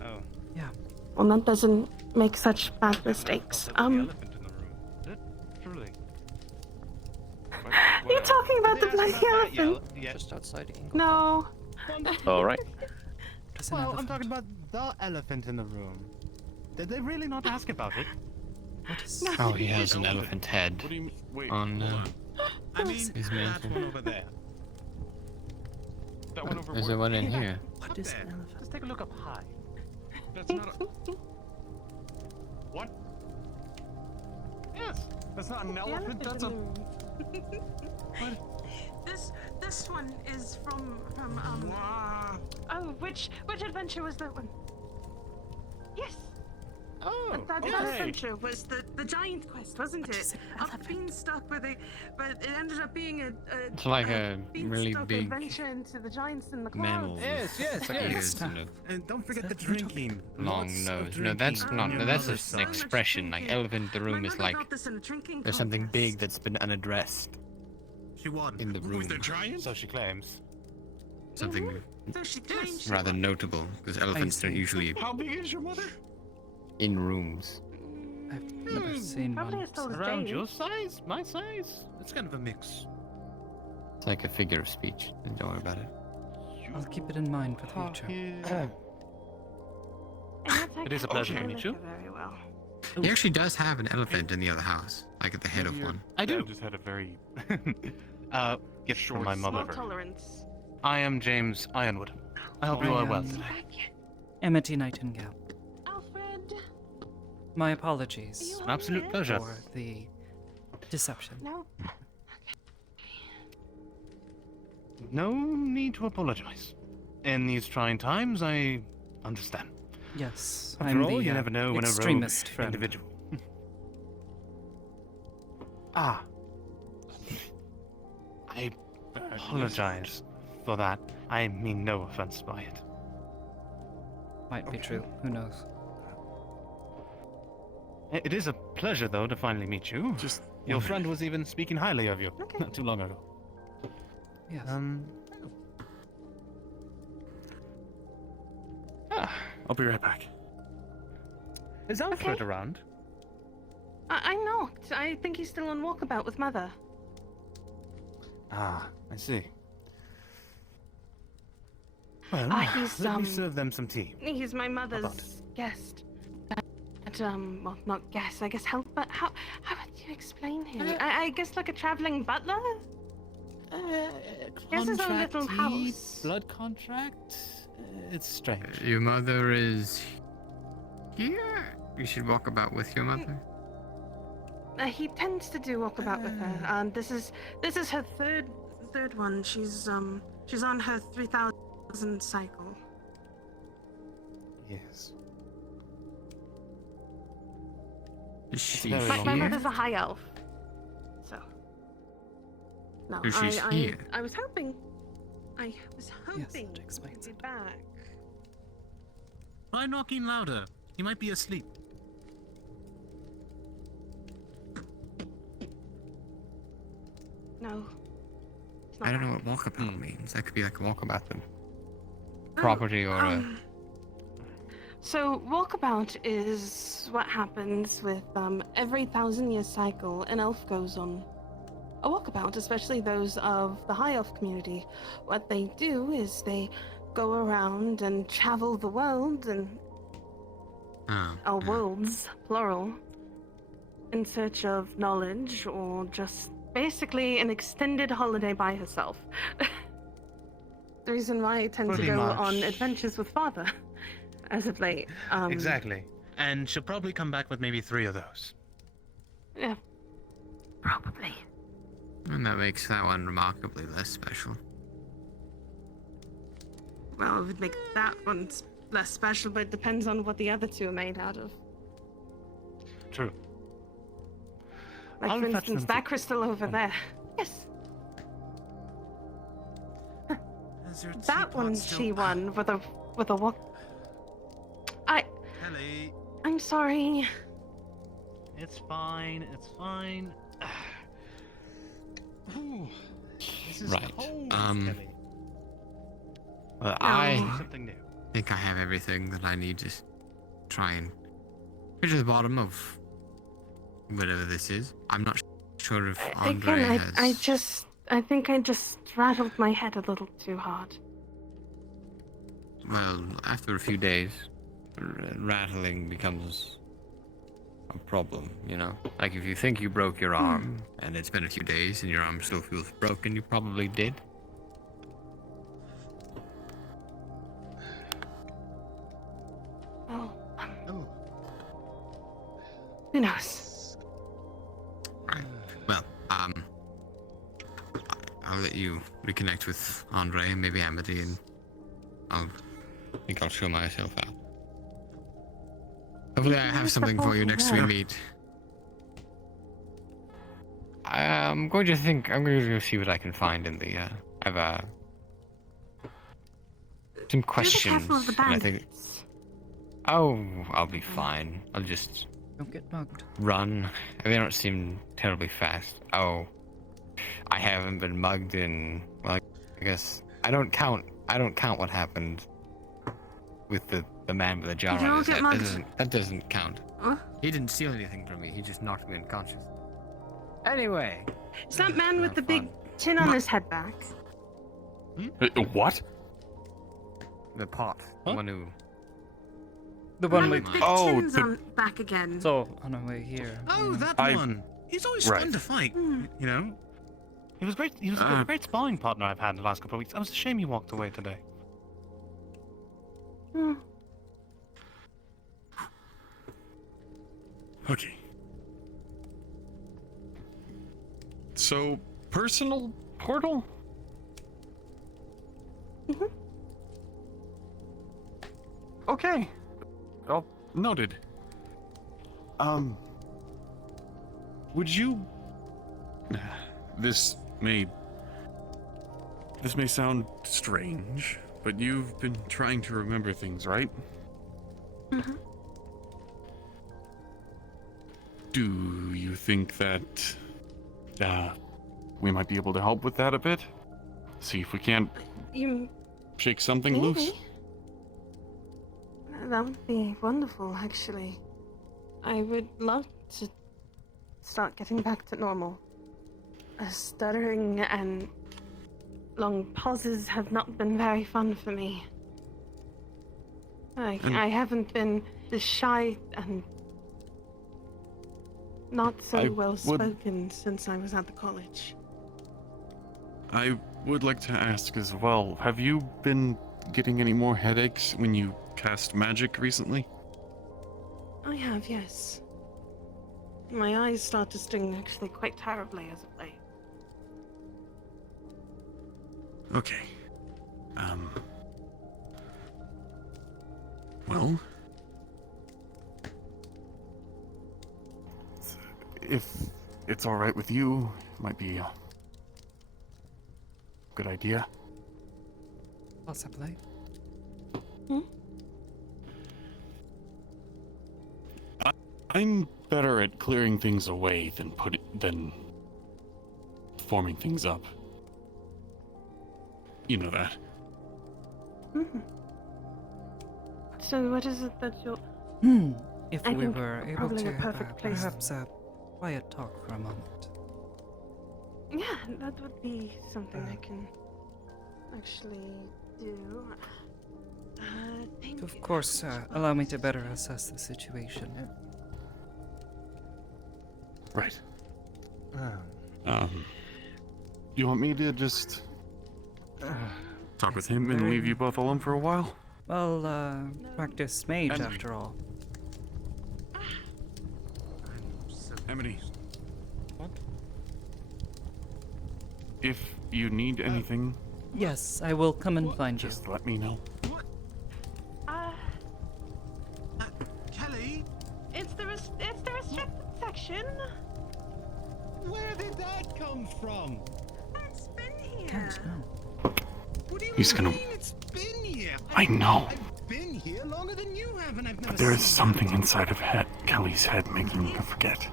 Oh. Yeah. Well, that doesn't make such bad mistakes. Truly. Are you talking about the bloody elephant? Just outside England. No. All right. Well, I'm talking about the elephant in the room. Did they really not ask about it? What is... Oh, he has an elephant head What do you mean? Wait, on I mean, his that mantle. one over there. that one over There's where? a one in here. What is an elephant? Just take a look up high. That's not a... What? Yes, that's not an elephant. That's a. This one is from Oh, which adventure was that one? Yes. Oh, That okay. adventure was the giant quest, wasn't it? Up Beanstalk, but it ended up being a It's like a really Beanstalk big adventure into the giants in the clouds. mammal. Yes, yes, with yes. ears and a And don't forget the drinking. long Lots of nose. No, drinking that's on not. your No, that's mother's just an side. expression. Like elephant in the room is like Got this in a drinking there's something contest. big that's been unaddressed She won. in the room. So she claims. Something So she claims she rather notable because elephants don't usually How big is your mother? in rooms. I've never seen Probably one. as tall as Around Dave. your size, my size. It's kind of a mix. It's like a figure of speech. Don't worry about it. I'll keep it in mind for future. It is a pleasure to meet you. Very well. He actually does have an elephant in the other house, like at the head of one. I do. Just had a very Gift from my Small mother. tolerance. I am James Ironwood. I hope you are well today. Amity Nightingale. Alfred. My apologies. An absolute pleasure. For the deception. No. No need to apologize. In these trying times, I understand. Yes, After I'm all, the you never know when a rogue extremist friend. individual. Ah. I apologize for that. I mean no offense by it. Might be true. Who knows? It is a pleasure, though, to finally meet you. Your friend was even speaking highly of you not too long ago. Yes. I'll be right back. Is Alfred around? I knocked. I think he's still on walkabout with Mother. Ah, I see. Well, He's, let me serve them some tea. He's my mother's guest. Well, not guest, I guess helper. How would you explain him? I guess like a traveling butler? He has his own little house. Blood contract? It's strange. Your mother is here? You should walk about with your mother? He tends to do walkabout with her. This is her third one. She's on her 3000 cycle. Yes. Is she My mother's a high elf. So. No, So she's here. I was hoping. I was hoping to be back. Try knocking louder. He might be asleep. No. I don't know what walkabout means. That could be like a walkabout the property or a... So walkabout is what happens with every 1,000-year cycle an elf goes on a walkabout, especially those of the high elf community. What they do is they go around and travel the world and worlds, plural, in search of knowledge or just basically an extended holiday by herself. The reason why I tend to go on adventures with Father as of late. Exactly. And she'll probably come back with maybe 3 of those. Yeah, probably. And that makes that one remarkably less special. Well, it would make that one less special, but it depends on what the other 2 are made out of. True. Like, I'll for fetch instance, them that crystal over there. Yes. That one she won with a walk. Kelly. I'm sorry. It's fine. It's fine. Ooh, this is Right. cold, Well, Kelly. I Something new. think I have everything that I need to try and get to the bottom of whatever this is. I'm not sure if Andre Again, has... I think I just rattled my head a little too hard. Well, after a few days, rattling becomes a problem, you know? Like if you think you broke your arm, and it's been a few days and your arm still feels broken, you probably did. Oh. Who knows? Right. Well, I'll let you reconnect with Andre and maybe Amity, and I think I'll show myself out. Hopefully I have something for you next we meet. I'm going to go see what I can find in the, I have, some questions. Be careful of the and I think, bandits. oh, I'll be fine. I'll just Don't get mugged. run. They don't seem terribly fast. Oh, I haven't been mugged in, well, I guess, I don't count what happened with the man with the jar on his head. That doesn't count. Huh? He didn't steal anything from me. He just knocked me unconscious. Anyway. Is that man with the big tin on his head back? What? The pot. The one who... The one Man with with big Oh, tins on back again. So on our way here. Oh, that one. He's always Right. fun to fight, you know? He was great. He was a great sparring partner I've had in the last couple of weeks. I was ashamed he walked away today. Okay. So, personal portal? Okay. Oh, noted. Would you... This may sound strange, but you've been trying to remember things, right? Mm-hmm. Do you think that we might be able to help with that a bit? See if we can't You shake something maybe. loose? That would be wonderful, actually. I would love to start getting back to normal. Stuttering and long pauses have not been very fun for me. I haven't been this shy and not so well spoken since I was at the college. I would like to ask as well, have you been getting any more headaches when you cast magic recently? I have, yes. My eyes start to sting actually quite terribly as of late. Okay. Well, if it's all right with you, it might be a good idea. Possibly. I'm better at clearing things away than forming things up. You know that. Mm-hmm. So what is it that you're... If I we think were able probably to a perfect place. perhaps a quiet talk for a moment. Yeah, that would be something I can actually do. Of course, allow me to better assess the situation. Right. You want me to just talk with him and leave you both alone for a while? Well, practice mage Amity. after all. Amity. What? If you need anything, Yes, I will come and find you. just let me know. Kelly? It's the restricted section. Where did that come from? It's been here. Can't know. What do you He's gonna- mean it's been here? I know. I've been here longer than you have, and I've never But there is seen something inside of Kelly's head making her forget.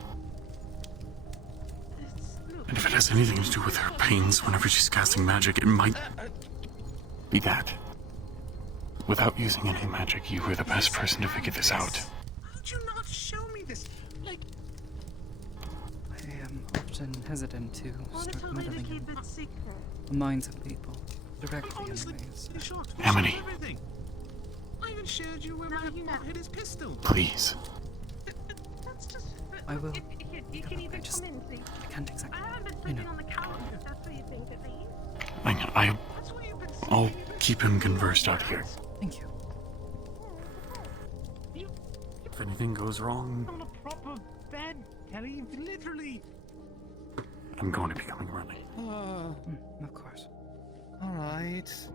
And if it has anything to do with her pains whenever she's casting magic, it might be that. Without using any magic, you were the best person to figure this out. Why would you not show me this? Like, I am often hesitant to Wanna start tell me to meddling keep in it secret? the minds of people. Directly, honestly, anyways. in short, we Amity. shared everything. I even shared you where my butt hit his pistol. Please. That's just... I will. You can even come in, please. I can't exactly. I haven't been sleeping on the couch, if that's what you think it means. I know. I'll keep him conversed out here. Thank you. If anything goes wrong, On a proper bed, Kelly. Literally. I'm going to be coming early. Of course. All right. It's,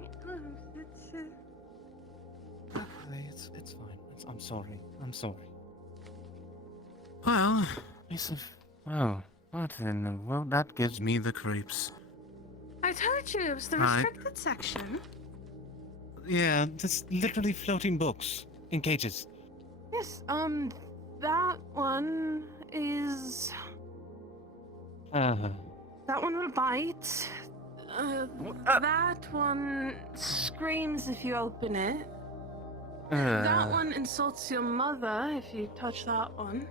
Okay, it's fine. I'm sorry. I'm sorry. Well, Oh, what in the world? That gives me the creeps. I told you it was the Right. restricted section. Yeah, just literally floating books in cages. Yes, that one is... That one will bite. That one screams if you open it. That one insults your mother if you touch that one.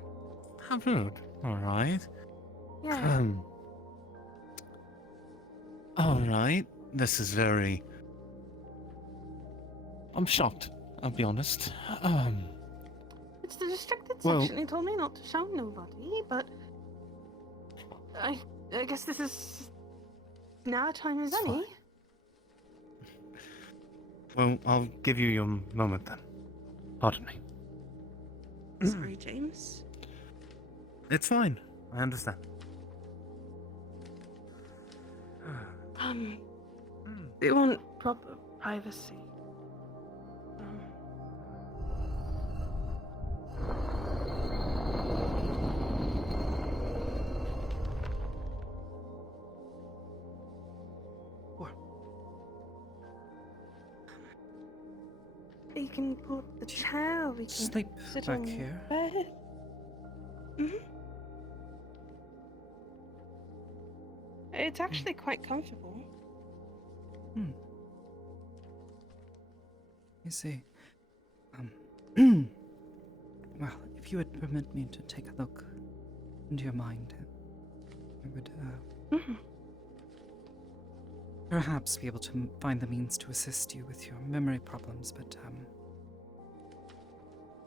How rude. All right. Yeah. All right. This is very. I'm shocked. I'll be honest. It's the restricted well- section. He told me not to show nobody, but I guess this is now time as any. Well, I'll give you your moment then. Pardon me. Sorry, James. It's fine. I understand. We want proper privacy. You can pull up the chair. We can Sleep sit back on the here. bed. Mm-hmm. It's actually quite comfortable. You see, well, if you would permit me to take a look into your mind, I would, perhaps be able to find the means to assist you with your memory problems, but,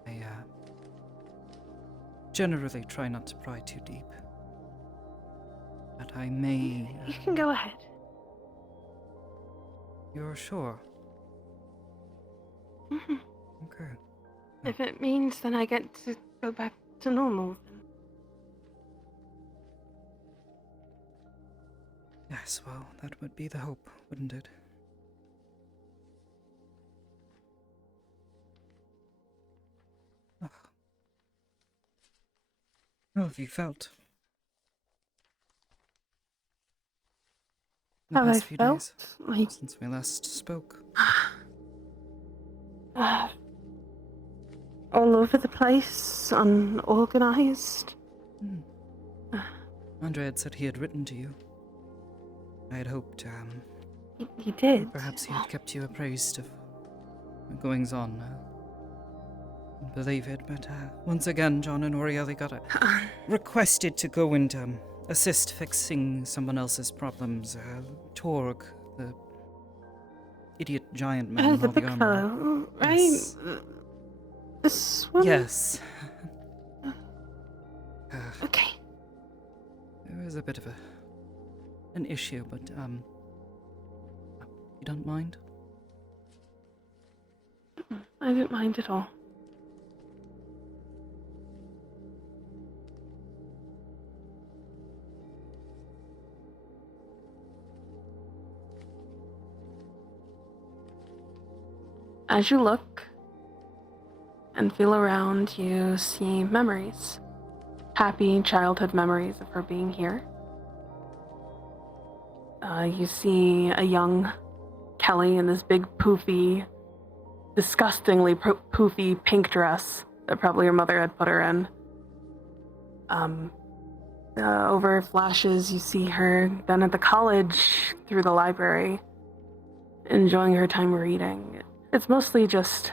I, generally try not to pry too deep. But I may... You can go ahead. You're sure? Mm-hmm. Okay. If it means then I get to go back to normal, then. Yes, well, that would be the hope, wouldn't it? Ugh. How have you felt? The Have I past few felt days, like since we last spoke. all over the place, unorganized. Andre had said he had written to you. I had hoped, He did. perhaps he had kept you appraised of the goings-on. Believe it, but once again, John and Orieli got requested to go and assist fixing someone else's problems. Torg, the idiot giant man in The all the big armor. fellow, right? Yes. This one? Yes. Okay. There was a bit of an issue, but you don't mind? I don't mind at all. As you look and feel around, you see memories. Happy childhood memories of her being here. You see a young Kelly in this big poofy, disgustingly poofy pink dress that probably her mother had put her in. Over flashes, you see her then at the college through the library, enjoying her time reading. It's mostly just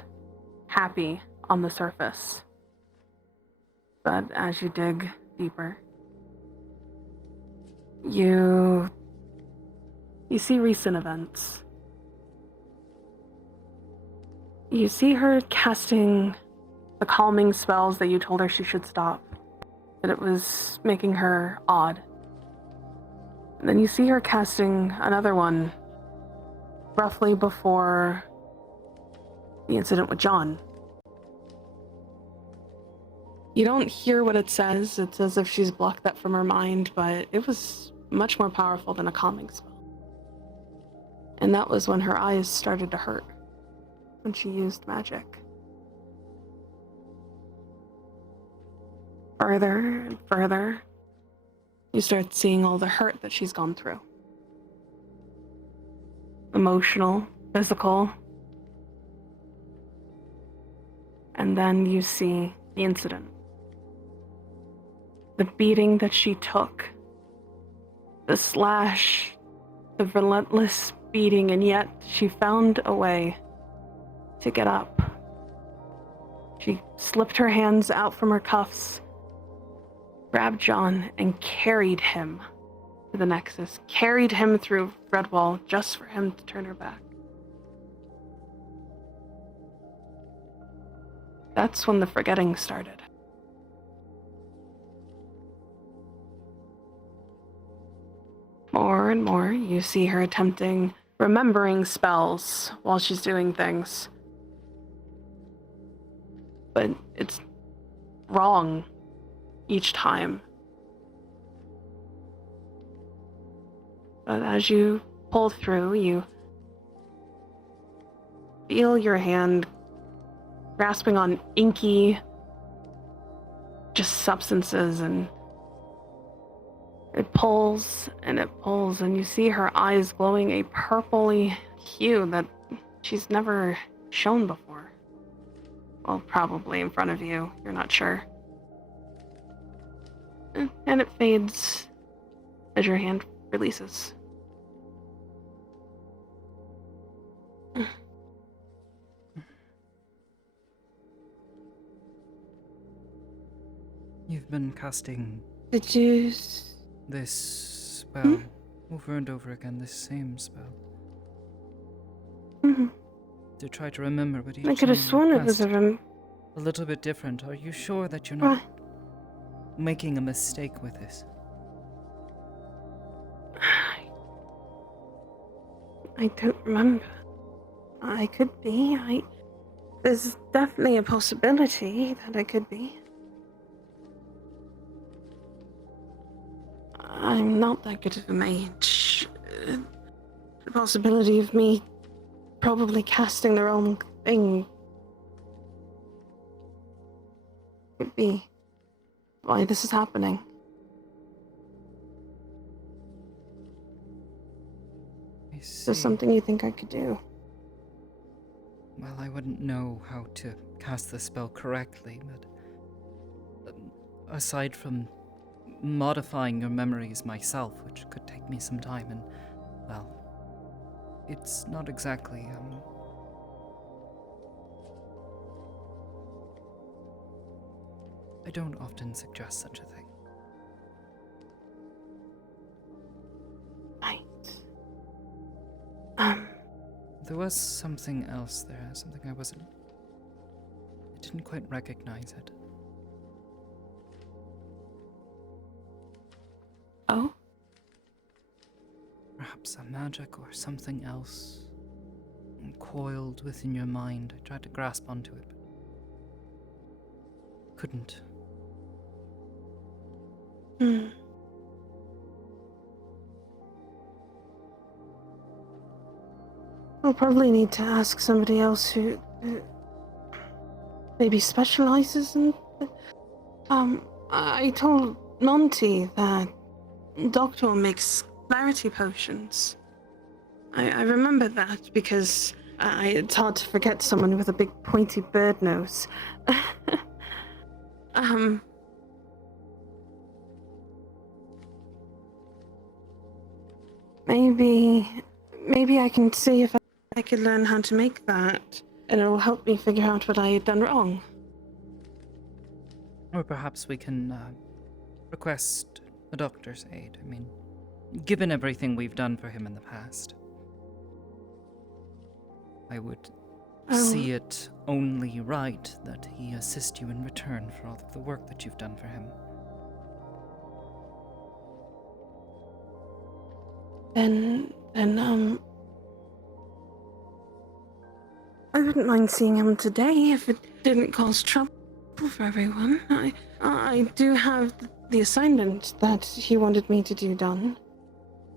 happy on the surface. But as you dig deeper, you see recent events. You see her casting the calming spells that you told her she should stop, that it was making her odd. And then you see her casting another one roughly before the incident with John. You don't hear what it says. It's as if she's blocked that from her mind, but it was much more powerful than a calming spell. And that was when her eyes started to hurt, when she used magic. Further and further, you start seeing all the hurt that she's gone through. Emotional, physical. And then you see the incident. The beating that she took. The slash. The relentless beating, and yet she found a way to get up. She slipped her hands out from her cuffs, grabbed John, and carried him to the Nexus. Carried him through Redwall just for him to turn her back. That's when the forgetting started. More and more, you see her remembering spells while she's doing things. But it's wrong each time. But as you pull through, you feel your hand grasping on inky, just substances, and it pulls, and you see her eyes glowing a purpley hue that she's never shown before. Well, probably in front of you. You're not sure. And it fades as your hand releases. You've been casting Did you... this spell over and over again, this same spell. To try to remember, but each I could have time you sworn it was cast a little bit different. Are you sure that you're not making a mistake with this? I don't remember. I could be. There's definitely a possibility that I could be. I'm not that good of a mage. The possibility of me probably casting the wrong thing could be why this is happening. Is there something you think I could do? Well, I wouldn't know how to cast the spell correctly, but aside from modifying your memories myself, which could take me some time, and, well, it's not exactly, I don't often suggest such a thing. There was something else there, something I didn't quite recognize it. Oh? Perhaps a magic or something else coiled within your mind. I tried to grasp onto it, but couldn't. I'll probably need to ask somebody else who maybe specializes in... I told Monty that Doctor makes clarity potions. I remember that because it's hard to forget someone with a big pointy bird nose. Maybe I can see if I could learn how to make that, and it'll help me figure out what I had done wrong. Or perhaps we can request a doctor's aid. I mean, given everything we've done for him in the past, I would see it only right that he assist you in return for all of the work that you've done for him. Then, I wouldn't mind seeing him today if it didn't cause trouble for everyone. I do have the assignment that he wanted me to do done.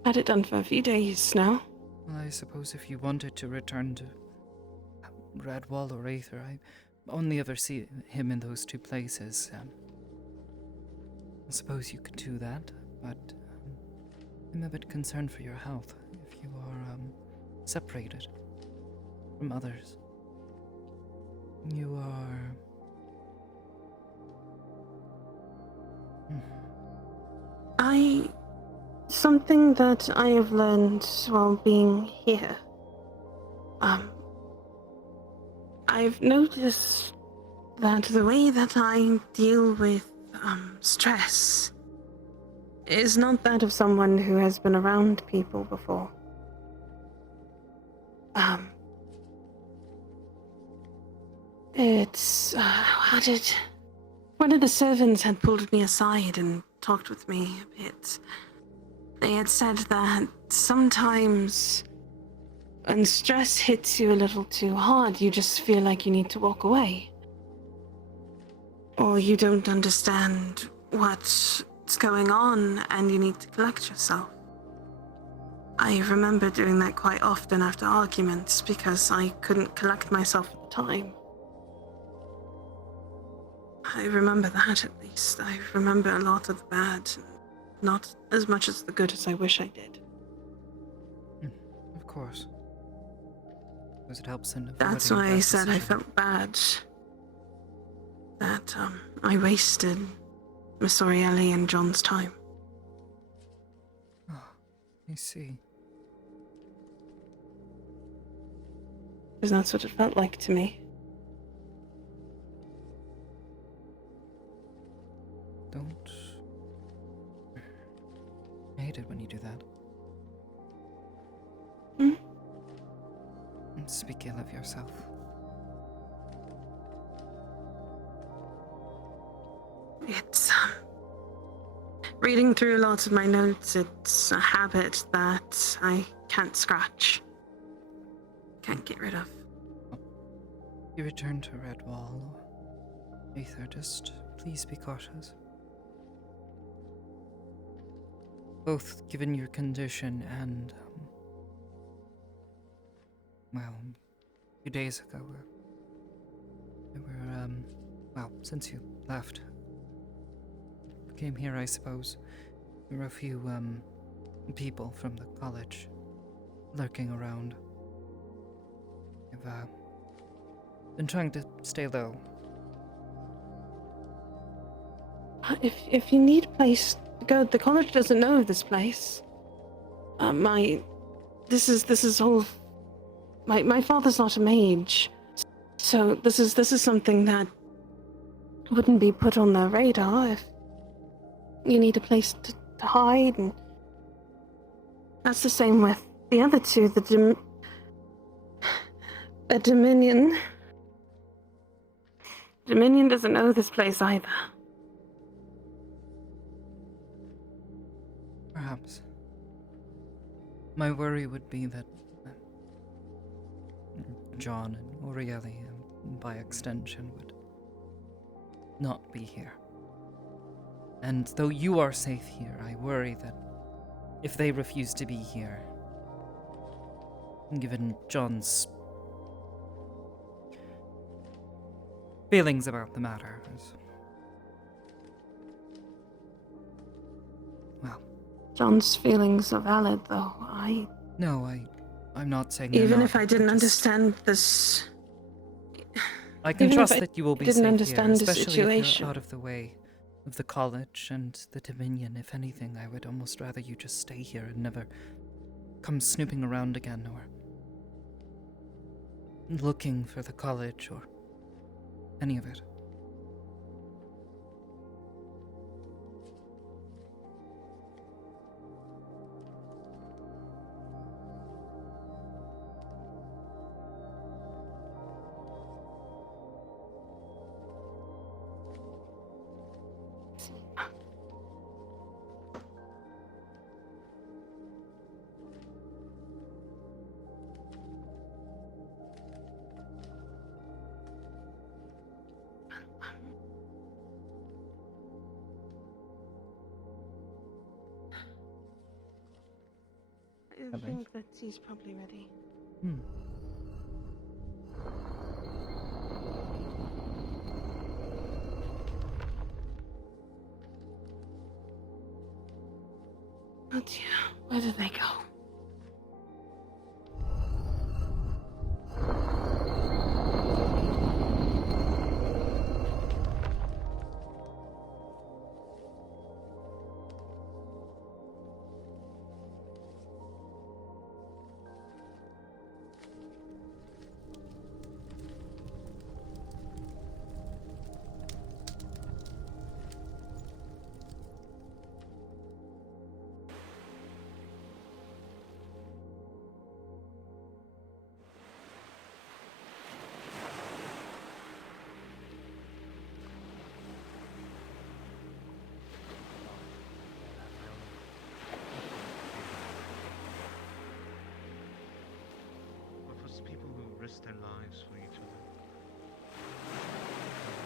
Had it done for a few days now. Well, I suppose if you wanted to return to Redwall or Aether, I only ever see him in those two places. I suppose you could do that, but I'm a bit concerned for your health if you are separated from others. You are... Something that I have learned while being here. I've noticed that the way that I deal with stress is not that of someone who has been around people before. One of the servants had pulled me aside and talked with me a bit. They had said that sometimes when stress hits you a little too hard, you just feel like you need to walk away. Or you don't understand what's going on and you need to collect yourself. I remember doing that quite often after arguments because I couldn't collect myself at the time. I remember that at least. I remember a lot of the bad, not as much as the good as I wish I did. Of course. Because it helps in That's why I said I felt bad. that I wasted Miss Orielli and John's time. Oh, I see. Because that's what it felt like to me. Don't. I hate it when you do that. Hmm? Speak ill of yourself. It's, reading through lots of my notes, it's a habit that I can't scratch. Can't get rid of. You return to Redwall or Aether, just please be cautious. Both given your condition and, well, a few days ago, well, since you left, came here, I suppose, there were a few, people from the college lurking around. I've, been trying to stay low. If you need a place to go, the college doesn't know of this place. This is all. My father's not a mage, so this is something that wouldn't be put on their radar if you need a place to hide, and that's the same with the other two. The Dominion. Dominion doesn't know this place either. Perhaps. My worry would be that John and Orielli, by extension, would not be here. And though you are safe here, I worry that if they refuse to be here, given John's feelings about the matter, well. John's feelings are valid, though. No, I'm not saying even not, if I didn't understand this. I can trust that you will be didn't safe understand here, the especially if situation. you're out of the way of the college and the Dominion. If anything, I would almost rather you just stay here and never come snooping around again or looking for the college or any of it. I think that he's probably ready. Oh dear, where did they go? But for people who risk their lives for each other, I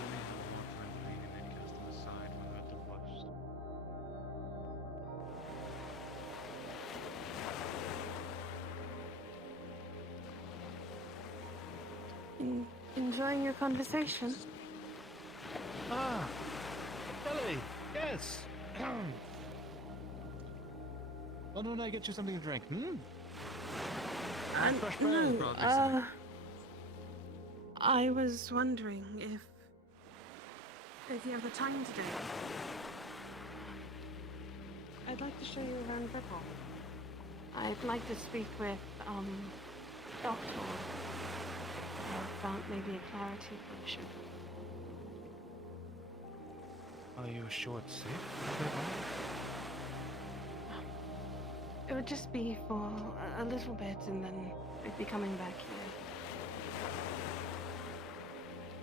really have a hard time believing they'd cast them aside when they're at their worst. Enjoying your conversation? Ah, Ellie, yes. Why don't I get you something to drink? Fresh bread, No, I was wondering if If you have the time today, I'd like to show you around Ripple. I'd like to speak with, Doctor about maybe a clarity potion. Are you sure it's safe? It would just be for a little bit, and then we'd be coming back here.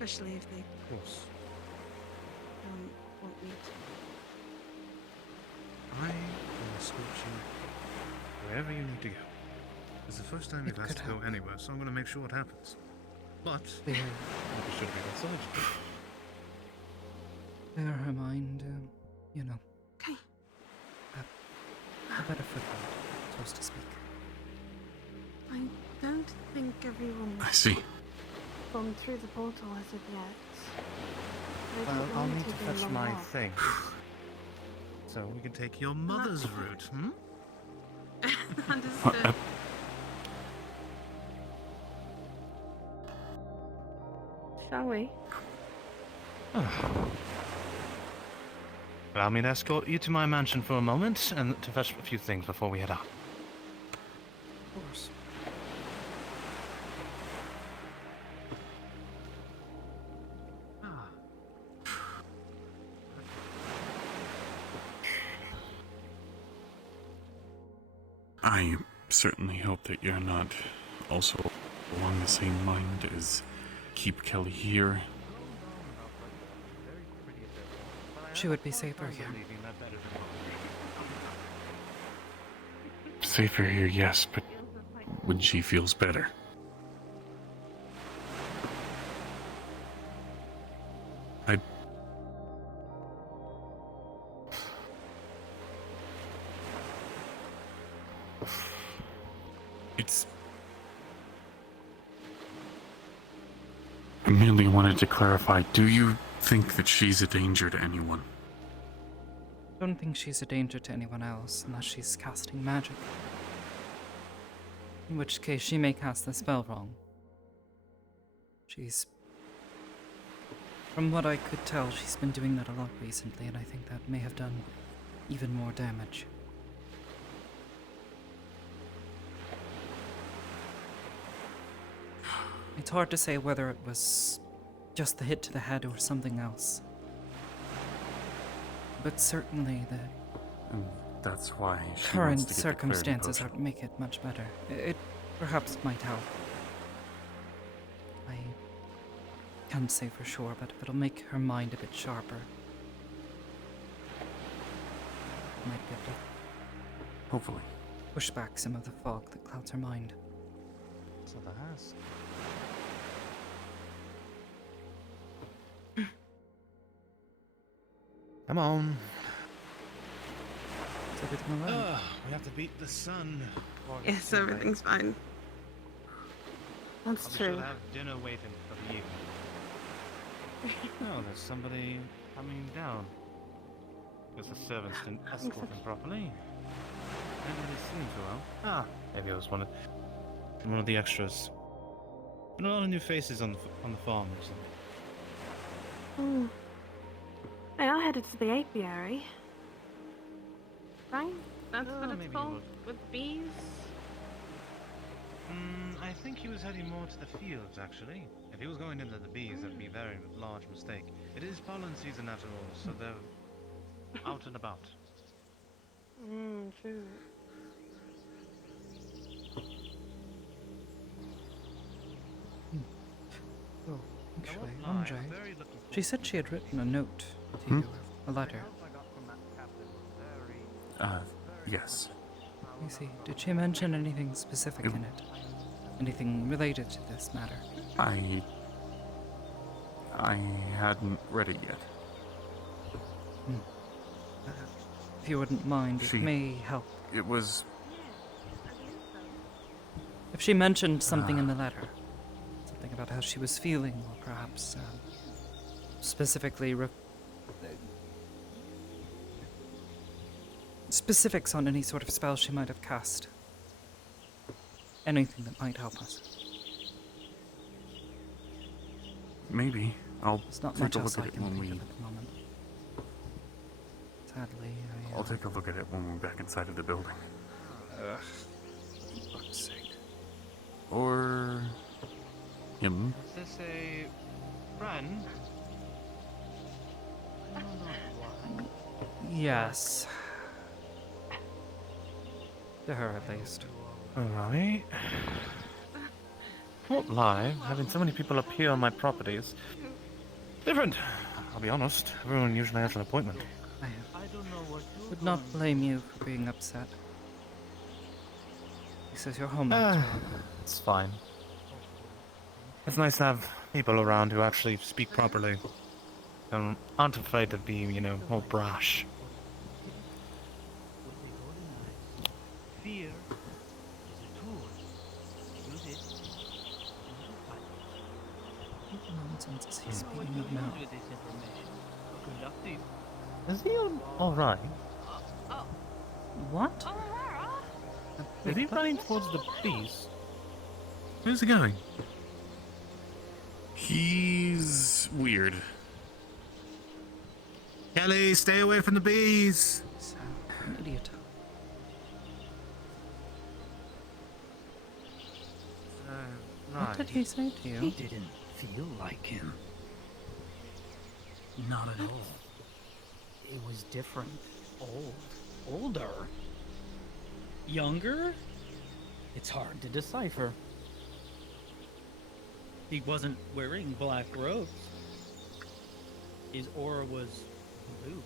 Especially if they Of course. want me to. I will escort you wherever you need to go. It's the first time you've asked to go anywhere, so I'm going to make sure it happens. But Clear, maybe should be outside. clear her mind, you know. Okay. A better foothold, so to speak. I don't think everyone I see. gone through the portal as of yet. Well, I'll need to fetch my things. So We can take your mother's route, hmm? Understood. Shall we? Allow me to escort you to my mansion for a moment and to fetch a few things before we head out. Of course. I certainly hope that you're not also along the same mind as keep Kelly here. She would be safer here. Safer here, yes, but when she feels better. I merely wanted to clarify, do you think that she's a danger to anyone? I don't think she's a danger to anyone else unless she's casting magic. In which case she may cast the spell wrong. From what I could tell, she's been doing that a lot recently, and I think that may have done even more damage. It's hard to say whether it was just the hit to the head or something else. But certainly the And that's why she current wants to get the clarity circumstances potion. are make it much better. It perhaps might help. I can't say for sure, but if it'll make her mind a bit sharper, might be able to Hopefully. push back some of the fog that clouds her mind. So the house. Come on. Is everything alright? We have to beat the sun. Yes, everything's fine. That's I'll be true. sure to have dinner waiting for you. Oh, there's somebody coming down. Guess the servants didn't escort him properly. I haven't really seen him for a while. Maybe I was one of the extras. Been a lot of new faces on the farm recently. Hmm. They are headed to the apiary. Right? That's what it's maybe called? With bees? I think he was heading more to the fields, actually. If he was going into the bees, that'd be a very large mistake. It is pollen season after all, so they're out and about. True. Oh, actually, Andre, she said she had written a note to you, a letter. Yes. I see. Did she mention anything specific in it? Anything related to this matter? I hadn't read it yet. If you wouldn't mind, it may help. It was... If she mentioned something in the letter, something about how she was feeling, or perhaps specifically specifics on any sort of spell she might have cast. Anything that might help us. Maybe. I'll There's not take much a else look I at it can when think we. of at the moment. Sadly, I'll take a look at it when we're back inside of the building. Ugh. For fuck's sake. Or him. Is this a friend? Yes. To her, at least. Alright. Won't lie, having so many people appear on my property is different. I'll be honest, everyone usually has an appointment. I would not blame you for being upset. This is your home after all. It's fine. It's nice to have people around who actually speak properly. And aren't afraid of being, you know, all brash. Fear is a tool. Use it. What nonsense is he speaking of now? With this information. Conductive. Is he alright? What? Is he running towards the bees? Where's he going? He's weird. Kelly, stay away from the bees! An idiot. What did he say to you? He didn't feel like him. Not at all. It was different. Older. Younger? It's hard to decipher. He wasn't wearing black robes. His aura was blue.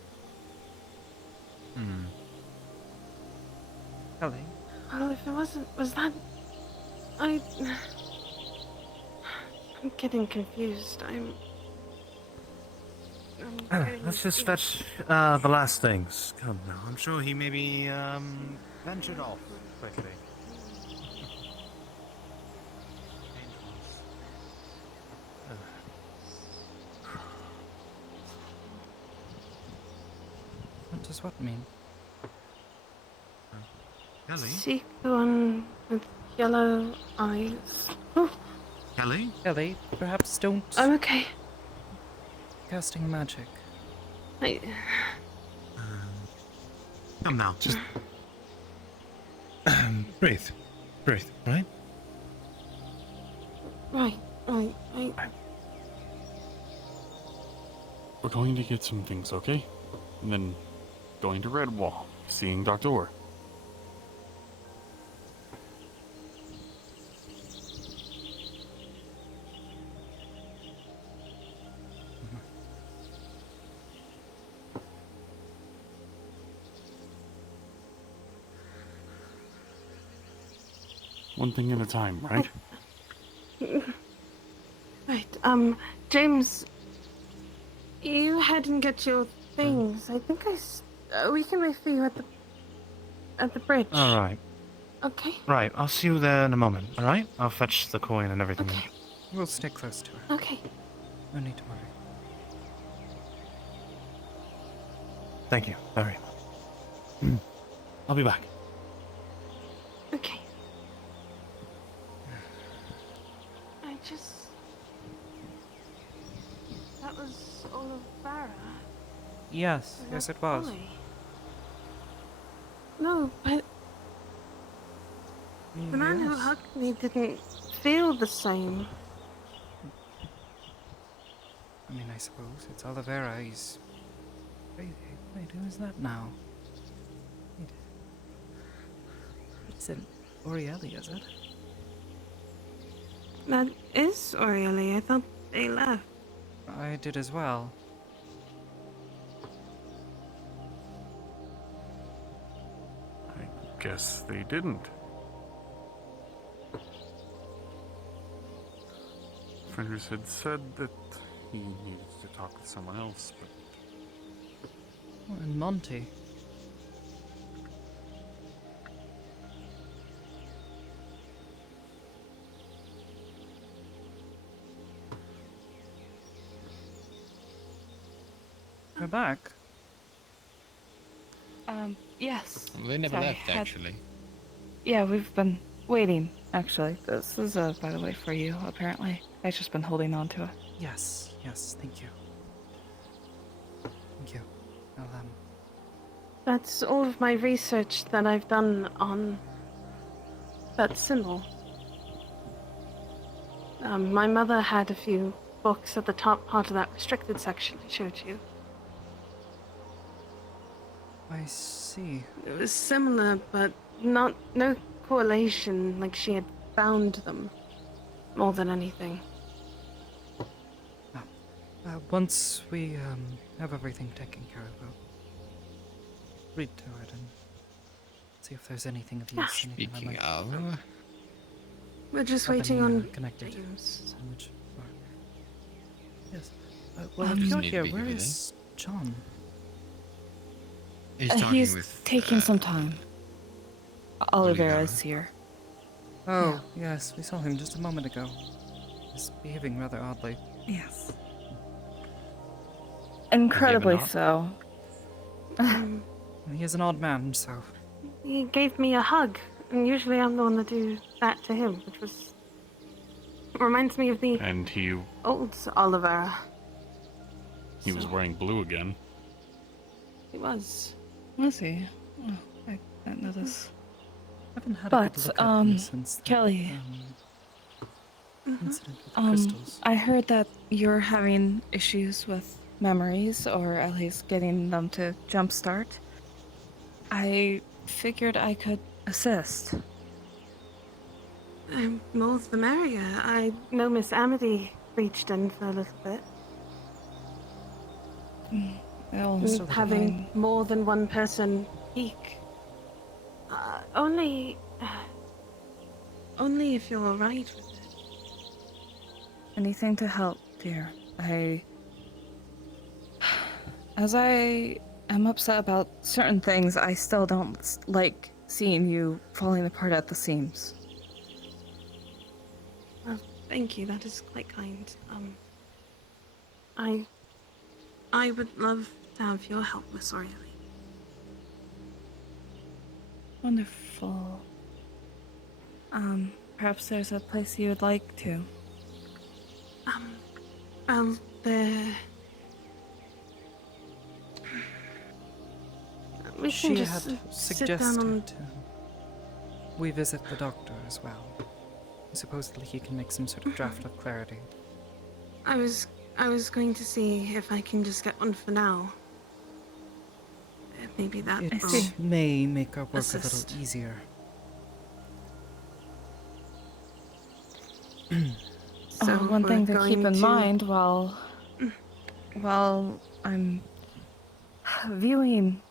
Kelly? Well, if it wasn't, was that... I'm getting confused. I'm getting Let's just fetch the last things. Come now, I'm sure he maybe ventured off quickly. What does what mean? Kelly? See the one with yellow eyes. Oh, Kelly? Kelly, perhaps don't... I'm okay. Casting magic. Come now. Just breathe. Breathe, right? Right. We're going to get some things, okay? And then going to Redwall, seeing Dr. Orr. One thing at a time, right? Right. James, you head and get your things. I think we can wait for you at the bridge. Alright. Okay. Right, I'll see you there in a moment, alright? I'll fetch the coin and everything. Okay. We'll stay close to her. Okay. No need to worry. Thank you very much. I'll be back. Okay. That was all of Farah. Yes, yes it was. Ollie? No, but the man who hugged me didn't feel the same. I mean, I suppose it's Oliveira. He's... Wait, who is that now? Wait. It's an Orieli, is it? That is Orieli. I thought they left. I did as well. I guess they didn't. Fenders had said that he needed to talk with someone else, but... Oh, and Monty. We're back. Yes. They never Sorry, left, actually. Yeah, we've been waiting, actually. This is, by the way, for you, apparently. I've just been holding on to it. Yes, thank you. Thank you. I'll, That's all of my research that I've done on that symbol. My mother had a few books at the top part of that restricted section I showed you. I see. It was similar, but no correlation, like she had found them more than anything. Once we, have everything taken care of, we'll read through it and see if there's anything of use. Speaking of, We're just have waiting any, on connected James. sandwich. Yes. Well, if you're need to here, be where visiting. is John? He's talking He's with. taking some time. Olivera Olivera. is here. Oh, yes, we saw him just a moment ago. He's behaving rather oddly. Yes. Incredibly not? so. He is an odd man, so. He gave me a hug, and usually I'm the one that do that to him, which was reminds me of the And he old Olivera. was wearing blue again. He was. Was he? Oh, I didn't know this. I haven't had a But, good look at him since the, Kelly, incident with the crystals. I heard that you're having issues with memories, or at least getting them to jumpstart. I figured I could assist. More the merrier. I know Miss Amity reached in for a little bit. Well, Having more than one person peek. Only if you're alright with it. Anything to help, dear. As I am upset about certain things, I still don't like seeing you falling apart at the seams. Well, thank you. That is quite kind. I would love to have your help, Miss Aurelie. Wonderful. Perhaps there's a place you would like to. Well, we She can had just sit down suggested on... we visit the doctor as well. Supposedly he can make some sort of draft of clarity. I was going to see if I can just get one for now. Maybe that It will may make our work assist. a little easier. So one we're thing to keep going in to- mind while I'm viewing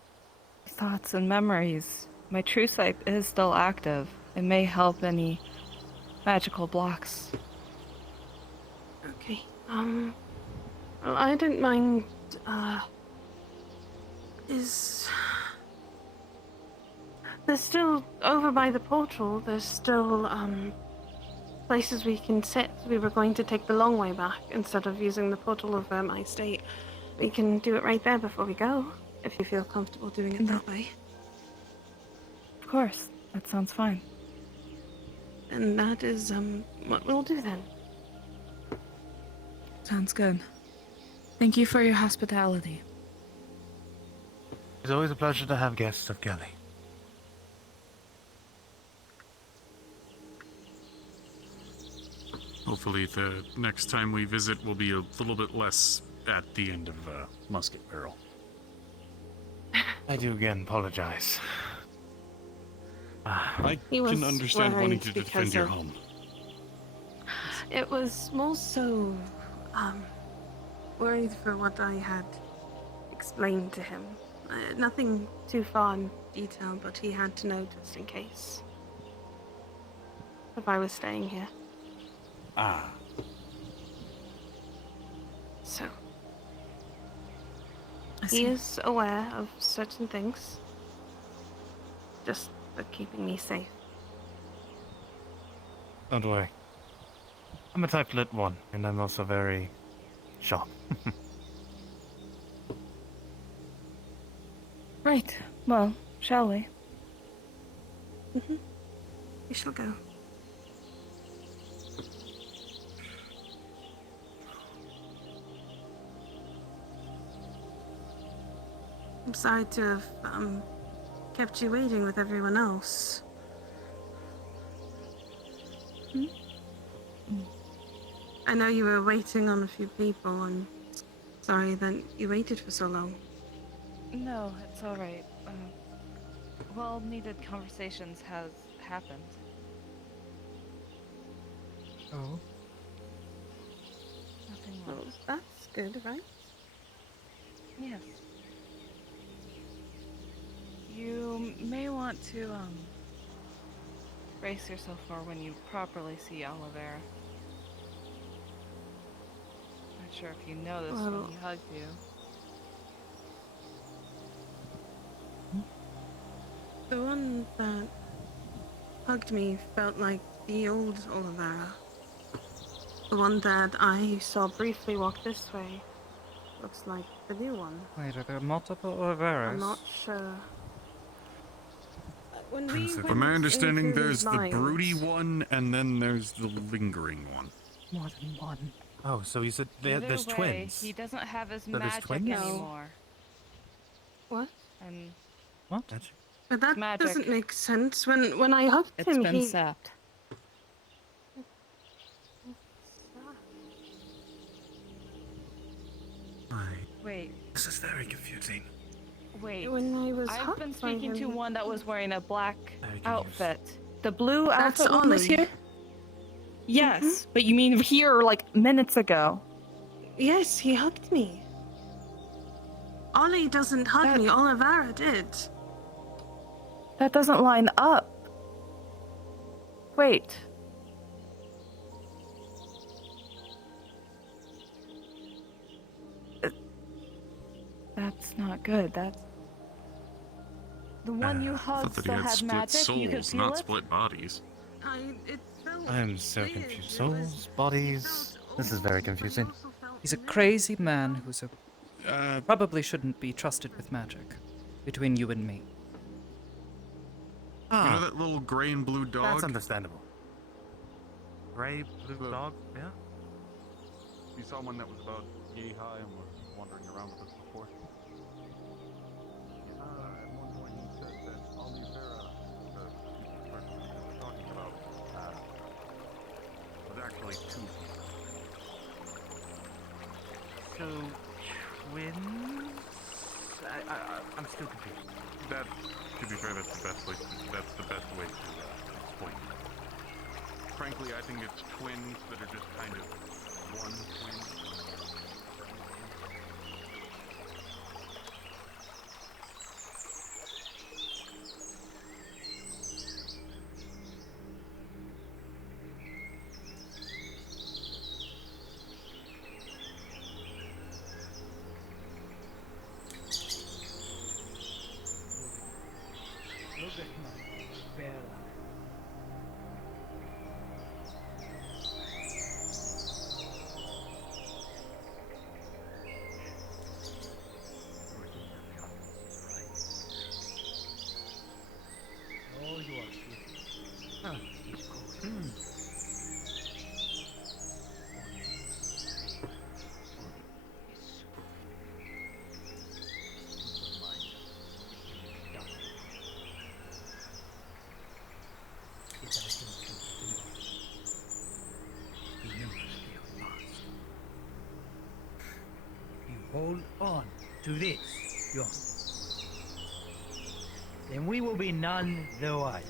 thoughts and memories, my true sight is still active. It may help any magical blocks. Okay. Well, I don't mind. There's still over by the portal. There's still places we can sit. We were going to take the long way back instead of using the portal of my state. We can do it right there before we go, if you feel comfortable doing it that way. Of course, that sounds fine. And that is what we'll do then. Sounds good. Thank you for your hospitality. It's always a pleasure to have guests of Kelly. Hopefully the next time we visit will be a little bit less at the end of musket barrel. I do again apologize. I He was can understand wanting worried to defend because your of- home. It was more so worried for what I had explained to him. Nothing too far in detail, but he had to know just in case. If I was staying here. Ah. So. I He see. is aware of certain things. Just for keeping me safe. Don't worry. I'm a type lit one, and I'm also very sharp. Right. Well, shall we? We shall go. I'm sorry to have kept you waiting with everyone else. I know you were waiting on a few people. I'm sorry that you waited for so long. No, it's all right. Well-needed conversations has happened. Oh? Nothing Well, left. that's good, right? Yes. You may want to, brace yourself for when you properly see Oliveira. Not sure if you noticed Well, when he hugged you. the one that hugged me felt like the old Oliveira. The one that I saw briefly walk this way looks like the new one. Wait, are there multiple I'm Oliveras? not sure. When we went From my understanding, into there's his the broody mind, one, and then there's the lingering one. More than one. Oh, so you said Either there's way, twins. he doesn't have his So there's magic twins? No. anymore. What? And What? But that magic. doesn't make sense. When I hugged It's him, been he. sapped. Wait, This is very confusing. wait. When I was I've hugged been by speaking to him- one that was wearing a black Very confused. outfit. The blue That's outfit one was Ollie. here? Yes, but you mean here like minutes ago. Yes, he hugged me. Ollie doesn't hug me. Oliveira did. That doesn't line up. Wait. That's not good. That's the one you I hugged thought that he still had had split magic. You could souls, feel not it. split bodies. It felt I'm so weird. confused. It was- Souls, bodies. This is very confusing. He's a crazy man who's probably shouldn't be trusted with magic. Between you and me. You know that little gray and blue dog? That's understandable. Gray, blue dog, yeah? You saw one that was about yay high and was wandering around with us before? At one point he said that Oliveira, the person he was talking about, was actually two people. So, twins? I'm still confused. That, to be fair, that's the best way to explain it. Frankly, I think it's twins that are just kind of one twin. Look at my Bella. Oh, you are here. Huh, he's cold. Hold on to this, John. Then we will be none the wiser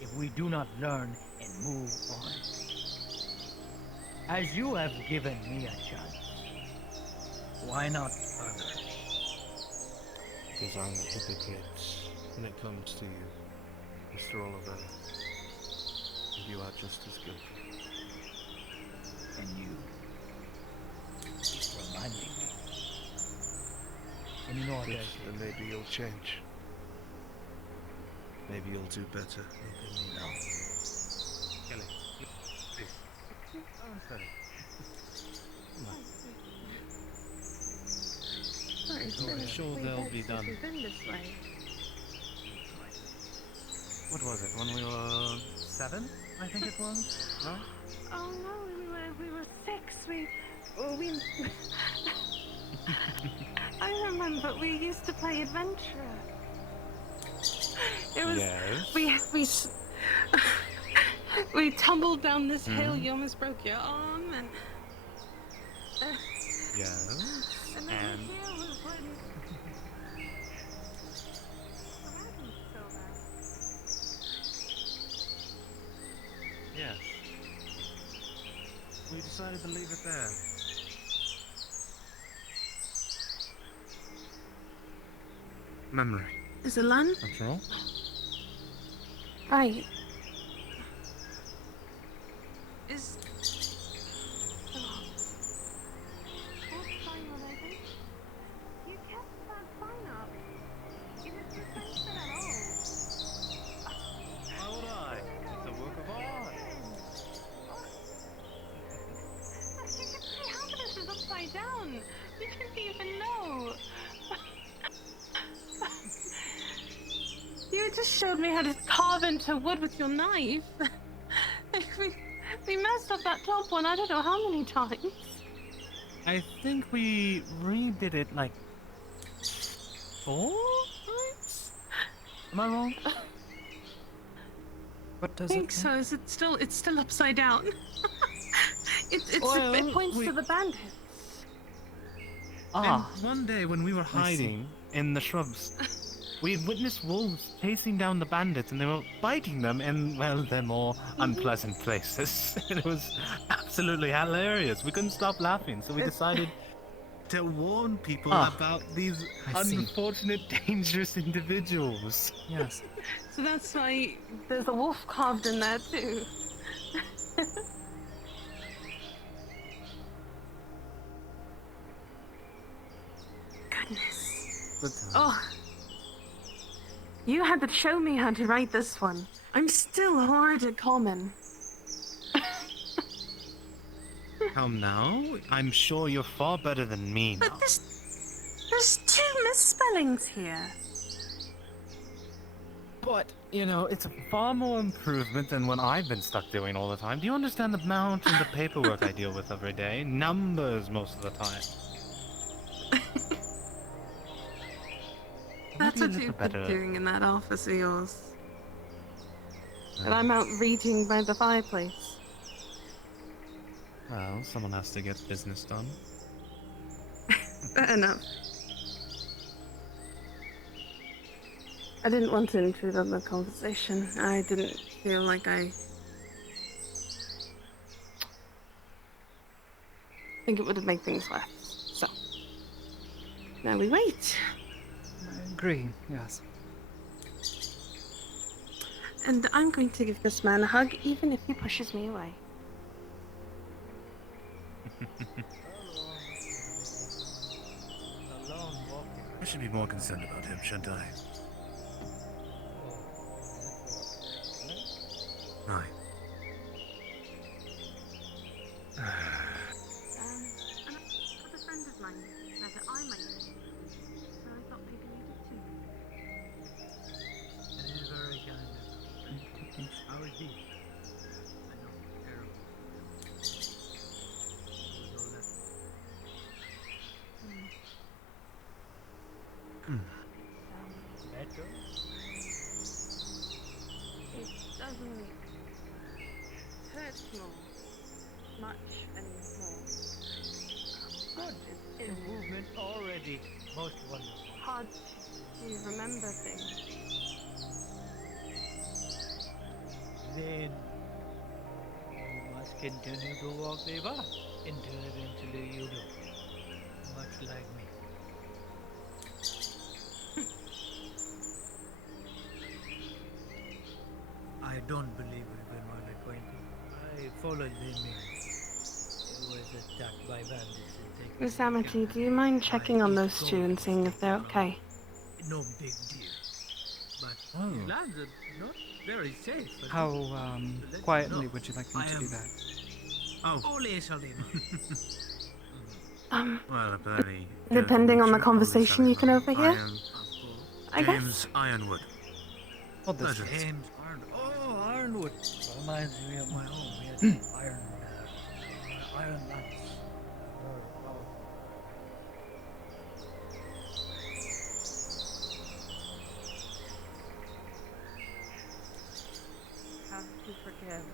if we do not learn and move on. As you have given me a chance, why not others? Because I'm a hypocrite when it comes to you, Mr. Oliver. And you are just as good. And you keep reminding me. And you know what Good, I say? then maybe you'll change. Maybe you'll do better. No. Kelly, please. I'm sorry. Sorry, it's I'm been sure way they'll back be since done. we've been this way. What was it? When we were 7, I think it was, right? Oh no, we were 6. We I remember we used to play adventurer. It was Yes. we tumbled down this hill. Mhm. You almost broke your arm, and Yes. and And here was when the wagon's still there. yes. We decided to leave it there. Memory. Is it Lan? That's all. Right. Is That's fine, Logan. You kept that sign up. You didn't sense it at all. Why would I? It's a work of art. You can see how this is upside down. You didn't even know. You just showed me how to carve into wood with your knife. we messed up that top one I don't know how many times. I think we redid it like 4 times? Am I wrong? What I does think it so. Is it still? It's still upside down. it Well, points we- to the bandits. And one day when we were hiding in the shrubs, we had witnessed wolves chasing down the bandits and they were biting them in, well, their more unpleasant places. It was absolutely hilarious. We couldn't stop laughing, so we decided to warn people about these I see. unfortunate, dangerous individuals. Yes. So that's why there's a wolf carved in there too. Goodness. Good time. Oh. You had to show me how to write this one. I'm still horrid at common. Come now, I'm sure you're far better than me now. But there's 2 misspellings here. But, you know, it's a far more improvement than what I've been stuck doing all the time. Do you understand the mountains of paperwork I deal with every day? Numbers most of the time. That's what you've been doing in that office of yours. And I'm out reading by the fireplace. Well, someone has to get business done. Fair enough. I didn't want to intrude on the conversation. I didn't feel like I think it would have made things worse. So, now we wait. I agree, yes. And I'm going to give this man a hug, even if he pushes me away. I should be more concerned about him, shouldn't I? Right. A friend of mine said that I might be, so I thought maybe you did too. It is very kind of you. How is he? I know, terrible. It was all that. Better? It doesn't hurt much anymore. Good. It's Improvement already. Most wonderful. hard to remember things. Then you must continue to walk the path until eventually you do. Much like me. I don't believe we've been well acquainted. I followed them in. It was attacked by bandits and taken. Miss Amity, do you mind checking on those 2 and seeing if they're okay? No big deal. But these lands are not very safe. How quietly would you like me to do that? Oh. Ole Salima. Well, apparently. Depending on the conversation you can overhear? I am I guess. James Ironwood. Hold this, Pleasure. please. James remember what reminds me of my home. We had some iron lamps. Very powerful. Have to forgive.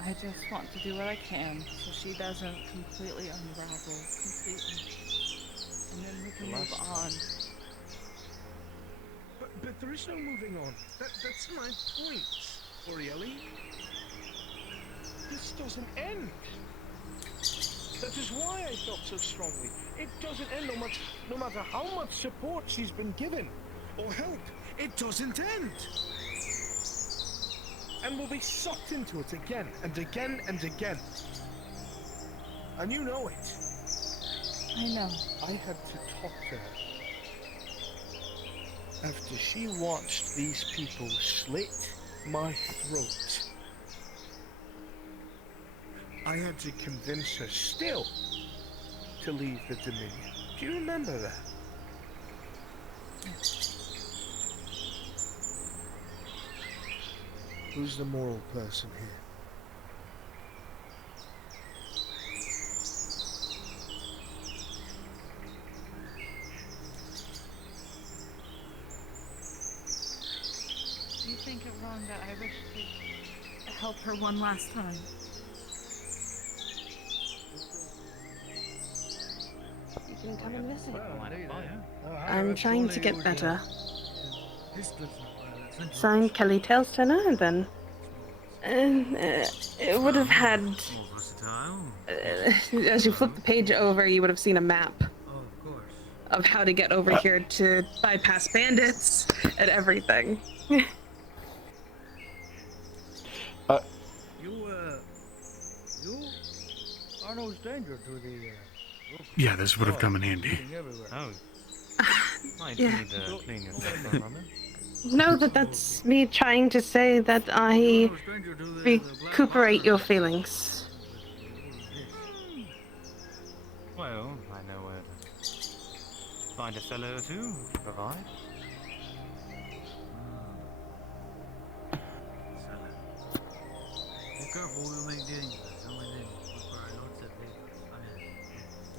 I just want to do what I can so she doesn't completely unravel completely. And then we can move on. But there is no moving on. That's my point, Orielli. This doesn't end. That is why I felt so strongly. It doesn't end no matter how much support she's been given or help. It doesn't end. And we'll be sucked into it again and again and again. And you know it. I know. I had to talk to her. After she watched these people slit my throat, I had to convince her still to leave the Dominion. Do you remember that? Who's the moral person here? Do you think it wrong that I wish to help her one last time? You can come and visit. Oh, I'm trying to get better. Pistols and Signed Kelly Tailstoner, and then it would have had. As you flip the page over, you would have seen a map of how to get over here to bypass bandits and everything. You are no stranger to the. Yeah, this would have come in handy. Oh. Might Yeah. need to clean yourself for a moment. No, that's me trying to say that I recuperate your feelings. Well, I know where to find a cellar or two to provide. Be careful, we'll make dangerous. Only then require lots of labor. I mean,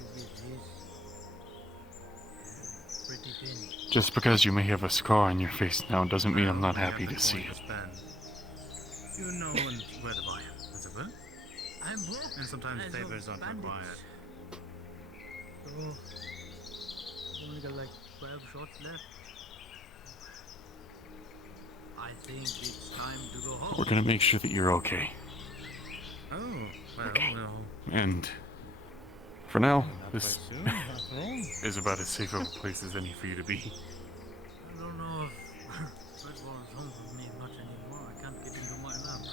it is pretty thin. Just because you may have a scar on your face now doesn't mean I'm not happy to see it. You know where to buy it, as it were. I'm broke. And sometimes favors aren't required. Oh, only got like 12 shots left. I think it's time to go home. We're gonna make sure that you're okay. Oh, well, no. And for now, Not this quite soon, after all. is about as safe of a place as any for you to be. I don't know if football is home for me much anymore. I can't get into my lab.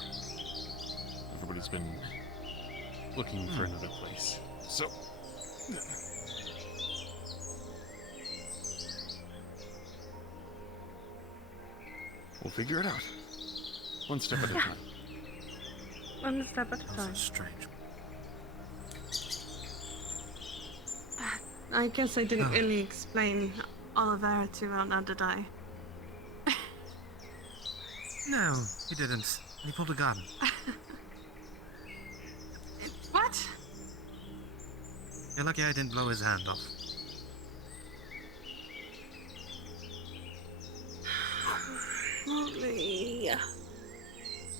Everybody's been looking for another place. So, we'll figure it out. One step at a time. One step at a time. Strange. I guess I didn't really explain Olivera too well now, did I? No, he didn't. He pulled a gun. What? You're lucky I didn't blow his hand off. Holy.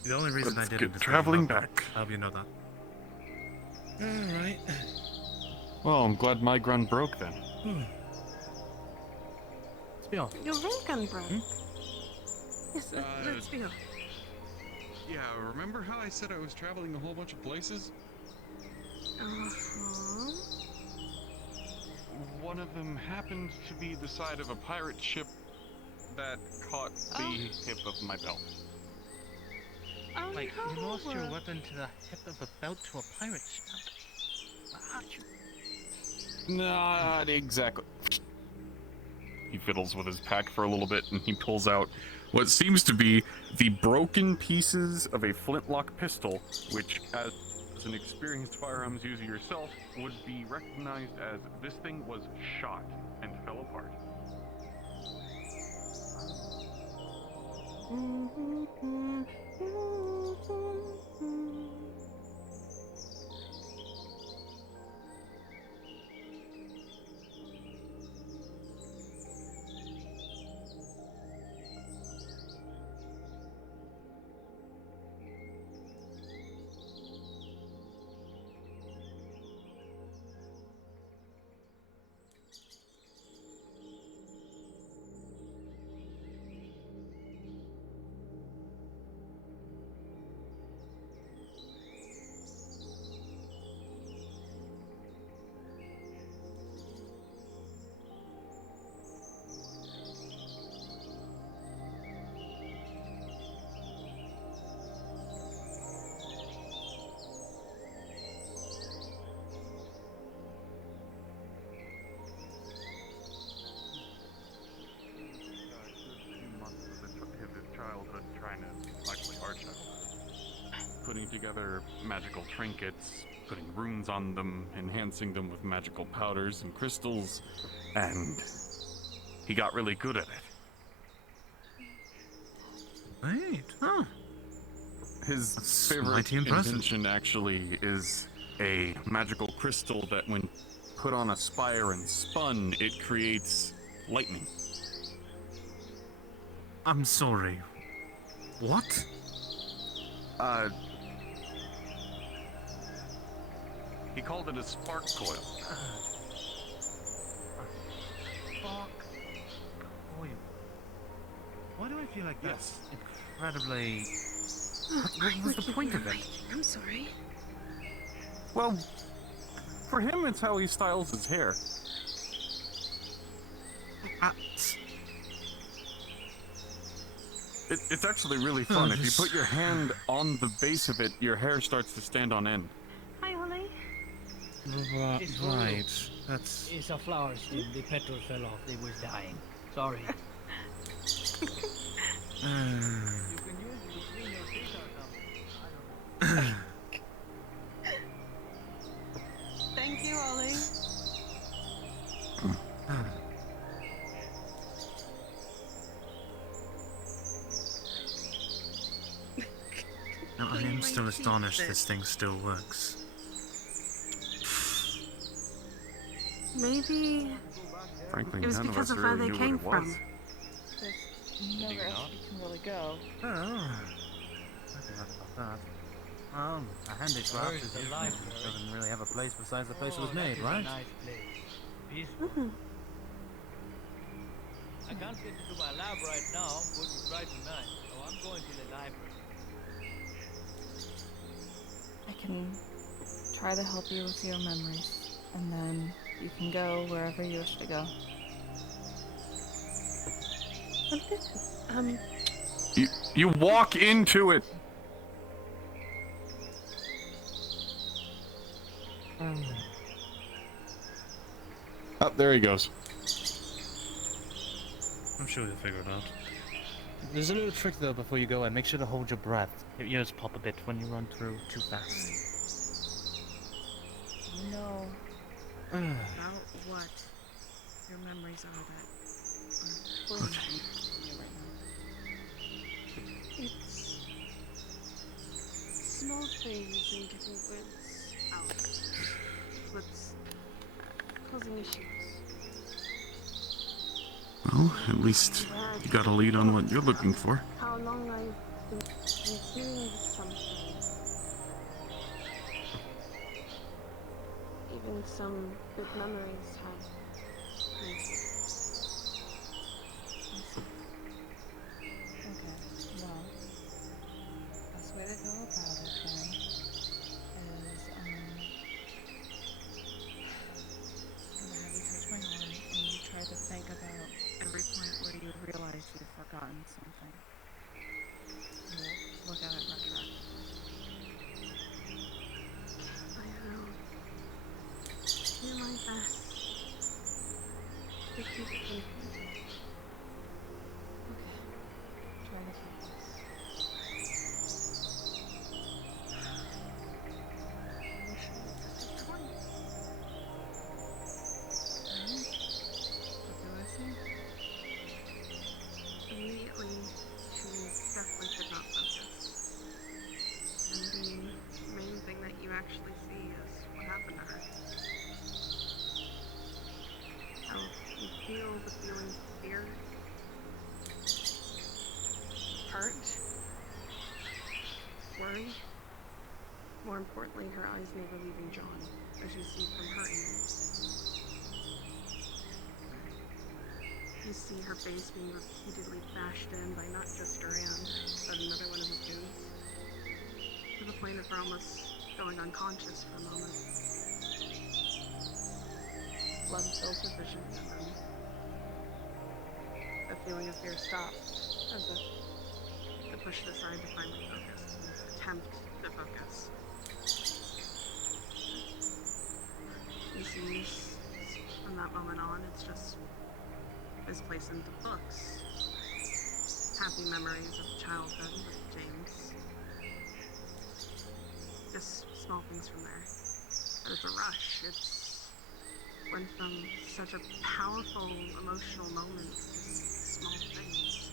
The only reason Let's I didn't get is traveling because back. I hope you know that. Alright. Well, I'm glad my gun broke then. Let's be off. Your ray gun broke. Yes, let's be off. Yeah, remember how I said I was traveling a whole bunch of places? Uh-huh. One of them happened to be the side of a pirate ship that caught the hip of my belt. Oh, Wait, no. you lost your weapon to the hip of a belt to a pirate ship? How'd you? Not exactly. He fiddles with his pack for a little bit and he pulls out what seems to be the broken pieces of a flintlock pistol, which, as an experienced firearms user yourself, would be recognized as this thing was shot and fell apart. Childhood trying to, actually our childhood, putting together magical trinkets, putting runes on them, enhancing them with magical powders and crystals, and he got really good at it. Right, huh. His That's favorite mighty impressive. invention actually is a magical crystal that when put on a spire and spun, it creates lightning. I'm sorry. What? He called it a spark coil. Fuck. Boy. Why do I feel like that's incredibly... What was the point of it? I'm sorry. Well, for him, it's how he styles his hair. It's actually really fun. If you put your hand on the base of it, your hair starts to stand on end. Hi, Ollie. Right, that's... It's a flower stem. The petals fell off. They was dying. Sorry. You can use it to clean your teeth or something. Thank you, Ollie. Now, I am still astonished this thing still works. Maybe Frankly, it was none of because us of where really they knew came what it was. from. There's nowhere else we can really go. Oh, I forgot about that. A handicraft is a life that doesn't really have a place besides the place it was made, right? Nice place. Peaceful. I can't get into my lab right now. I'm going to try tonight. So I'm going to the library. I can try to help you with your memories, and then you can go wherever you wish to go. You walk into it. Oh, there he goes. I'm sure you'll figure it out. There's a little trick though before you go in. Make sure to hold your breath. Your ears pop a bit when you run through too fast. No. About what? Your memories are that are It's small things in getting words out. What's causing issues? Well, at least you got a lead on what you're looking for. How long I've been doing something. Even some good memories have Okay, well, best way to go about it then is, I'm gonna have you touch my arm and you try to think about every point where you realize you've forgotten something. We'll look at it retroactively. I will do my best to keep it in. Try to focus. Immediately choose actually see is what happened to her. How you feel the feelings of fear, hurt, worry. More importantly, her eyes never leaving John, as you see from her angle. You see her face being repeatedly bashed in by not just Duran, but another one of his goons, to the point of her almost going unconscious for a moment. Blood fills her vision, and then the feeling of fear stops, as if to push it aside to finally focus, and attempt to focus. He sees, from that moment on, it's just misplaced into books. Happy memories of childhood with James. Just small things from there. But it's a rush. It's went from such a powerful emotional moment to just small things.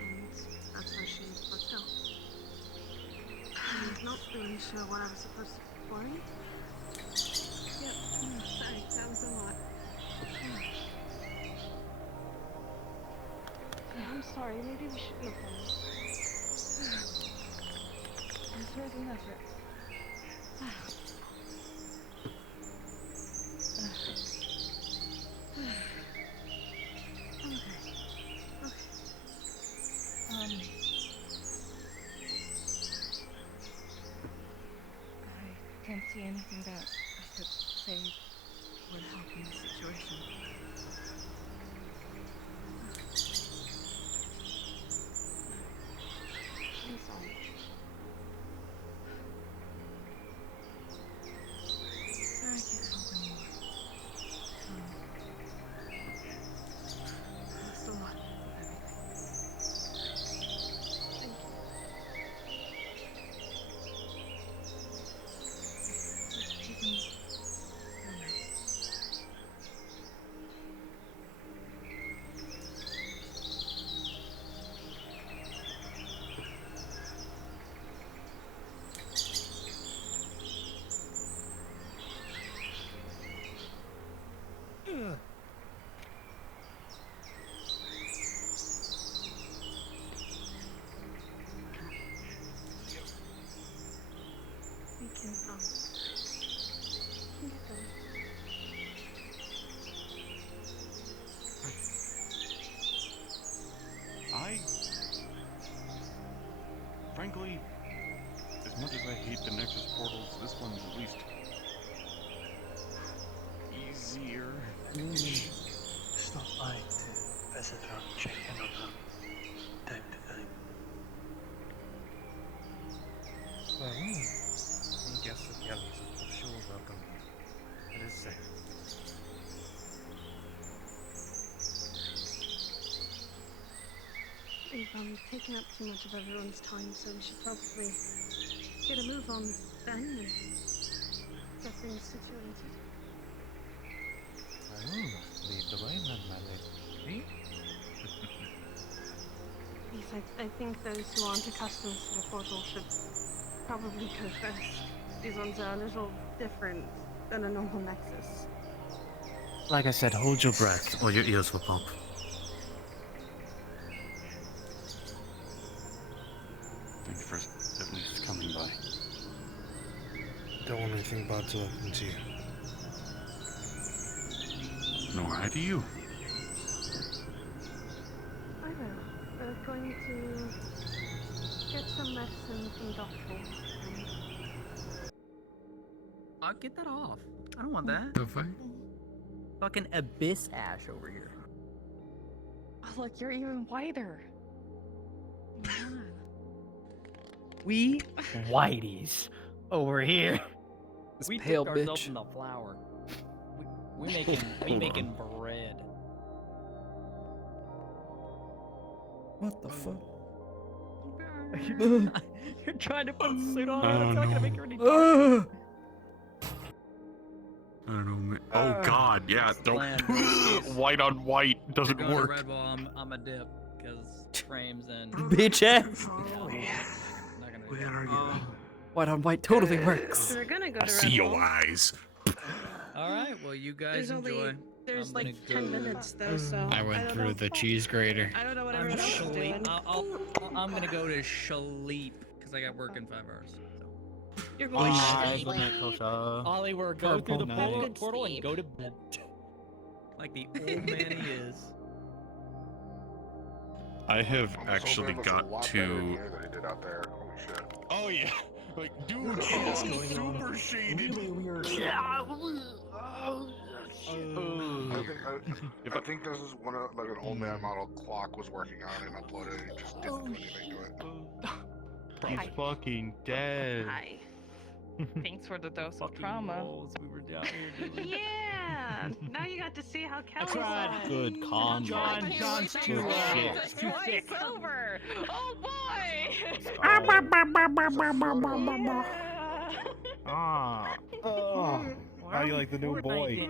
And that's how she lets go. I'm not really sure what I was supposed to worry. Yep, sorry, that was a lot. I'm sorry, maybe we shouldn't have done this. This was an effort. I can't see anything that I could say would help in this situation. I'm sorry. Sorry, I can't help anymore. Lost a lot of everything. Thank you. You can go now. We can get going. Frankly, as much as I hate the Nexus portals, this one's at least easier. Stop by to visit her and check in on her time to time. Well, I guess the Kellys will for sure welcome you. It is safe. We've taken up too much of everyone's time, so we should probably get a move on then and get things situated. Oh, lead the way then, my lady. Me? Yes, I think those who aren't accustomed to the portal should probably go first. These ones are a little different than a normal nexus. Like I said, hold your breath or your ears will pop. Thank you for at least coming by. Don't want anything bad to happen to you. Nor I to you. I will. We're going to get some medicine from Dr. Get that off. I don't want that. The fuck? Fucking abyss ash over here. Oh, look, you're even whiter. We Whitey's over here. This we pale dipped ourselves bitch. in the flour. We making bread. What the fuck? You're trying to put a suit on. Oh, It's not no. gonna make her any darker. I don't know, man. Oh god, yeah, don't. Bland. White on white doesn't Go to work. Red Bull, I'm a dip because frames and Bitch ass. Oh, White on white totally works. We're gonna go I to see Red your Bull. eyes. Alright, well, you guys enjoy. There's I'm like gonna 10 go- minutes though, so I went don't through know. the cheese grater. I don't know what I'm everyone else is doing. I'm gonna go to sleep because I got work in 5 hours. So. You're going to Bye, sleep. good night, Kosha. Oliver, go through the Purple night. portal and go to bed. Like the old man he is. I have Almost actually looks a got lot better in to. here than it did out there. Holy shit. Oh yeah, like dude, What's it's going super shaded. I think this is one of like an old man model clock was working on and uploaded and just didn't do anything to it. He's fucking dead. Hi. Thanks for the dose of trauma. We were down here doing. Yeah. Now you got to see how Kelly's like. Good combat. John's too Good shit. It's too thick. Over. Oh boy. Ah. Oh. How do you like the new boy?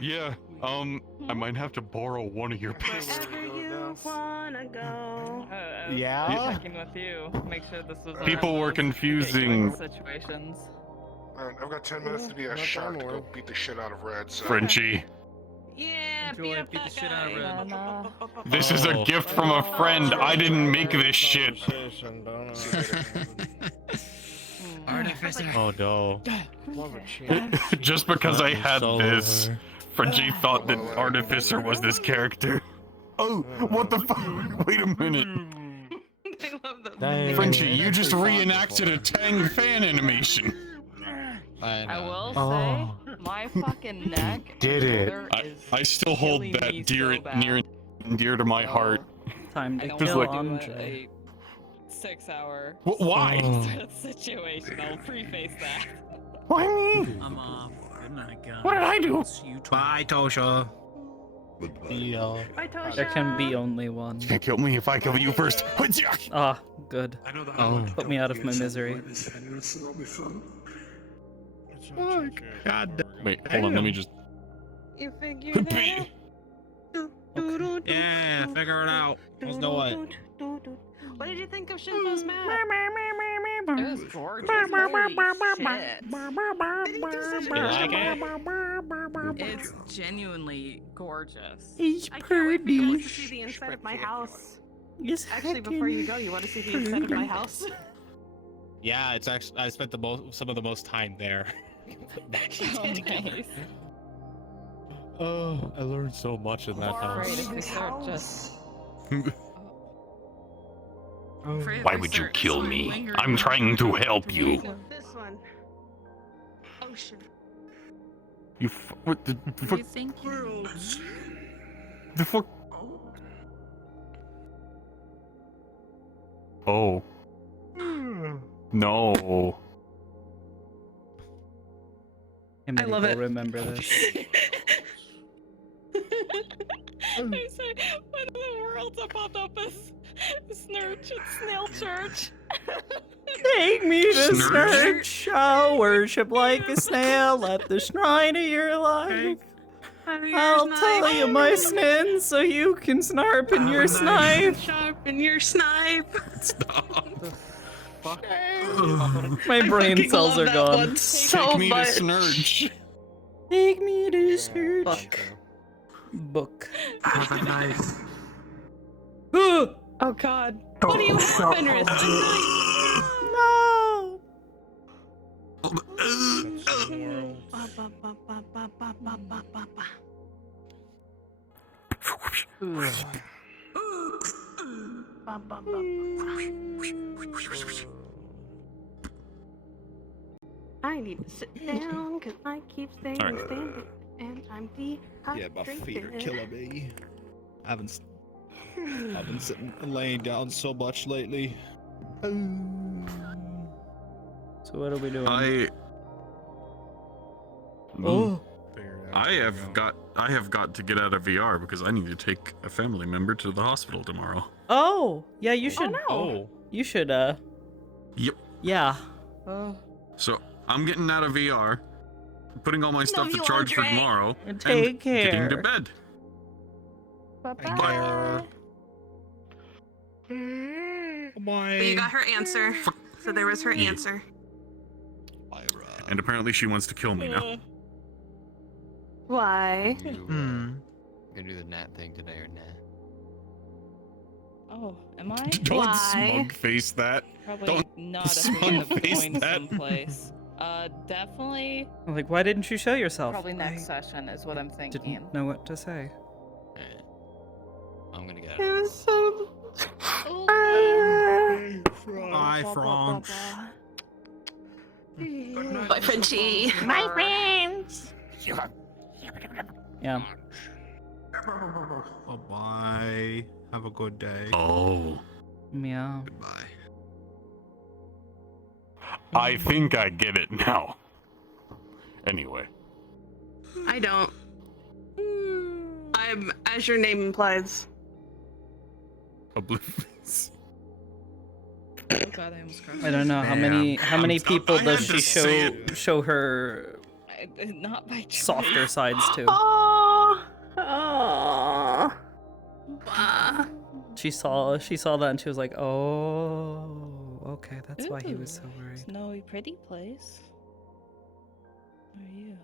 Yeah, I might have to borrow one of your pistols. Wherever you wanna go. Yeah? I'm checking with you. Make sure this was. People were confusing Situations. Man, I've got 10 minutes to be a shark to go beat the shit out of Red. So. Frenchie. Yeah, Enjoy, beat the shit out of Red. This is a gift from a friend. I didn't make this shit. Artificer. Oh no. Just because I had this, Frenchie thought that Artificer was this character. Oh, what the fuck? Wait a minute. I love them. Dang. Frenchie, you just reenacted a Tang fan animation. I will Oh. say, my fucking neck. Did it. shoulder is I still hold killing that me dear, so bad. near and dear to my heart. Time I to don't kill want to Andre. do a 6-hour Why? situation. I'll preface that. Why me? I'm off. Good night, guys. What did I do? Bye, Tosha. Yeah. Bye, Tosha. There can be only one. You can't kill me if I kill you first. Ah, good. I know that. Oh. Put me out of my misery. That'll be fun. Oh, God. Wait, hold on. Let me just. You figured it out. Yeah, figure it out. Let's do it. What did you think of Shinpo's map? It was gorgeous. Holy shit. You like it? It's genuinely gorgeous. He's I can't wait for you pretty. to see the inside of my house. Yes, Actually, before you go, you want to see the inside of my house? Yeah, it's actually I spent some of the most time there. Oh, nice. Oh, I learned so much in that Afraid house. if we start just. Why would you kill me? I'm trying to help you. This one. Ocean. You what the fuck? You think The fuck? Oh. No. I love it. Remember this. I say, one of the worlds that popped up is Snurch and Snail Church. Take me to Snurch. Snurch. I'll worship like a snail at the shrine of your life. I'll tell you my sins so you can snarp in your snipe. Sharpen your snipe. My brain cells love are that gone. one so Take me to much. Snurch. Take me to Snurch. Fuck. Book. Have a nice. Oh god. What do you have, Fenris? No. I need to sit down because I keep staying Alright. standing and I'm dehydrated. Yeah, my feet are killing me. I've been sitting and laying down so much lately. So what are we doing? Oh. I have got to get out of VR because I need to take a family member to the hospital tomorrow. Oh, yeah, you should. Oh. You should, Yep. yeah. So I'm getting out of VR, putting all my stuff to charge for tomorrow, and Take getting to care. bed. Bye-bye. Bye. You got her answer. So there was her answer. And apparently she wants to kill me now. Why? You gonna do the gnat thing today or nah? Oh, am I? Don't Why? smug face that. Probably Don't not a smug fan of face going that. someplace. Definitely. I'm like, why didn't you show yourself? Probably next session is what I'm thinking. Didn't know what to say. I'm gonna get It was so. Bye, France. Bye, Frenchie. My friends. Yeah. Bye-bye. Have a good day. Oh. Yeah. Goodbye. I think I get it now. Anyway. I don't. I'm, as your name implies. Oblivious. Oh god, I almost crossed. I don't know how many people does she show her Not by choice. softer sides to. Oh. Oh. She saw that and she was like, oh, okay, that's why he was so Ooh, worried. Snowy, pretty place. Where are you?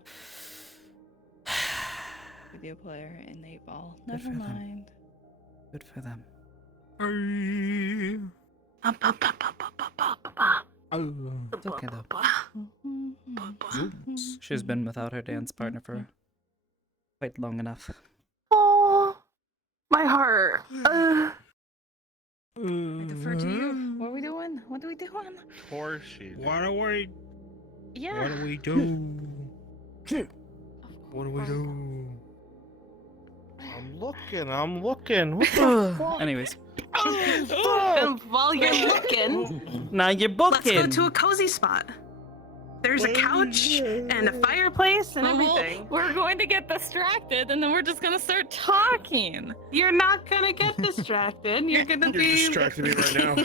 Video player and 8-ball. Good Never for them. mind. Good for them. It's okay though. She's been without her dance partner for quite long enough. Oh. My heart. I defer to you. What are we doing? What are we doing? Of course she did. What do we Yeah. do? What do we do? I'm looking. What the fuck? Anyways. And while you're looking, Now you're booking. let's go to a cozy spot. There's a couch and a fireplace and everything. We're going to get distracted and then we're just gonna start talking. You're not gonna get distracted. You're gonna You're be. distracting me right now.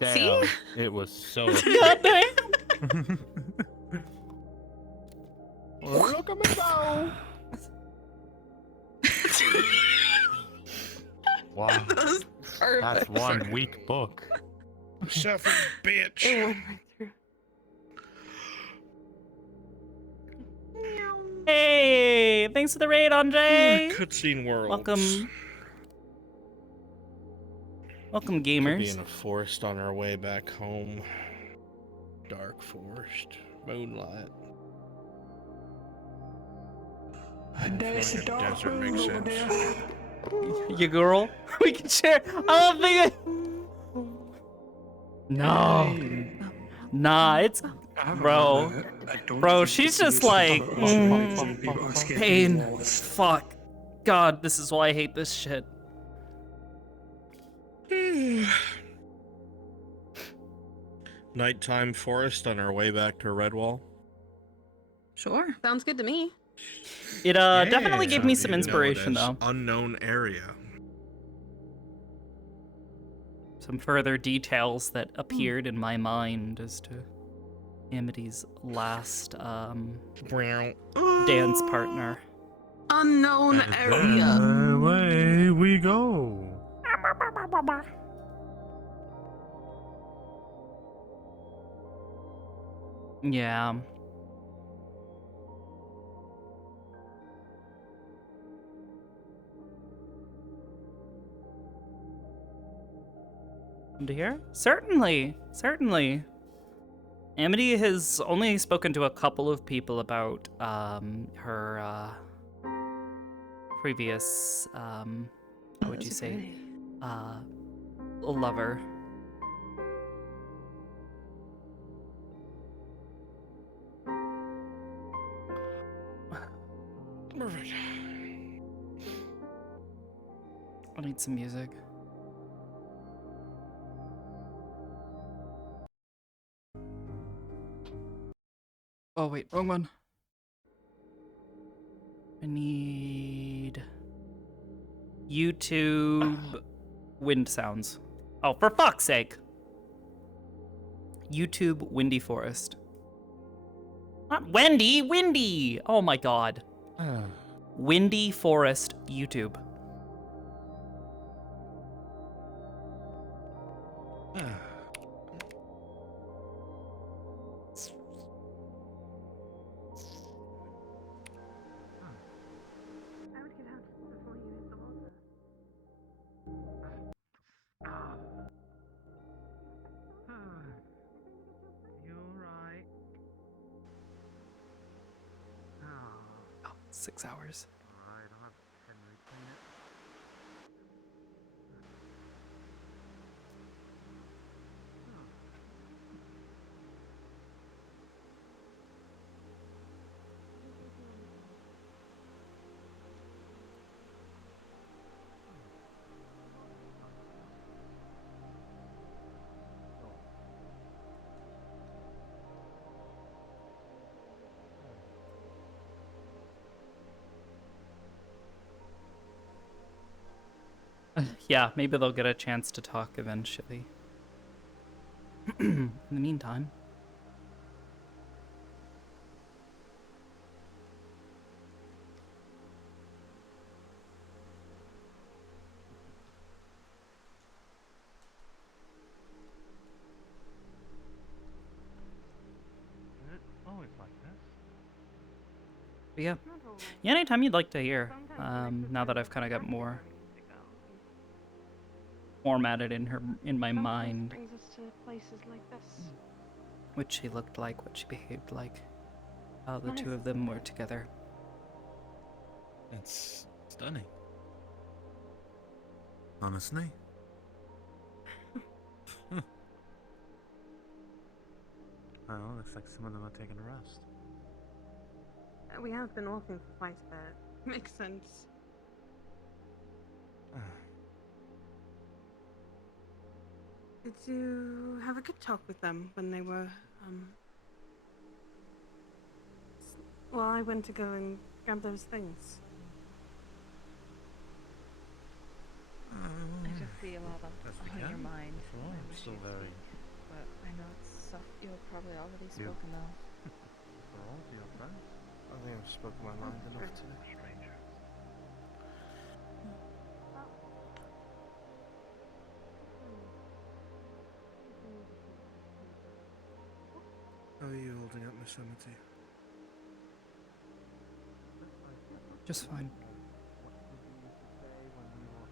Damn, See? it was so. Goddamn. Look at me go. Wow. That's one weak book. Suffering bitch. It went right through. Hey, thanks for the raid, Andre. Cutscene world. Welcome. Welcome, Could be gamers. in a forest on our way back home. Dark forest, moonlight. There's a dog Desert room makes over sense. there. You girl. We can share. I don't think No. Nah, it's bro, she's just like pain. Fuck. God, this is why I hate this shit. Nighttime forest on our way back to Redwall. Sure, sounds good to me. It definitely gave me some You know it inspiration as though. Unknown area. Some further details that appeared in my mind as to Amity's last dance partner. Unknown area. Away we go. Yeah. To hear? Certainly, certainly. Amity has only spoken to a couple of people about her previous what would you say lover. Perfect. I need some music. Oh wait, wrong one. I need YouTube wind sounds. Oh, for fuck's sake. YouTube windy forest. Not Wendy, windy. Oh my god. Windy forest YouTube. 6 hours. Alright, I'll have Henry clean it. Yeah, maybe they'll get a chance to talk eventually. In the meantime. Is it always like this? But yeah. Yeah, anytime you'd like to hear. Now that I've kind of got more formatted in my mind Brings us to places like this. what she looked like, what she behaved like, how the Nice, two of them were together. It's stunning. Honestly? Well, looks like some of them are taking a rest. We have been walking for quite a bit. Makes sense. Did you have a good talk with them when they were, Well, I went to go and grab those things. I just see a lot on your mind. Well, I I'm wish still you'd very... speak, but I know it's stuff you've probably already spoken of. For all of your friends? I think I've spoken my mind enough to stranger. How are you holding up, Miss Amity? Just fine.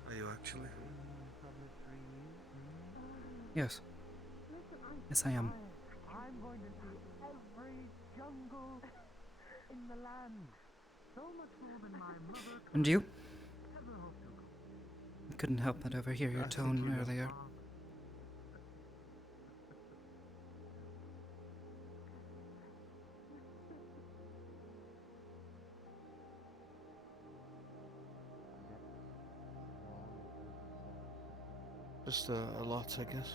Are you actually? Yes. Yes, I am. I'm going to see every jungle in the land. So much more than my mother could And you? ever hope to. I couldn't help but overhear your tone earlier. Just a lot, I guess.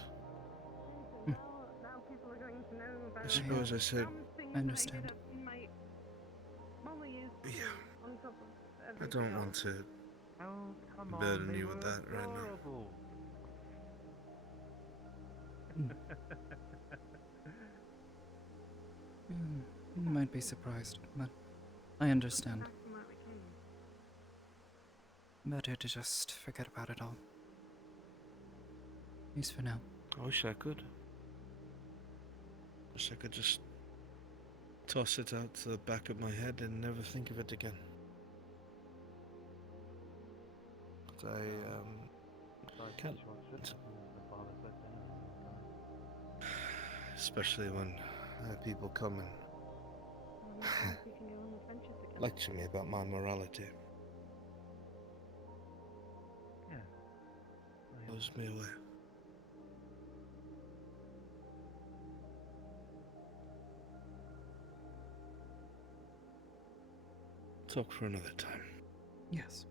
Now people are going to know about I suppose I said... I understand. might bully you Yeah. on top of I everything don't want else. to Oh, come on, burden they you were with that right now. adorable. You might be surprised, but I understand. Back from where we came. Better to just forget about it all. At least for now. I wish I could. Wish I could just toss it out to the back of my head and never think of it again. But I can't. Especially when people come and We can go on adventures again. lecture me about my morality. Yeah. Blows me away. Talk for another time. Yes.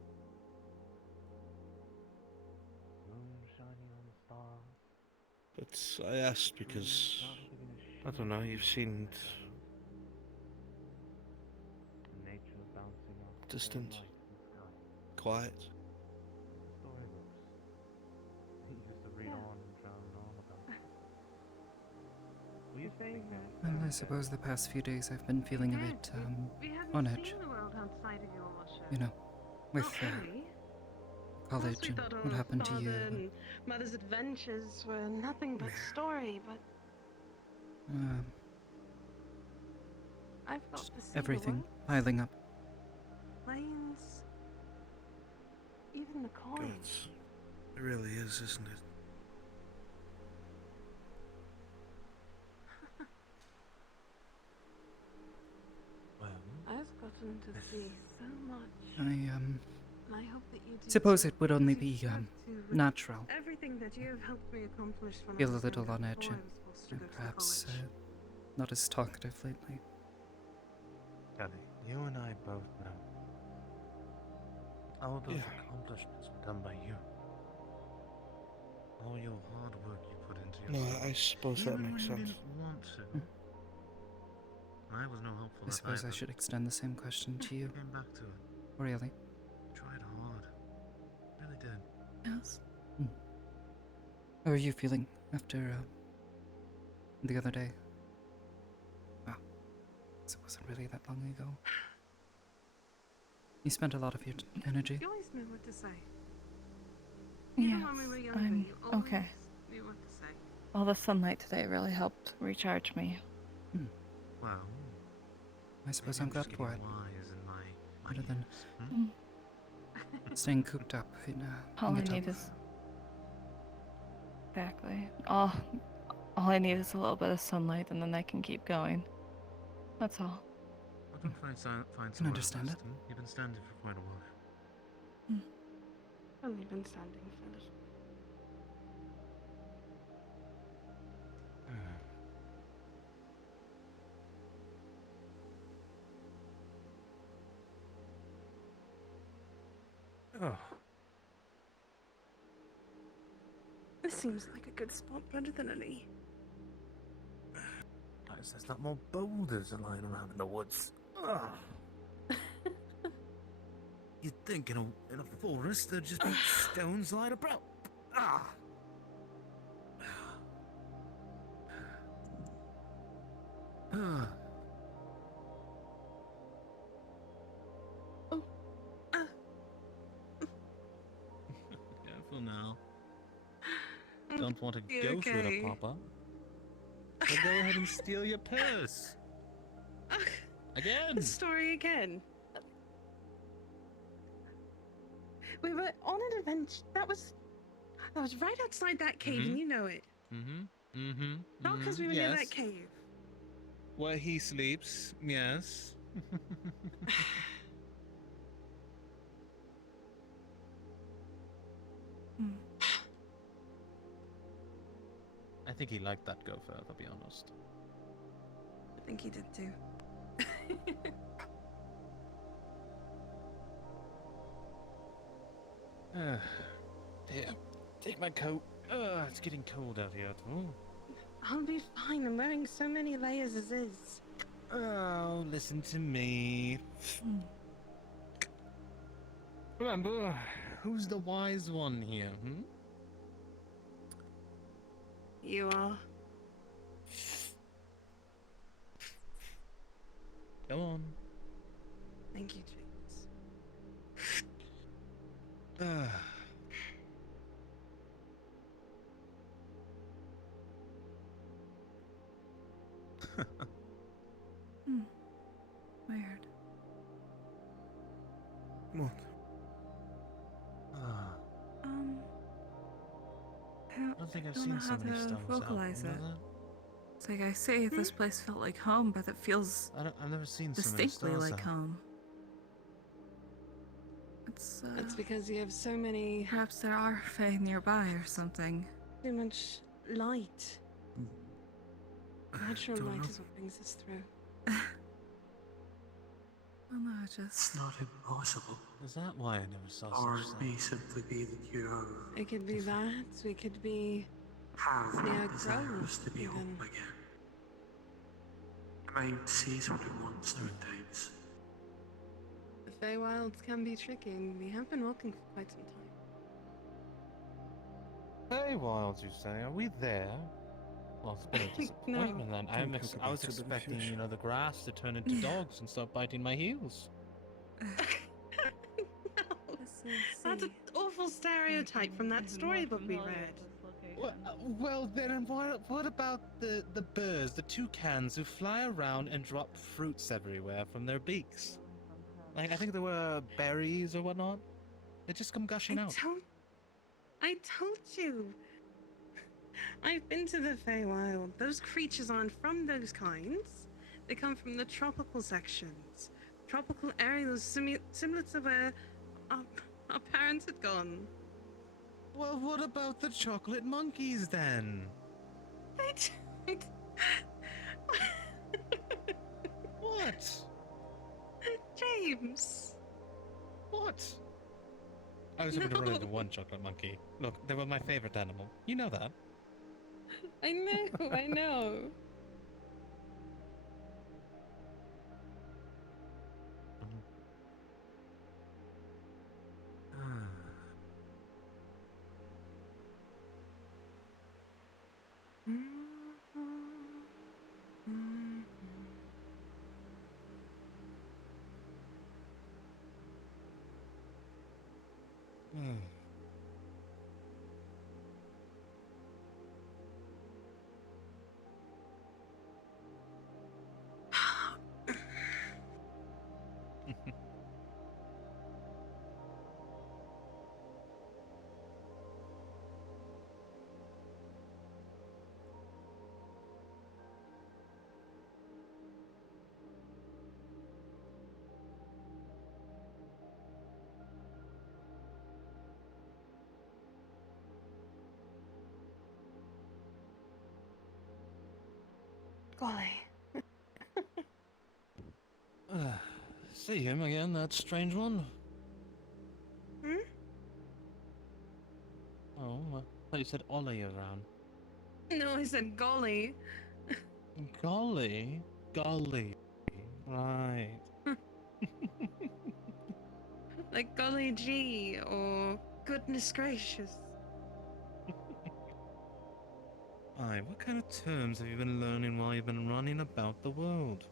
Moon shining on the star. But I asked because I don't know, you've seemed Nature bouncing off distant, light in the sky. quiet. Storybooks. He used to read on and on about. We used to think maybe Well, I suppose the past few days I've been feeling a bit, on edge. The world outside of your You know, with really? college and what happened to you. And mother's adventures were nothing but story, but I've got to see Everything the piling up. planes, even the coins. It really is, isn't it? Well, I've gotten want to see so much. I And I hope that you do suppose too. it would only To be have to with natural. everything that you have helped me accomplish when Feel I a was little younger, on edge before I and was forced to go to perhaps college. not as talkative lately. Kelly, you and I both know all those accomplishments were done by you. All your hard work you put into No, yourself. I suppose that even makes when you sense. didn't want to. I was no help for I that suppose I either. should extend the same question to you. Came back to it. Really? Tried hard. Really did. Yes. How are you feeling after the other day? Wow. It wasn't really that long ago. You spent a lot of your energy. You always knew what to say. Yes, Even when we were younger, I'm you always okay. knew what to say. All the sunlight today really helped recharge me. Well, I suppose maybe I'm glad just for it. getting wise in my Rather than years, staying cooped up in All the I tub. need is exactly all I need is a little bit of sunlight, and then I can keep going. That's all. I don't find Can somewhere understand to it. rest, hmm? You've been standing for quite a while. Only been standing for a little. Oh. This seems like a good spot, better than any. Guys, there's not more boulders lying around in the woods. Ugh. You'd think in a forest there'd just be stones lying about. Ah. Careful now. Don't want a You gopher okay? to pop up. So go ahead and steal your purse. Again. The story again. We were on an adventure. That was right outside that cave, and you know it. Not because we were near that cave. Where he sleeps, yes. I think he liked that gopher, to be honest. I think he did too. Here, take my coat. It's getting cold out here too. I'll be fine. I'm wearing so many layers as is. Oh, listen to me. Remember, who's the wise one here, hmm? You are. Go on. Thank you, James. Weird. What? I don't think I've don't seen know so how many to stones vocalize out. it. It's like I say, this place felt like home, but it feels I've never seen so many distinctly stars like out. home. It's It's because you have so many. perhaps there are fae nearby or something. Too much light. Natural Don't light know. is what brings us through. Oh no, just It's not impossible. Is that why I never saw Or such it may simply be that you It could be that. We could be have near desires to be even. home again. Your mind sees what it wants at times. The Feywilds can be tricky, and we have been walking for quite some time. Hey, Wilds, you say? Are we there? Well, it's been a disappointment then. Don't talk I was about it in the expecting, future. the grass to turn into dogs and start biting my heels. That's an awful stereotype from that storybook we read. Well then, what about the birds, the toucans who fly around and drop fruits everywhere from their beaks? Like, I think there were berries or whatnot. They just come gushing out. I told you. I've been to the Feywild. Those creatures aren't from those kinds. They come from the tropical sections. tropical areas similar to where our, our parents had gone. Well, what about the chocolate monkeys then? What? James. What? I was able to run into one chocolate monkey. Look, they were my favorite animal. You know that. I know, I know. Golly. See him again, that strange one? Hmm? Oh, I thought you said Ollie around. No, I said golly. Golly? Golly. Right. Like golly gee or goodness gracious. Aye, what kind of terms have you been learning while you've been running about the world?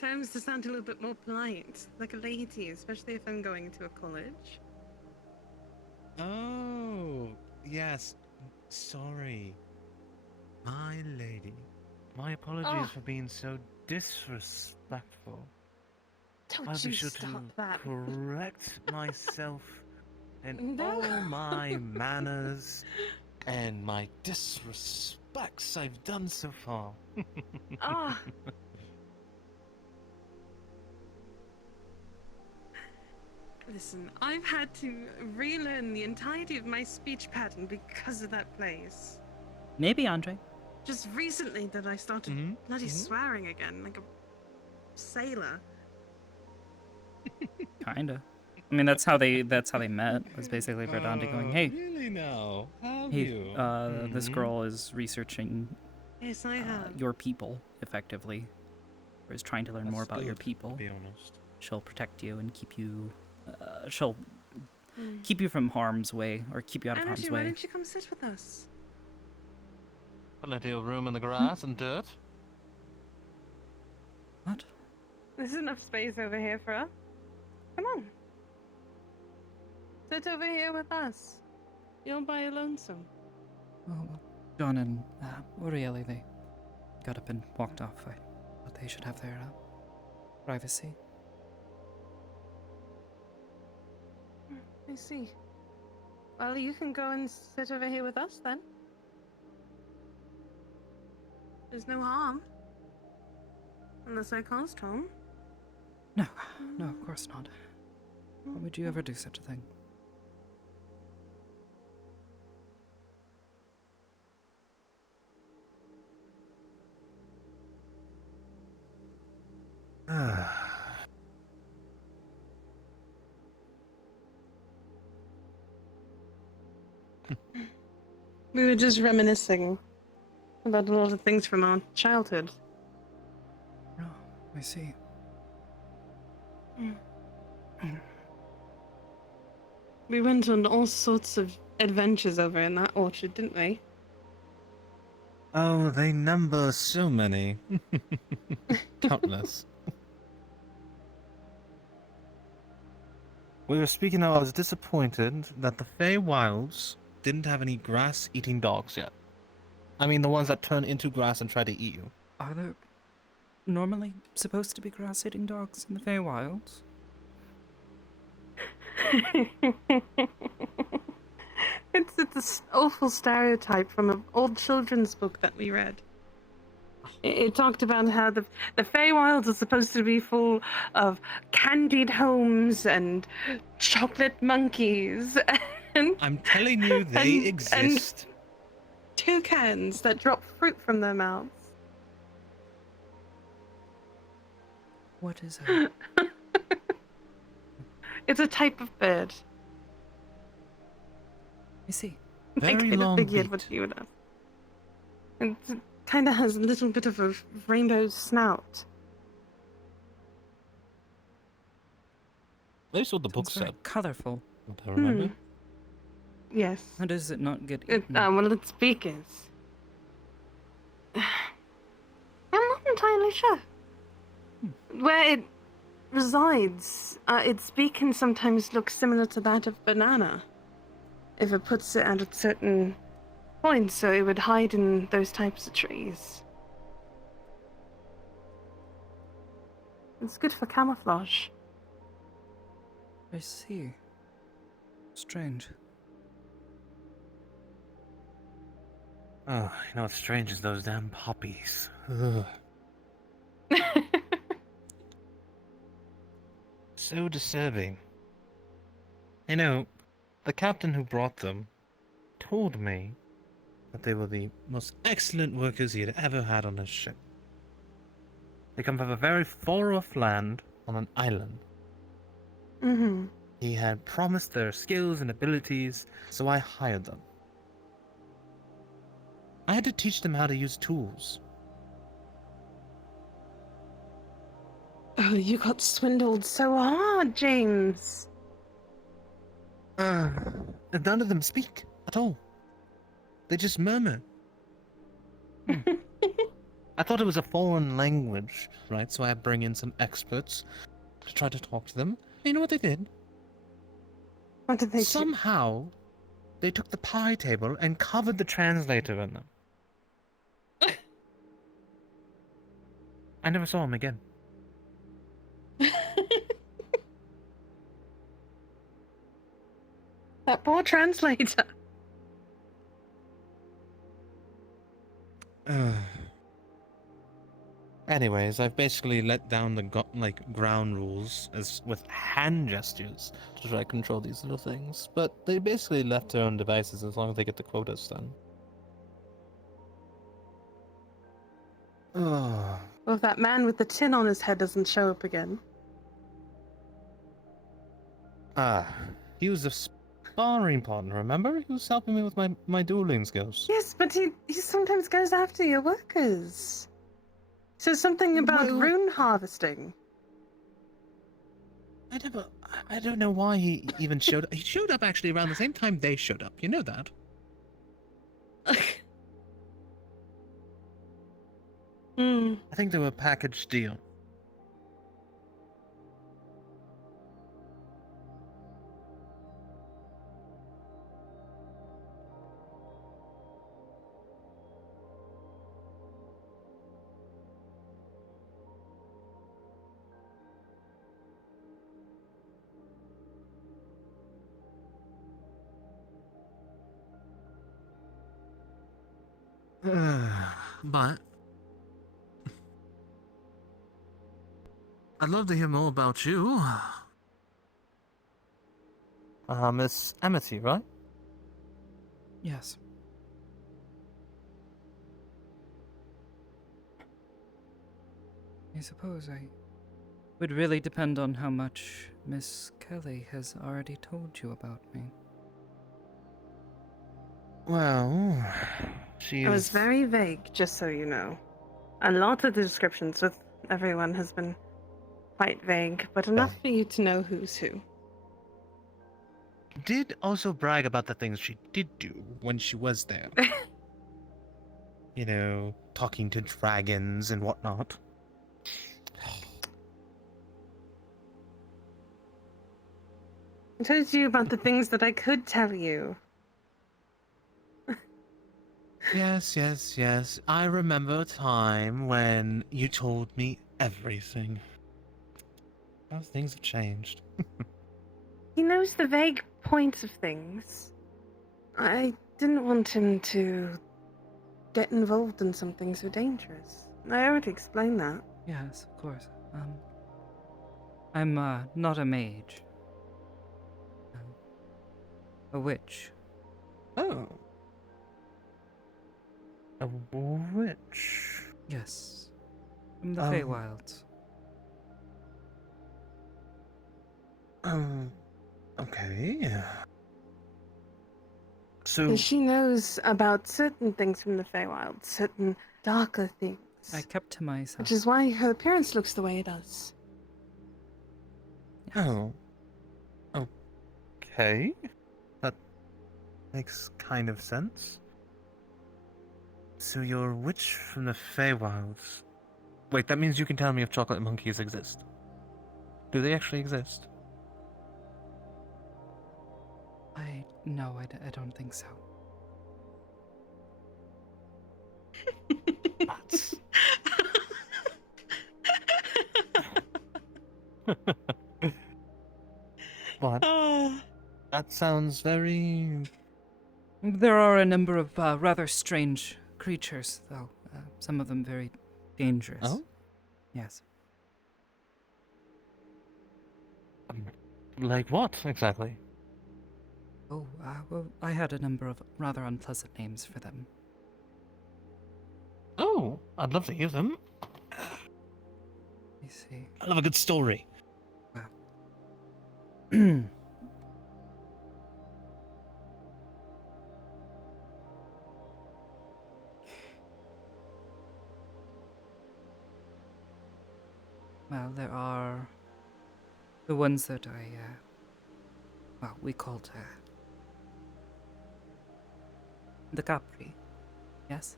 Times to sound a little bit more polite, like a lady, especially if I'm going to a college. Oh, yes. Sorry. My lady. My apologies for being so disrespectful. Don't I'll be you sure stop to that. correct myself in No. all my manners and my disrespects I've done so far. Ah. Listen, I've had to relearn the entirety of my speech pattern because of that place. Maybe, Andre. Just recently that I started bloody swearing again, like a sailor. Kinda. I mean, that's how they met. Was basically Verdante going, "Hey, Really now? Have hey, you? this girl is researching Yes, I have. your people, effectively, or is trying to learn more That's about your good, people. to be honest. She'll protect you and keep you. She'll keep you from harm's way, or keep you out of harm's Amity, why way." don't you come sit with us? Plenty of room in the grass and dirt. What? There's enough space over here for us. Come on. Sit over here with us. You're by your lonesome. Well, John and Urieli, they got up and walked off. I thought they should have their privacy. I see. Well, you can go and sit over here with us then. There's no harm. Unless I caused harm. No, of course not. Why would you ever do such a thing? We were just reminiscing about a lot of things from our childhood. Oh, I see. We went on all sorts of adventures over in that orchard, didn't we? Oh, they number so many. Countless. We were speaking how I was disappointed that the Fey Wilds didn't have any grass-eating dogs yet. I mean, the ones that turn into grass and try to eat you. Are there normally supposed to be grass-eating dogs in the Feywilds? It's an awful stereotype from an old children's book that we read. It talked about how the Feywilds are supposed to be full of candied homes and chocolate monkeys and I'm telling you, they and exist. toucans that drop fruit from their mouths. What is a... It's a type of bird. I see. I Very kind of long figured beak. what you would ask. It kind of has a little bit of a rainbow snout. That's what the book Sounds very said. colorful. What I remember. Yes. How does it not get It, eaten? one of its beakers. I'm not entirely sure. Where it resides, its beak can sometimes look similar to that of banana. If it puts it at a certain point, so it would hide in those types of trees. It's good for camouflage. I see. Strange. Oh, you know what's strange is those damn poppies. Ugh. So disturbing. You know, the captain who brought them told me that they were the most excellent workers he had ever had on his ship. They come from a very far-off land on an island. Mm-hmm. He had promised their skills and abilities, so I hired them. I had to teach them how to use tools. Oh, you got swindled so hard, James. And none of them speak at all. They just murmur. I thought it was a foreign language, right? So I bring in some experts to try to talk to them. You know what they did? What did they Somehow, they took the pie table and covered the translator in them. I never saw him again. That poor translator. Anyways, I've basically let down the ground rules as with hand gestures to try to control these little things. But they basically left their own devices as long as they get the quotas done. Oh. Well, if that man with the tin on his head doesn't show up again. He was a sparring partner, remember? He was helping me with my dueling skills. Yes, but he sometimes goes after your workers. Says something about rune harvesting. I don't know why he even showed up. He showed up actually around the same time they showed up. You know that? I think they were a package deal. But I'd love to hear more about you. Miss Amity, right? Yes. I suppose I would really depend on how much Miss Kelly has already told you about me. Well, It was very vague, just so you know. A lot of the descriptions with everyone has been quite vague, but enough for you to know who's who. Did also brag about the things she did do when she was there. You know, talking to dragons and whatnot. I told you about the things that I could tell you. Yes. I remember a time when you told me everything. How things have changed. He knows the vague points of things. I didn't want him to get involved in something so dangerous. I already explained that. Yes, of course. I'm not a mage. A witch. Oh. A witch. Yes. From the Um, Feywilds. Okay. So She knows about certain things from the Feywild, certain darker things. I kept to myself. Which is why her appearance looks the way it does. Oh. Okay. That makes kind of sense. So you're a witch from the Feywilds. Wait, that means you can tell me if chocolate monkeys exist. Do they actually exist? No, I don't think so. What? That sounds very... There are a number of rather strange creatures, though. Some of them very dangerous. Oh? Yes. Like what, exactly? Oh, well, I had a number of rather unpleasant names for them. Oh, I'd love to hear them. You see. I love a good story. Well, there are the ones that we called the Capri. Yes?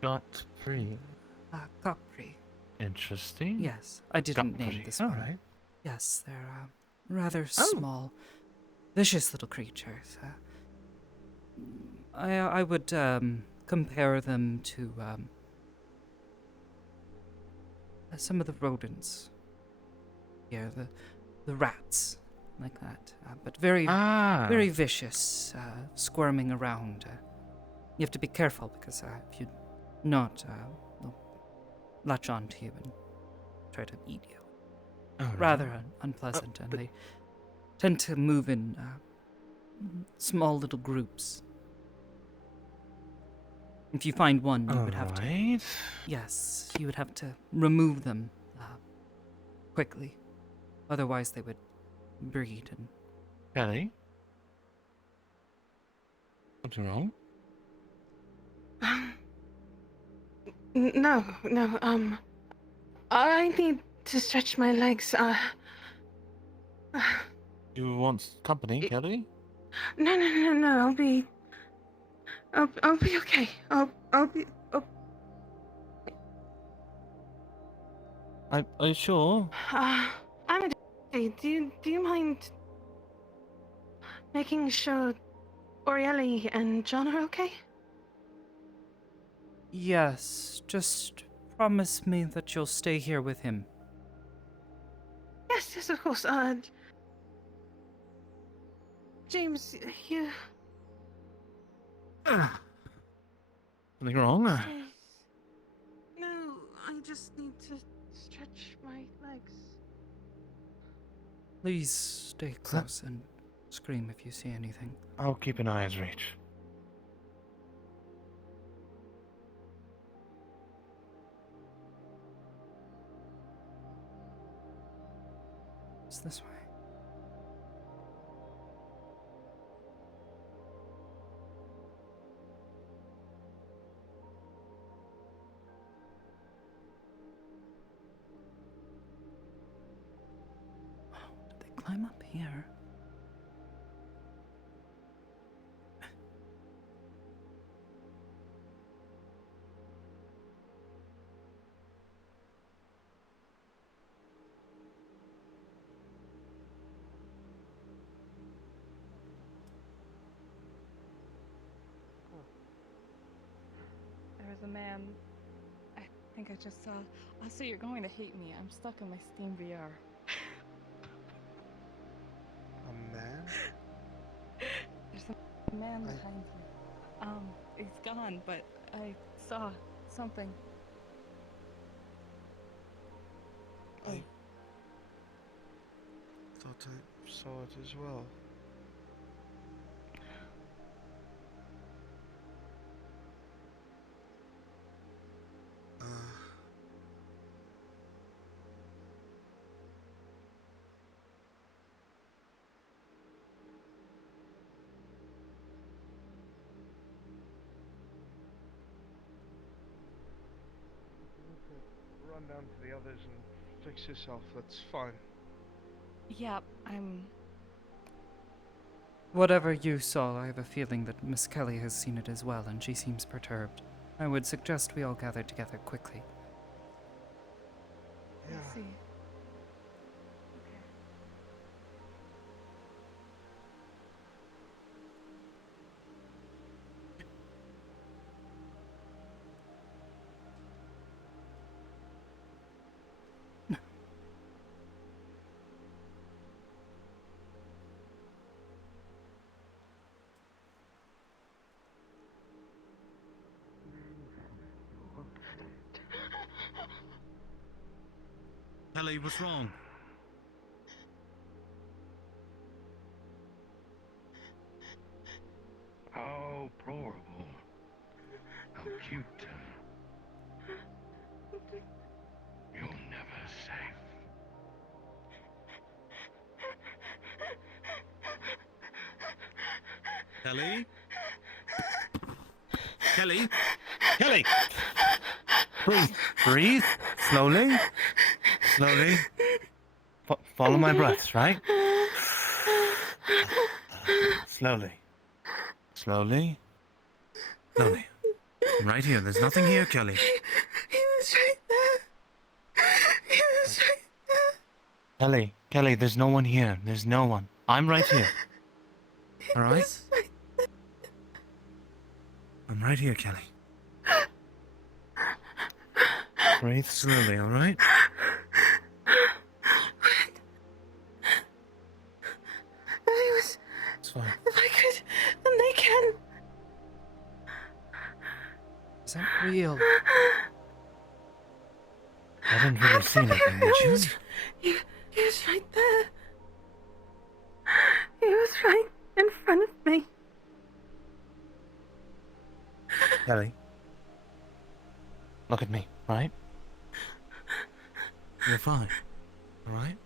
Got free. Capri. Interesting. Yes, I didn't name Capri, this one. alright. Yes, they're rather small, vicious little creatures. I would compare them to some of the rodents. Yeah, the rats, like that. But very vicious, squirming around. You have to be careful because if you not, they'll latch on to you and try to eat you. Rather unpleasant, and they tend to move in small little groups. If you find one, you would have to. Yes, you would have to remove them quickly. Otherwise, they would breed and. Kelly? Something wrong? No. I need to stretch my legs. You want company, Kelly? No. I'll be okay. I'll be. Are you sure? Amity, do you mind making sure Orieli and John are okay? Yes, just promise me that you'll stay here with him. Yes, of course. James, you. Something wrong? No, I just need to stretch my legs. Please stay close and scream if you see anything. I'll keep an eye as reach. It's this way. Did they climb up here? There's a man. I think I just saw. Oh, so you're going to hate me. I'm stuck in my Steam VR. A man? There's a man behind you. He's gone, but I saw something. I thought I saw it as well. Run down to the others and fix yourself. That's fine. Yeah, I'm... Whatever you saw, I have a feeling that Miss Kelly has seen it as well, and she seems perturbed. I would suggest we all gather together quickly. Yeah. I see. Kelly, what's wrong? How adorable. How cute. You're never safe. Kelly? Kelly? Kelly! Breathe. Breathe. Slowly. Slowly. Follow my breaths, right? Slowly. Slowly. Slowly. I'm right here. There's nothing here, Kelly. He was right there. He was right there. Kelly. Kelly, there's no one here. There's no one. I'm right here. All right? I'm right here, Kelly. Breathe slowly, all right? It's fine. If I could, and they can. Is that real? I didn't really see anything, did you? He was right there. He was right in front of me. Kelly. Look at me, all right? You're fine, all right?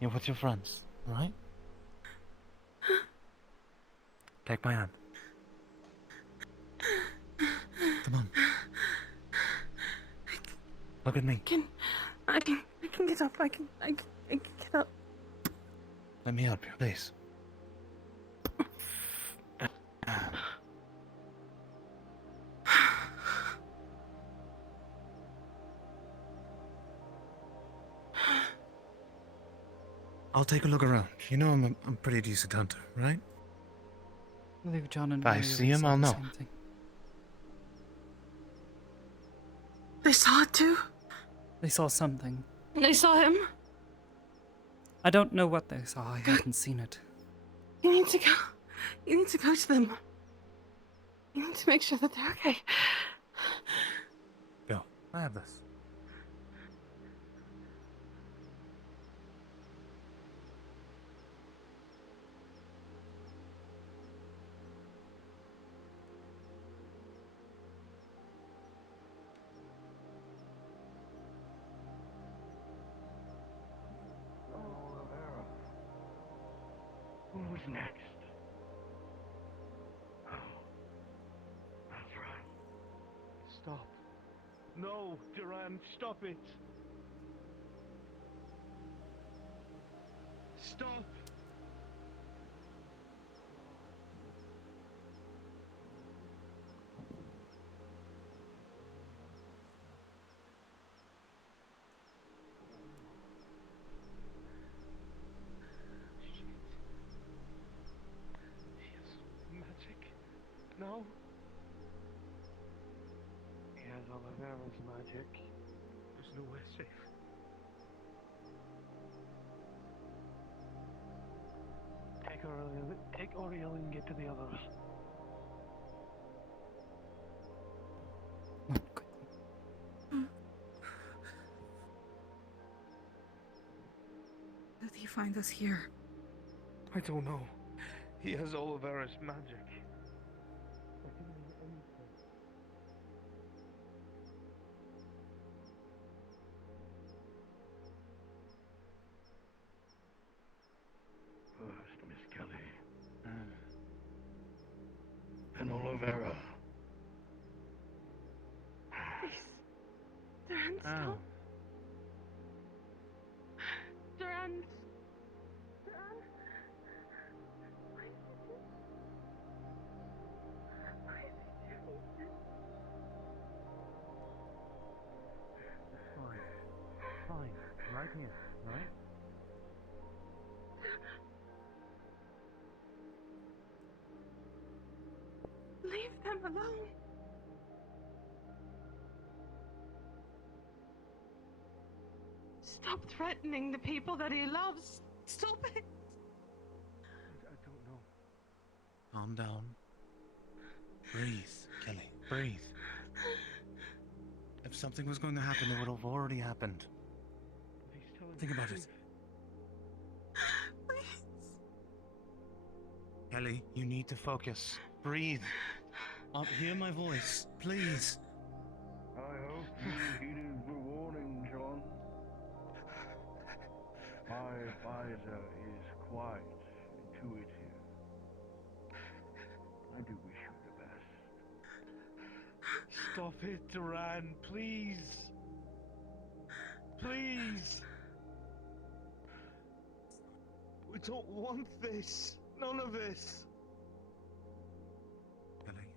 You're with your friends, all right? Take my hand. Come on. Look at me. I can get up. I can get up. Let me help you, please. I'll take a look around. You know I'm a pretty decent hunter, right? I believe John and If I Mary see have him, said I'll the know. same thing. They saw it too. They saw something. They saw him. I don't know what they saw. I haven't seen it. You need to go. You need to go to them. You need to make sure that they're okay. Go. I have this. Who's next? That's right. Stop. No, Duran, stop it. Stop. Magic? No? He has Oliveira's magic. There's nowhere safe. Take Oriel and get to the others. find us here? I don't know. He has Olivera's magic. It can mean anything. First, Miss Kelly. Then Olivera. Please. Duran, stop. Duran. Duran. Why are you doing this? Fine. Fine. Right here, right? Leave them alone. Stop threatening the people that he loves. Stop it. I don't know. Calm down. Breathe, Kelly. Breathe. If something was going to happen, it would have already happened. Think about it. Please. Kelly, you need to focus. Breathe. Hear my voice, please. I hope you heeded the warning, John. My advisor is quite intuitive. I do wish you the best. Stop it, Duran, please. Please. We don't want this. None of this. Kelly,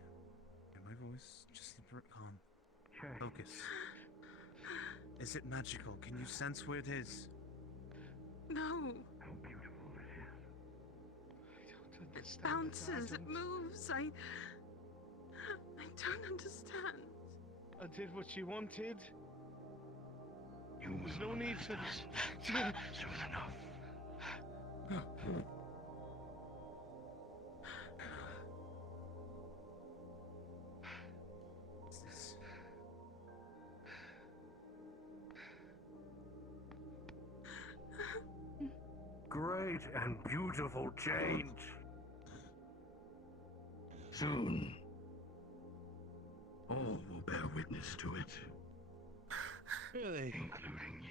hear my voice. Just keep it calm. Okay. Focus. Is it magical? Can you sense where it is? No. How beautiful it is. It bounces, it moves. I don't understand. I did what you wanted. You There's no need for this. Soon enough. What's this? Great and beautiful change. Soon, all will bear witness to it. Really? Including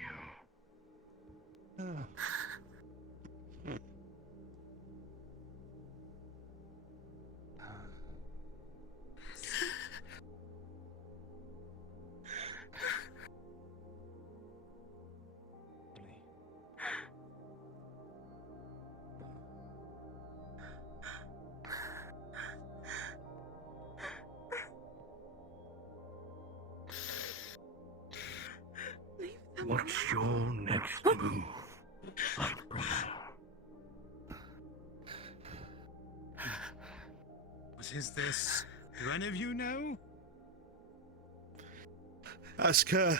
you. What's your next move, light brother? What is this? Do any of you know? Ask her.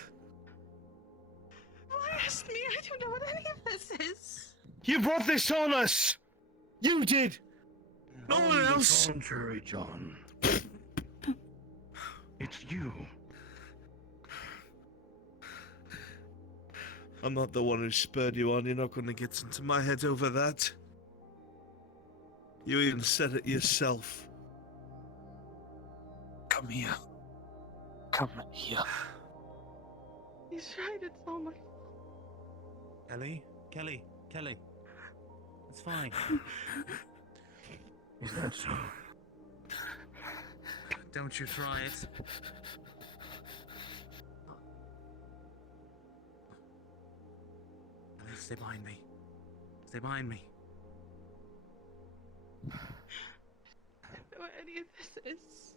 Why ask me? I don't know what any of this is. You brought this on us! You did! No one On else! the contrary, John. It's you. I'm not the one who spurred you on. You're not going to get into my head over that. You even said it yourself. Come here. Come here. He's right, it's all my Kelly? Kelly? Kelly? It's fine. Is that so? Don't you try it. Kelly, stay behind me. Stay behind me. I don't know what any of this is.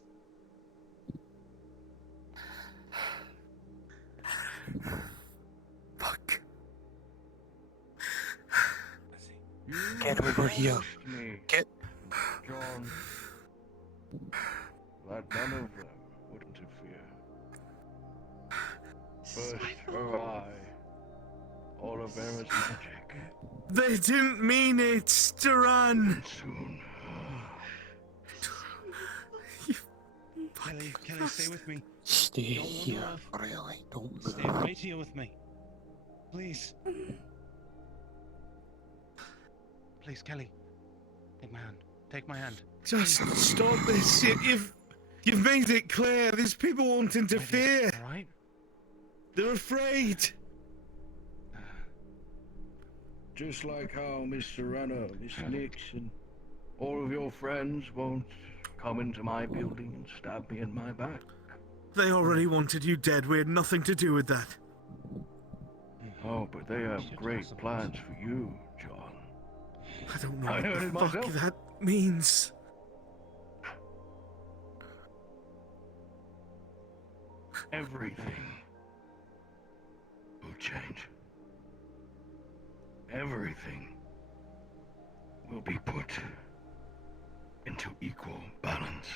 Fuck. You Get over here. asked me, Get. John, that none of them would interfere. First, her eye, Olivera's magic. They didn't mean it, Duran! Soon. Kelly, Kelly, stay with me. Stay Don't wander here, off. really. Don't Stay move. right here with me. Please. please, Kelly. Take my hand. Take my hand. Just stop this. You've made it clear. These people won't interfere. All right. They're afraid. Just like how Mr. Renner, Miss Nix, and all of your friends won't come into my building and stab me in my back. They already wanted you dead. We had nothing to do with that. Oh, but they have great plans for you, John. I don't know I heard what it the fuck myself. that means. Everything will change. Everything will be put into equal balance.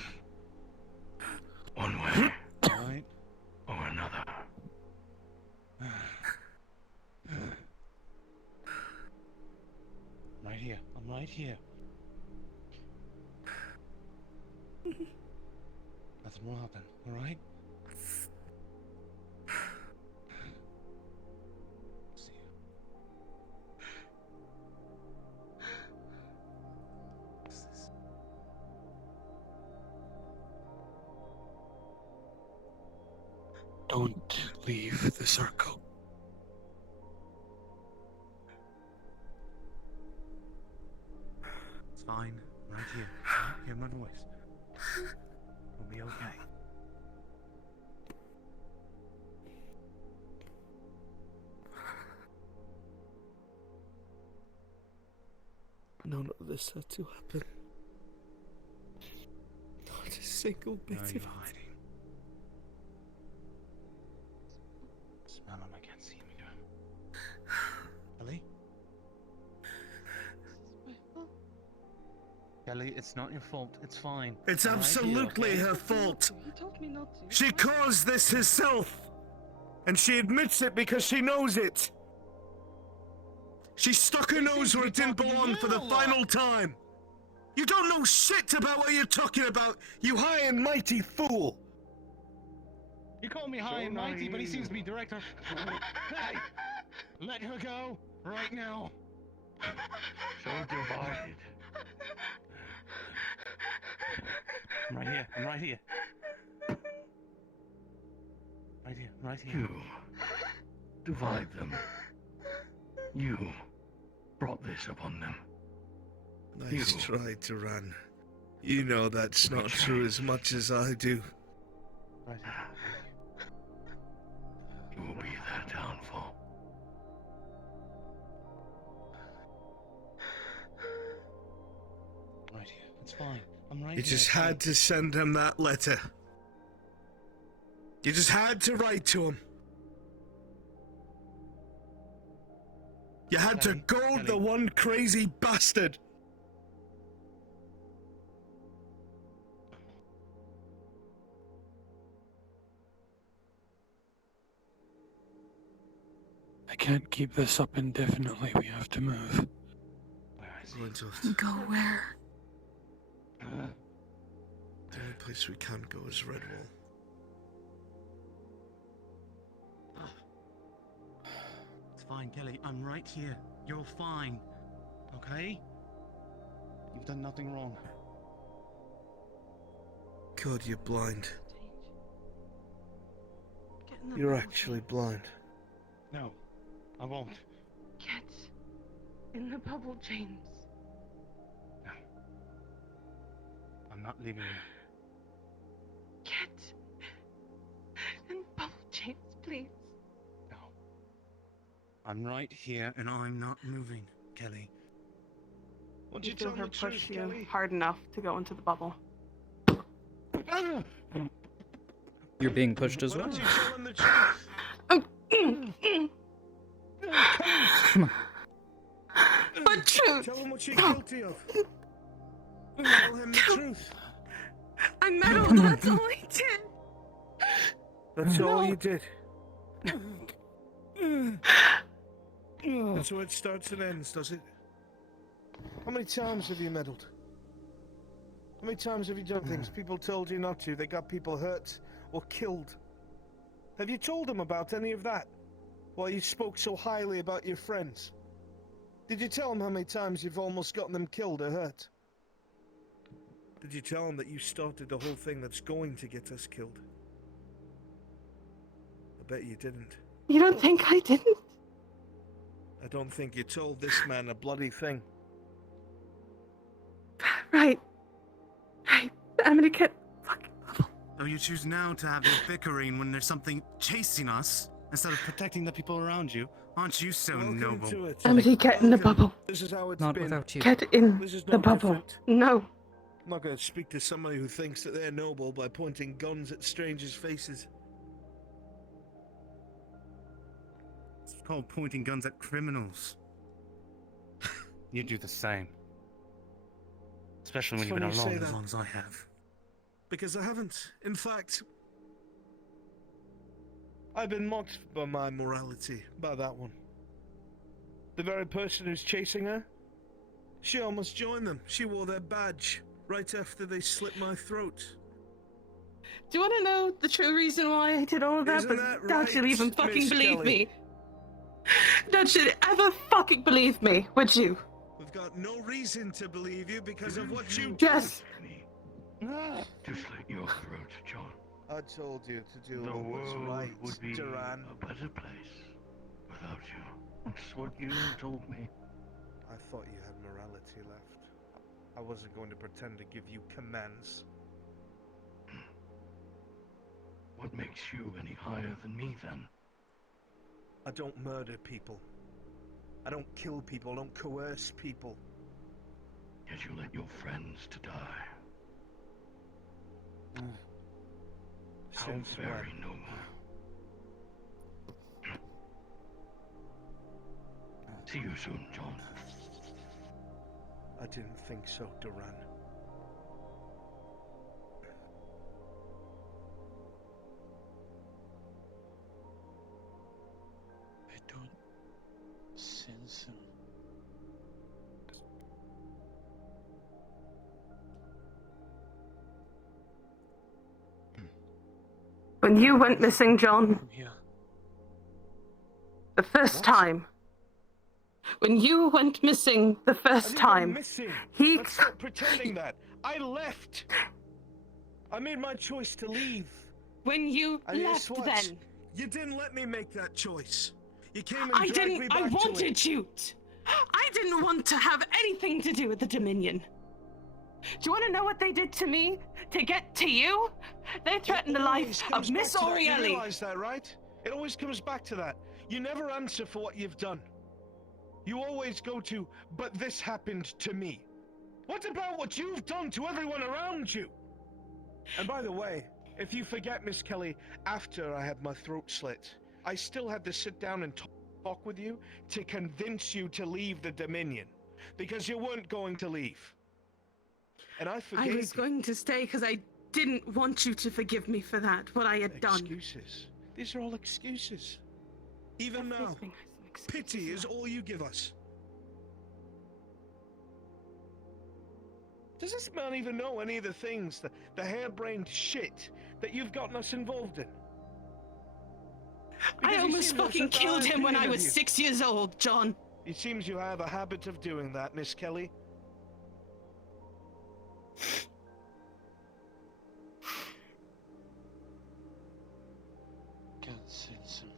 One way or another. Right here. I'm right here. Nothing will happen, alright? See you. What's this? Don't leave the circle. It's fine. I'm right here. Right? Hear my voice. We'll be okay. None of this had to happen. Not a single bit Where are of you it. hiding? Smell him, I can't see him again. Kelly? Kelly, it's not your fault. It's fine. It's I'm right here, absolutely okay? her fault. You told me not to. She caused this herself. And she admits it because she knows it. She stuck her nose where it didn't belong for the final time. You don't know shit about what you're talking about, you high and mighty fool. You call me high and mighty, but he seems to be director. Hey! Let her go right now. So divided. I'm right here. I'm right here. Right here. Right here. You divide them. You brought this upon them. Nice try to run. You know that's not true as much as I do. Right here. It will be their downfall. Right here. It's fine. I'm right You here. just had to send him that letter. You just had to write to him. You had to goad the one crazy bastard. I can't keep this up indefinitely. We have to move. Go where? The only place we can't go is Redwall. It's fine, Kelly. I'm right here. You're fine. Okay? You've done nothing wrong. God, you're blind. Get in the You're bubble actually blind. No, I won't. Get in the bubble, James. I'm not leaving you. Get in bubble, James, please. I'm right here and I'm not moving, Kelly. Would you feel her push you hard enough to go into the bubble? You're being pushed as well. Why don't you tell him the truth? Come on. What truth? Tell him what you're guilty of. Tell him the truth. I meddled, that's all I did. That's all you did. That's where it starts and ends, does it? How many times have you meddled? How many times have you done things people told you not to? They got people hurt or killed. Have you told them about any of that? While you spoke so highly about your friends? Did you tell him how many times you've almost gotten them killed or hurt? Did you tell him that you started the whole thing that's going to get us killed? I bet you didn't. You don't think I didn't? I don't think you told this man a bloody thing. Right. Right. Amity, get So you choose now to have your bickering when there's something chasing us, instead of protecting the people around you? Aren't you so noble? Amity, get in the bubble. This is how it's Not been. without you. Get in This is the no bubble. different. No. I'm not going to speak to somebody who thinks that they're noble by pointing guns at strangers' faces. It's called pointing guns at criminals. You do the same. Especially when It's you've been funny you alone say as that. long as I have. Because I haven't. In fact, I've been mocked by my morality, by that one. The very person who's chasing her, she almost joined them. She wore their badge right after they slit my throat. Do you want to know the true reason why I did all of that? Isn't But that don't right, you even fucking Miss believe Kelly? me? Don't you ever fucking believe me, would you? We've got no reason to believe you because of what you Yes. Just let your throat, John. I told you to do The what was world right, would be Duran. a better place without you. That's what you told me. I thought you had morality left. I wasn't going to pretend to give you commands. What makes you any higher than me, then? I don't murder people. I don't kill people, I don't coerce people. Yet you let your friends to die. How Since when? very noble. See you soon, John. I didn't think so, Duran. I don't sense him. When you went missing, John, From here. the first time. When you went missing the first time, Missing. he. Let's stop pretending that. I left. I made my choice to leave. When you And guess left, what? then. You didn't let me make that choice. You came and I dragged me didn't. back I to it. wanted you. I didn't want to have anything to do with the Dominion. Do you want to know what they did to me to get to you? They threatened the life of Miss You Orielli. realize that, right? It always comes back to that. You never answer for what you've done. You always go to, but this happened to me. What about what you've done to everyone around you? And by the way, if you forget, Miss Kelly, after I had my throat slit, I still had to sit down and talk with you to convince you to leave the Dominion. Because you weren't going to leave. And I forgave I was going to stay because I didn't want you to forgive me for that, what I had done. Excuses. These are all excuses. Even now, pity is all you give us. Does this man even know any of the things, the harebrained shit that you've gotten us involved in? I Because he almost seems to have fucking such a high killed him when opinion I of was you. 6 years old, John. It seems you have a habit of doing that, Miss Kelly. Can't sense him.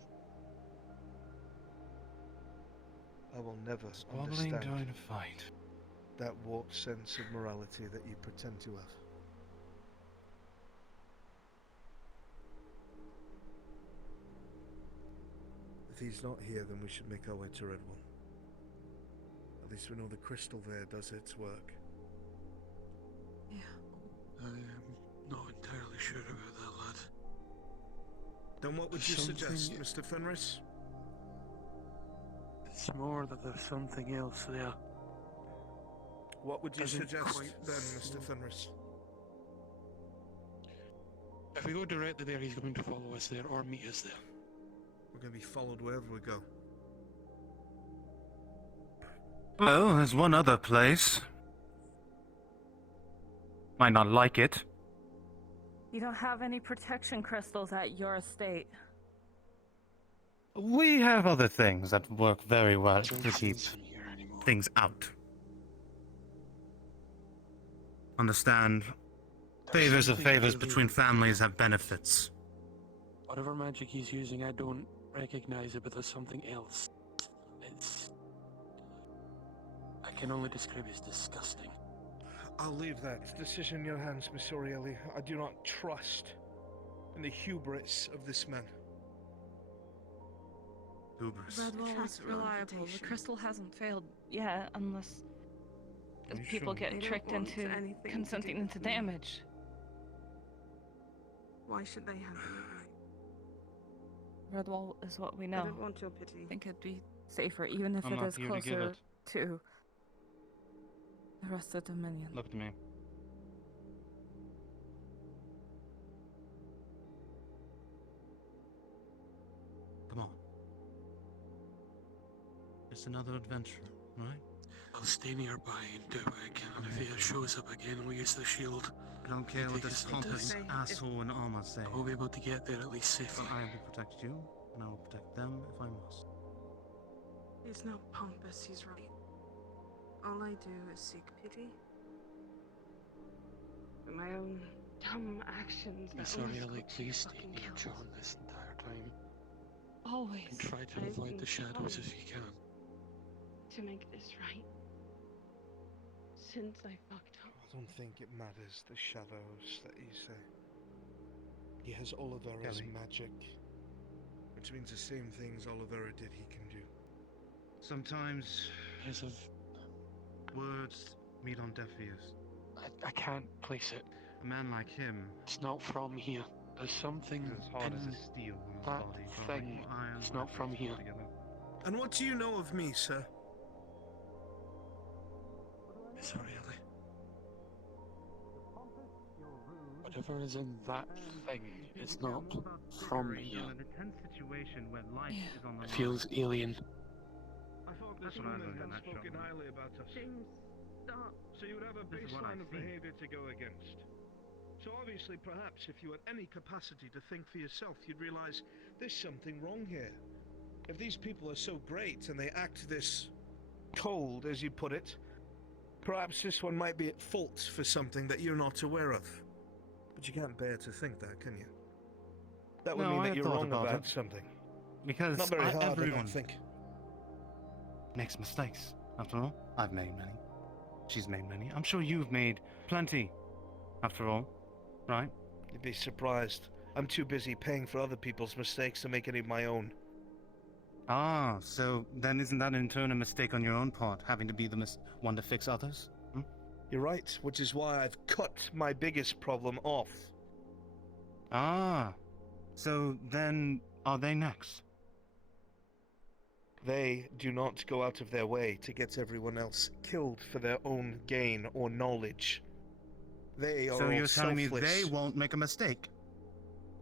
I will never Squabbling understand during a fight. that warped sense of morality that you pretend to have. If he's not here, then we should make our way to Redwall. At least we know the crystal there does its work. I'm not entirely sure about that, lad. Then what would you suggest, Mr. Fenris? It's more that there's something else there. What would you Isn't suggest quite then, Mr. Fenris? If we go directly there, he's going to follow us there or meet us there. We're going to be followed wherever we go. Well, there's one other place. Might not like it. You don't have any protection crystals at your estate. We have other things that work very well to keep things out. Understand? Favors are favors between families have benefits. Whatever magic he's using, I don't recognize it, but there's something else. I can only describe it as disgusting. I'll leave that decision in your hands, Miss Orieli. I do not trust in the hubris of this man. Hubris. Redwall is reliable. The crystal hasn't failed yet, unless people get tricked into consenting into damage. Why should they have any right? Redwall is what we know. I don't want your pity. I think it'd be safer, even if I'm it not is here to give closer it. to the rest of Dominion. Look to me. Come on. It's another adventure, right? I'll stay nearby and do what I can. If he shows up again, we'll use the shield. I don't care what this pompous asshole in armor say. We'll be able to get there at least safely. I will protect you, and I will protect them if I must. He's not pompous, he's right. All I do is seek pity for my own dumb actions. Miss Orieli, please stay near John this entire time. Always. And try to avoid the shadows if you can. To make this right. Since I fucked up. I don't think it matters, the shadows that you say. He has Olivera's magic, which means the same things Olivera did he can do. Sometimes words meet on deaf ears. I can't place it. A man like him. It's not from here. There's something as hard as in a steel in his that body. thing. It's not from here. And what do you know of me, sir? Miss Orieli. Whatever is in that thing is not from here. It feels alien. I thought That's what I learned in that spoken highly about us. James, stop. So you would have a baseline of behavior to go against. So obviously, perhaps, if you had any capacity to think for yourself, you'd realize there's something wrong here. If these people are so great and they act this cold, as you put it, perhaps this one might be at fault for something that you're not aware of. But you can't bear to think that, can you? That would mean that you're wrong about something. Because Not very hard, I everyone don't think. makes mistakes. After all, I've made many. She's made many. I'm sure you've made plenty. After all, right? You'd be surprised. I'm too busy paying for other people's mistakes to make any of my own. Ah, so then isn't that in turn a mistake on your own part, having to be the one to fix others? You're right, which is why I've cut my biggest problem off. Ah, so then are they next? They do not go out of their way to get everyone else killed for their own gain or knowledge. They are So all you're telling me selfless. they won't make a mistake?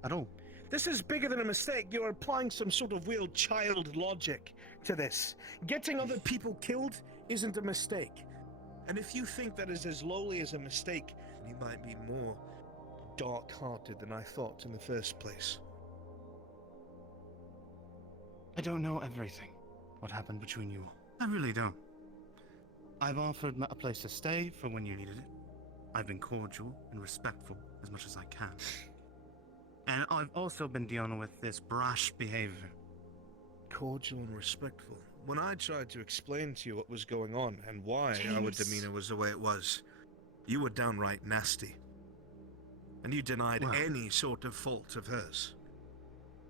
At all? This is bigger than a mistake. You're applying some sort of weird child logic to this. Getting other people killed isn't a mistake. And if you think that is as lowly as a mistake, you might be more dark-hearted than I thought in the first place. I don't know everything. What happened between you all? I really don't. I've offered a place to stay for when you needed it. I've been cordial and respectful as much as I can. And I've also been dealing with this brash behavior. Cordial and respectful. When I tried to explain to you what was going on and why our demeanor was the way it was, you were downright nasty. And you denied any sort of fault of hers.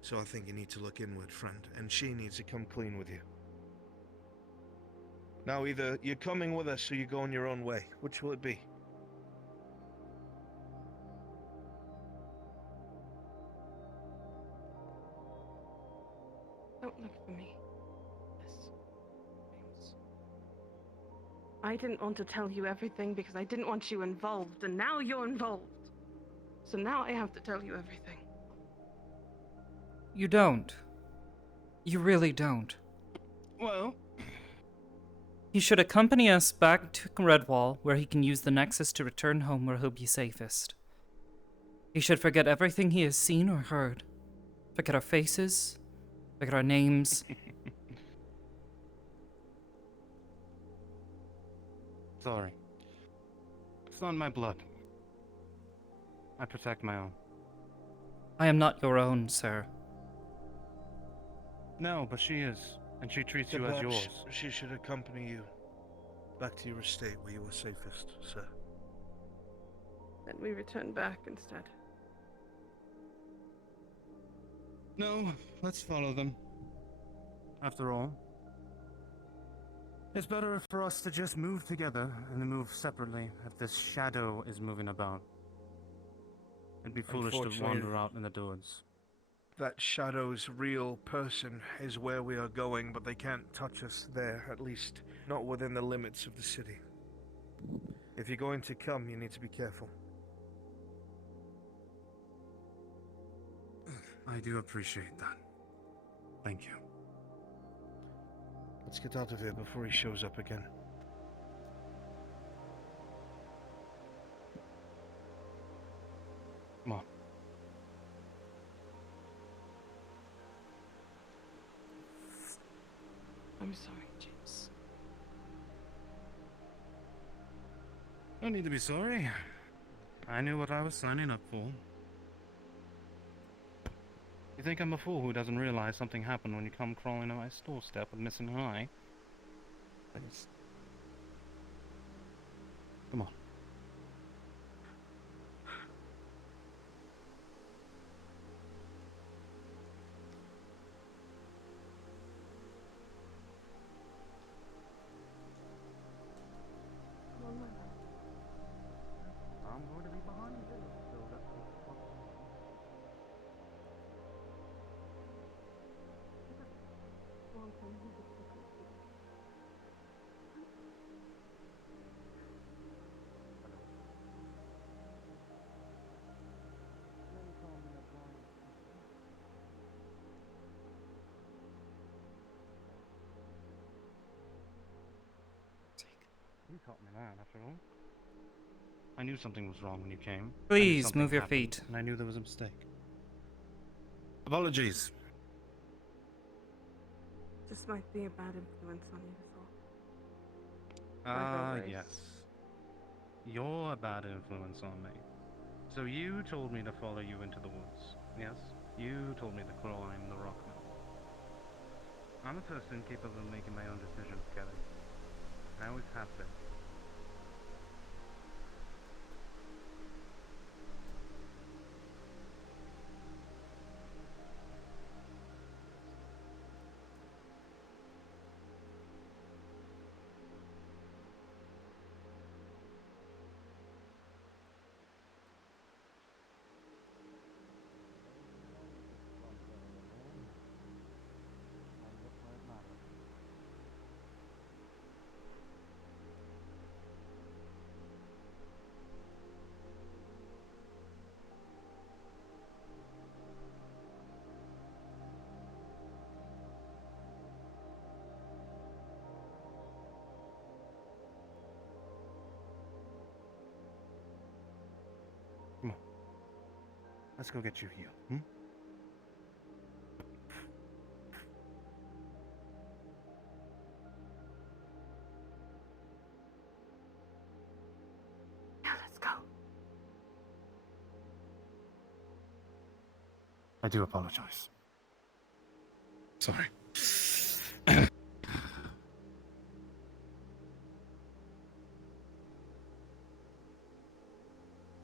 So I think you need to look inward, friend, and she needs to come clean with you. Now either you're coming with us or you go on your own way. Which will it be? Don't look for me. I didn't want to tell you everything because I didn't want you involved, and now you're involved. So now I have to tell you everything. You don't. You really don't. Well... He should accompany us back to Redwall, where he can use the Nexus to return home where he'll be safest. He should forget everything he has seen or heard. Forget our faces. Forget our names. Sorry. It's not in my blood. I protect my own. I am not your own, sir. No, but she is, and she treats you as Perhaps yours. She should accompany you back to your estate where you are safest, sir. Then we return back instead. No, let's follow them. After all, it's better for us to just move together than to move separately if this shadow is moving about. It'd be foolish to Unfortunately, wander out in the woods. that shadow's real person is where we are going, but they can't touch us there, at least not within the limits of the city. If you're going to come, you need to be careful. I do appreciate that. Thank you. Let's get out of here before he shows up again. Come on. I'm sorry, James. No need to be sorry. I knew what I was signing up for. You think I'm a fool who doesn't realize something happened when you come crawling on my doorstep with missing an eye? Thanks. Come on. I'm going to be behind you, so that's You taught me that, after all. I knew something was wrong when you came. I knew Please something move your happened, feet. And I knew there was a mistake. Apologies. This might be a bad influence on you, that's all. Ah, Like always. yes. You're a bad influence on me. So you told me to follow you into the woods. Yes? You told me to climb the rock mountain. I'm a person capable of making my own decisions, Kevin. I always have been. Come on. Let's go get you healed, hmm? Now let's go. I do apologize. Sorry.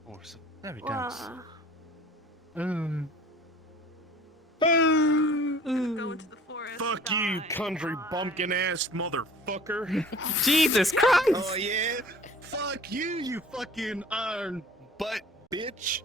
Awesome. Very dense. Go into the forest. Fuck you, country bumpkin ass motherfucker. Jesus Christ! Oh yeah? Fuck you, you fucking iron butt bitch.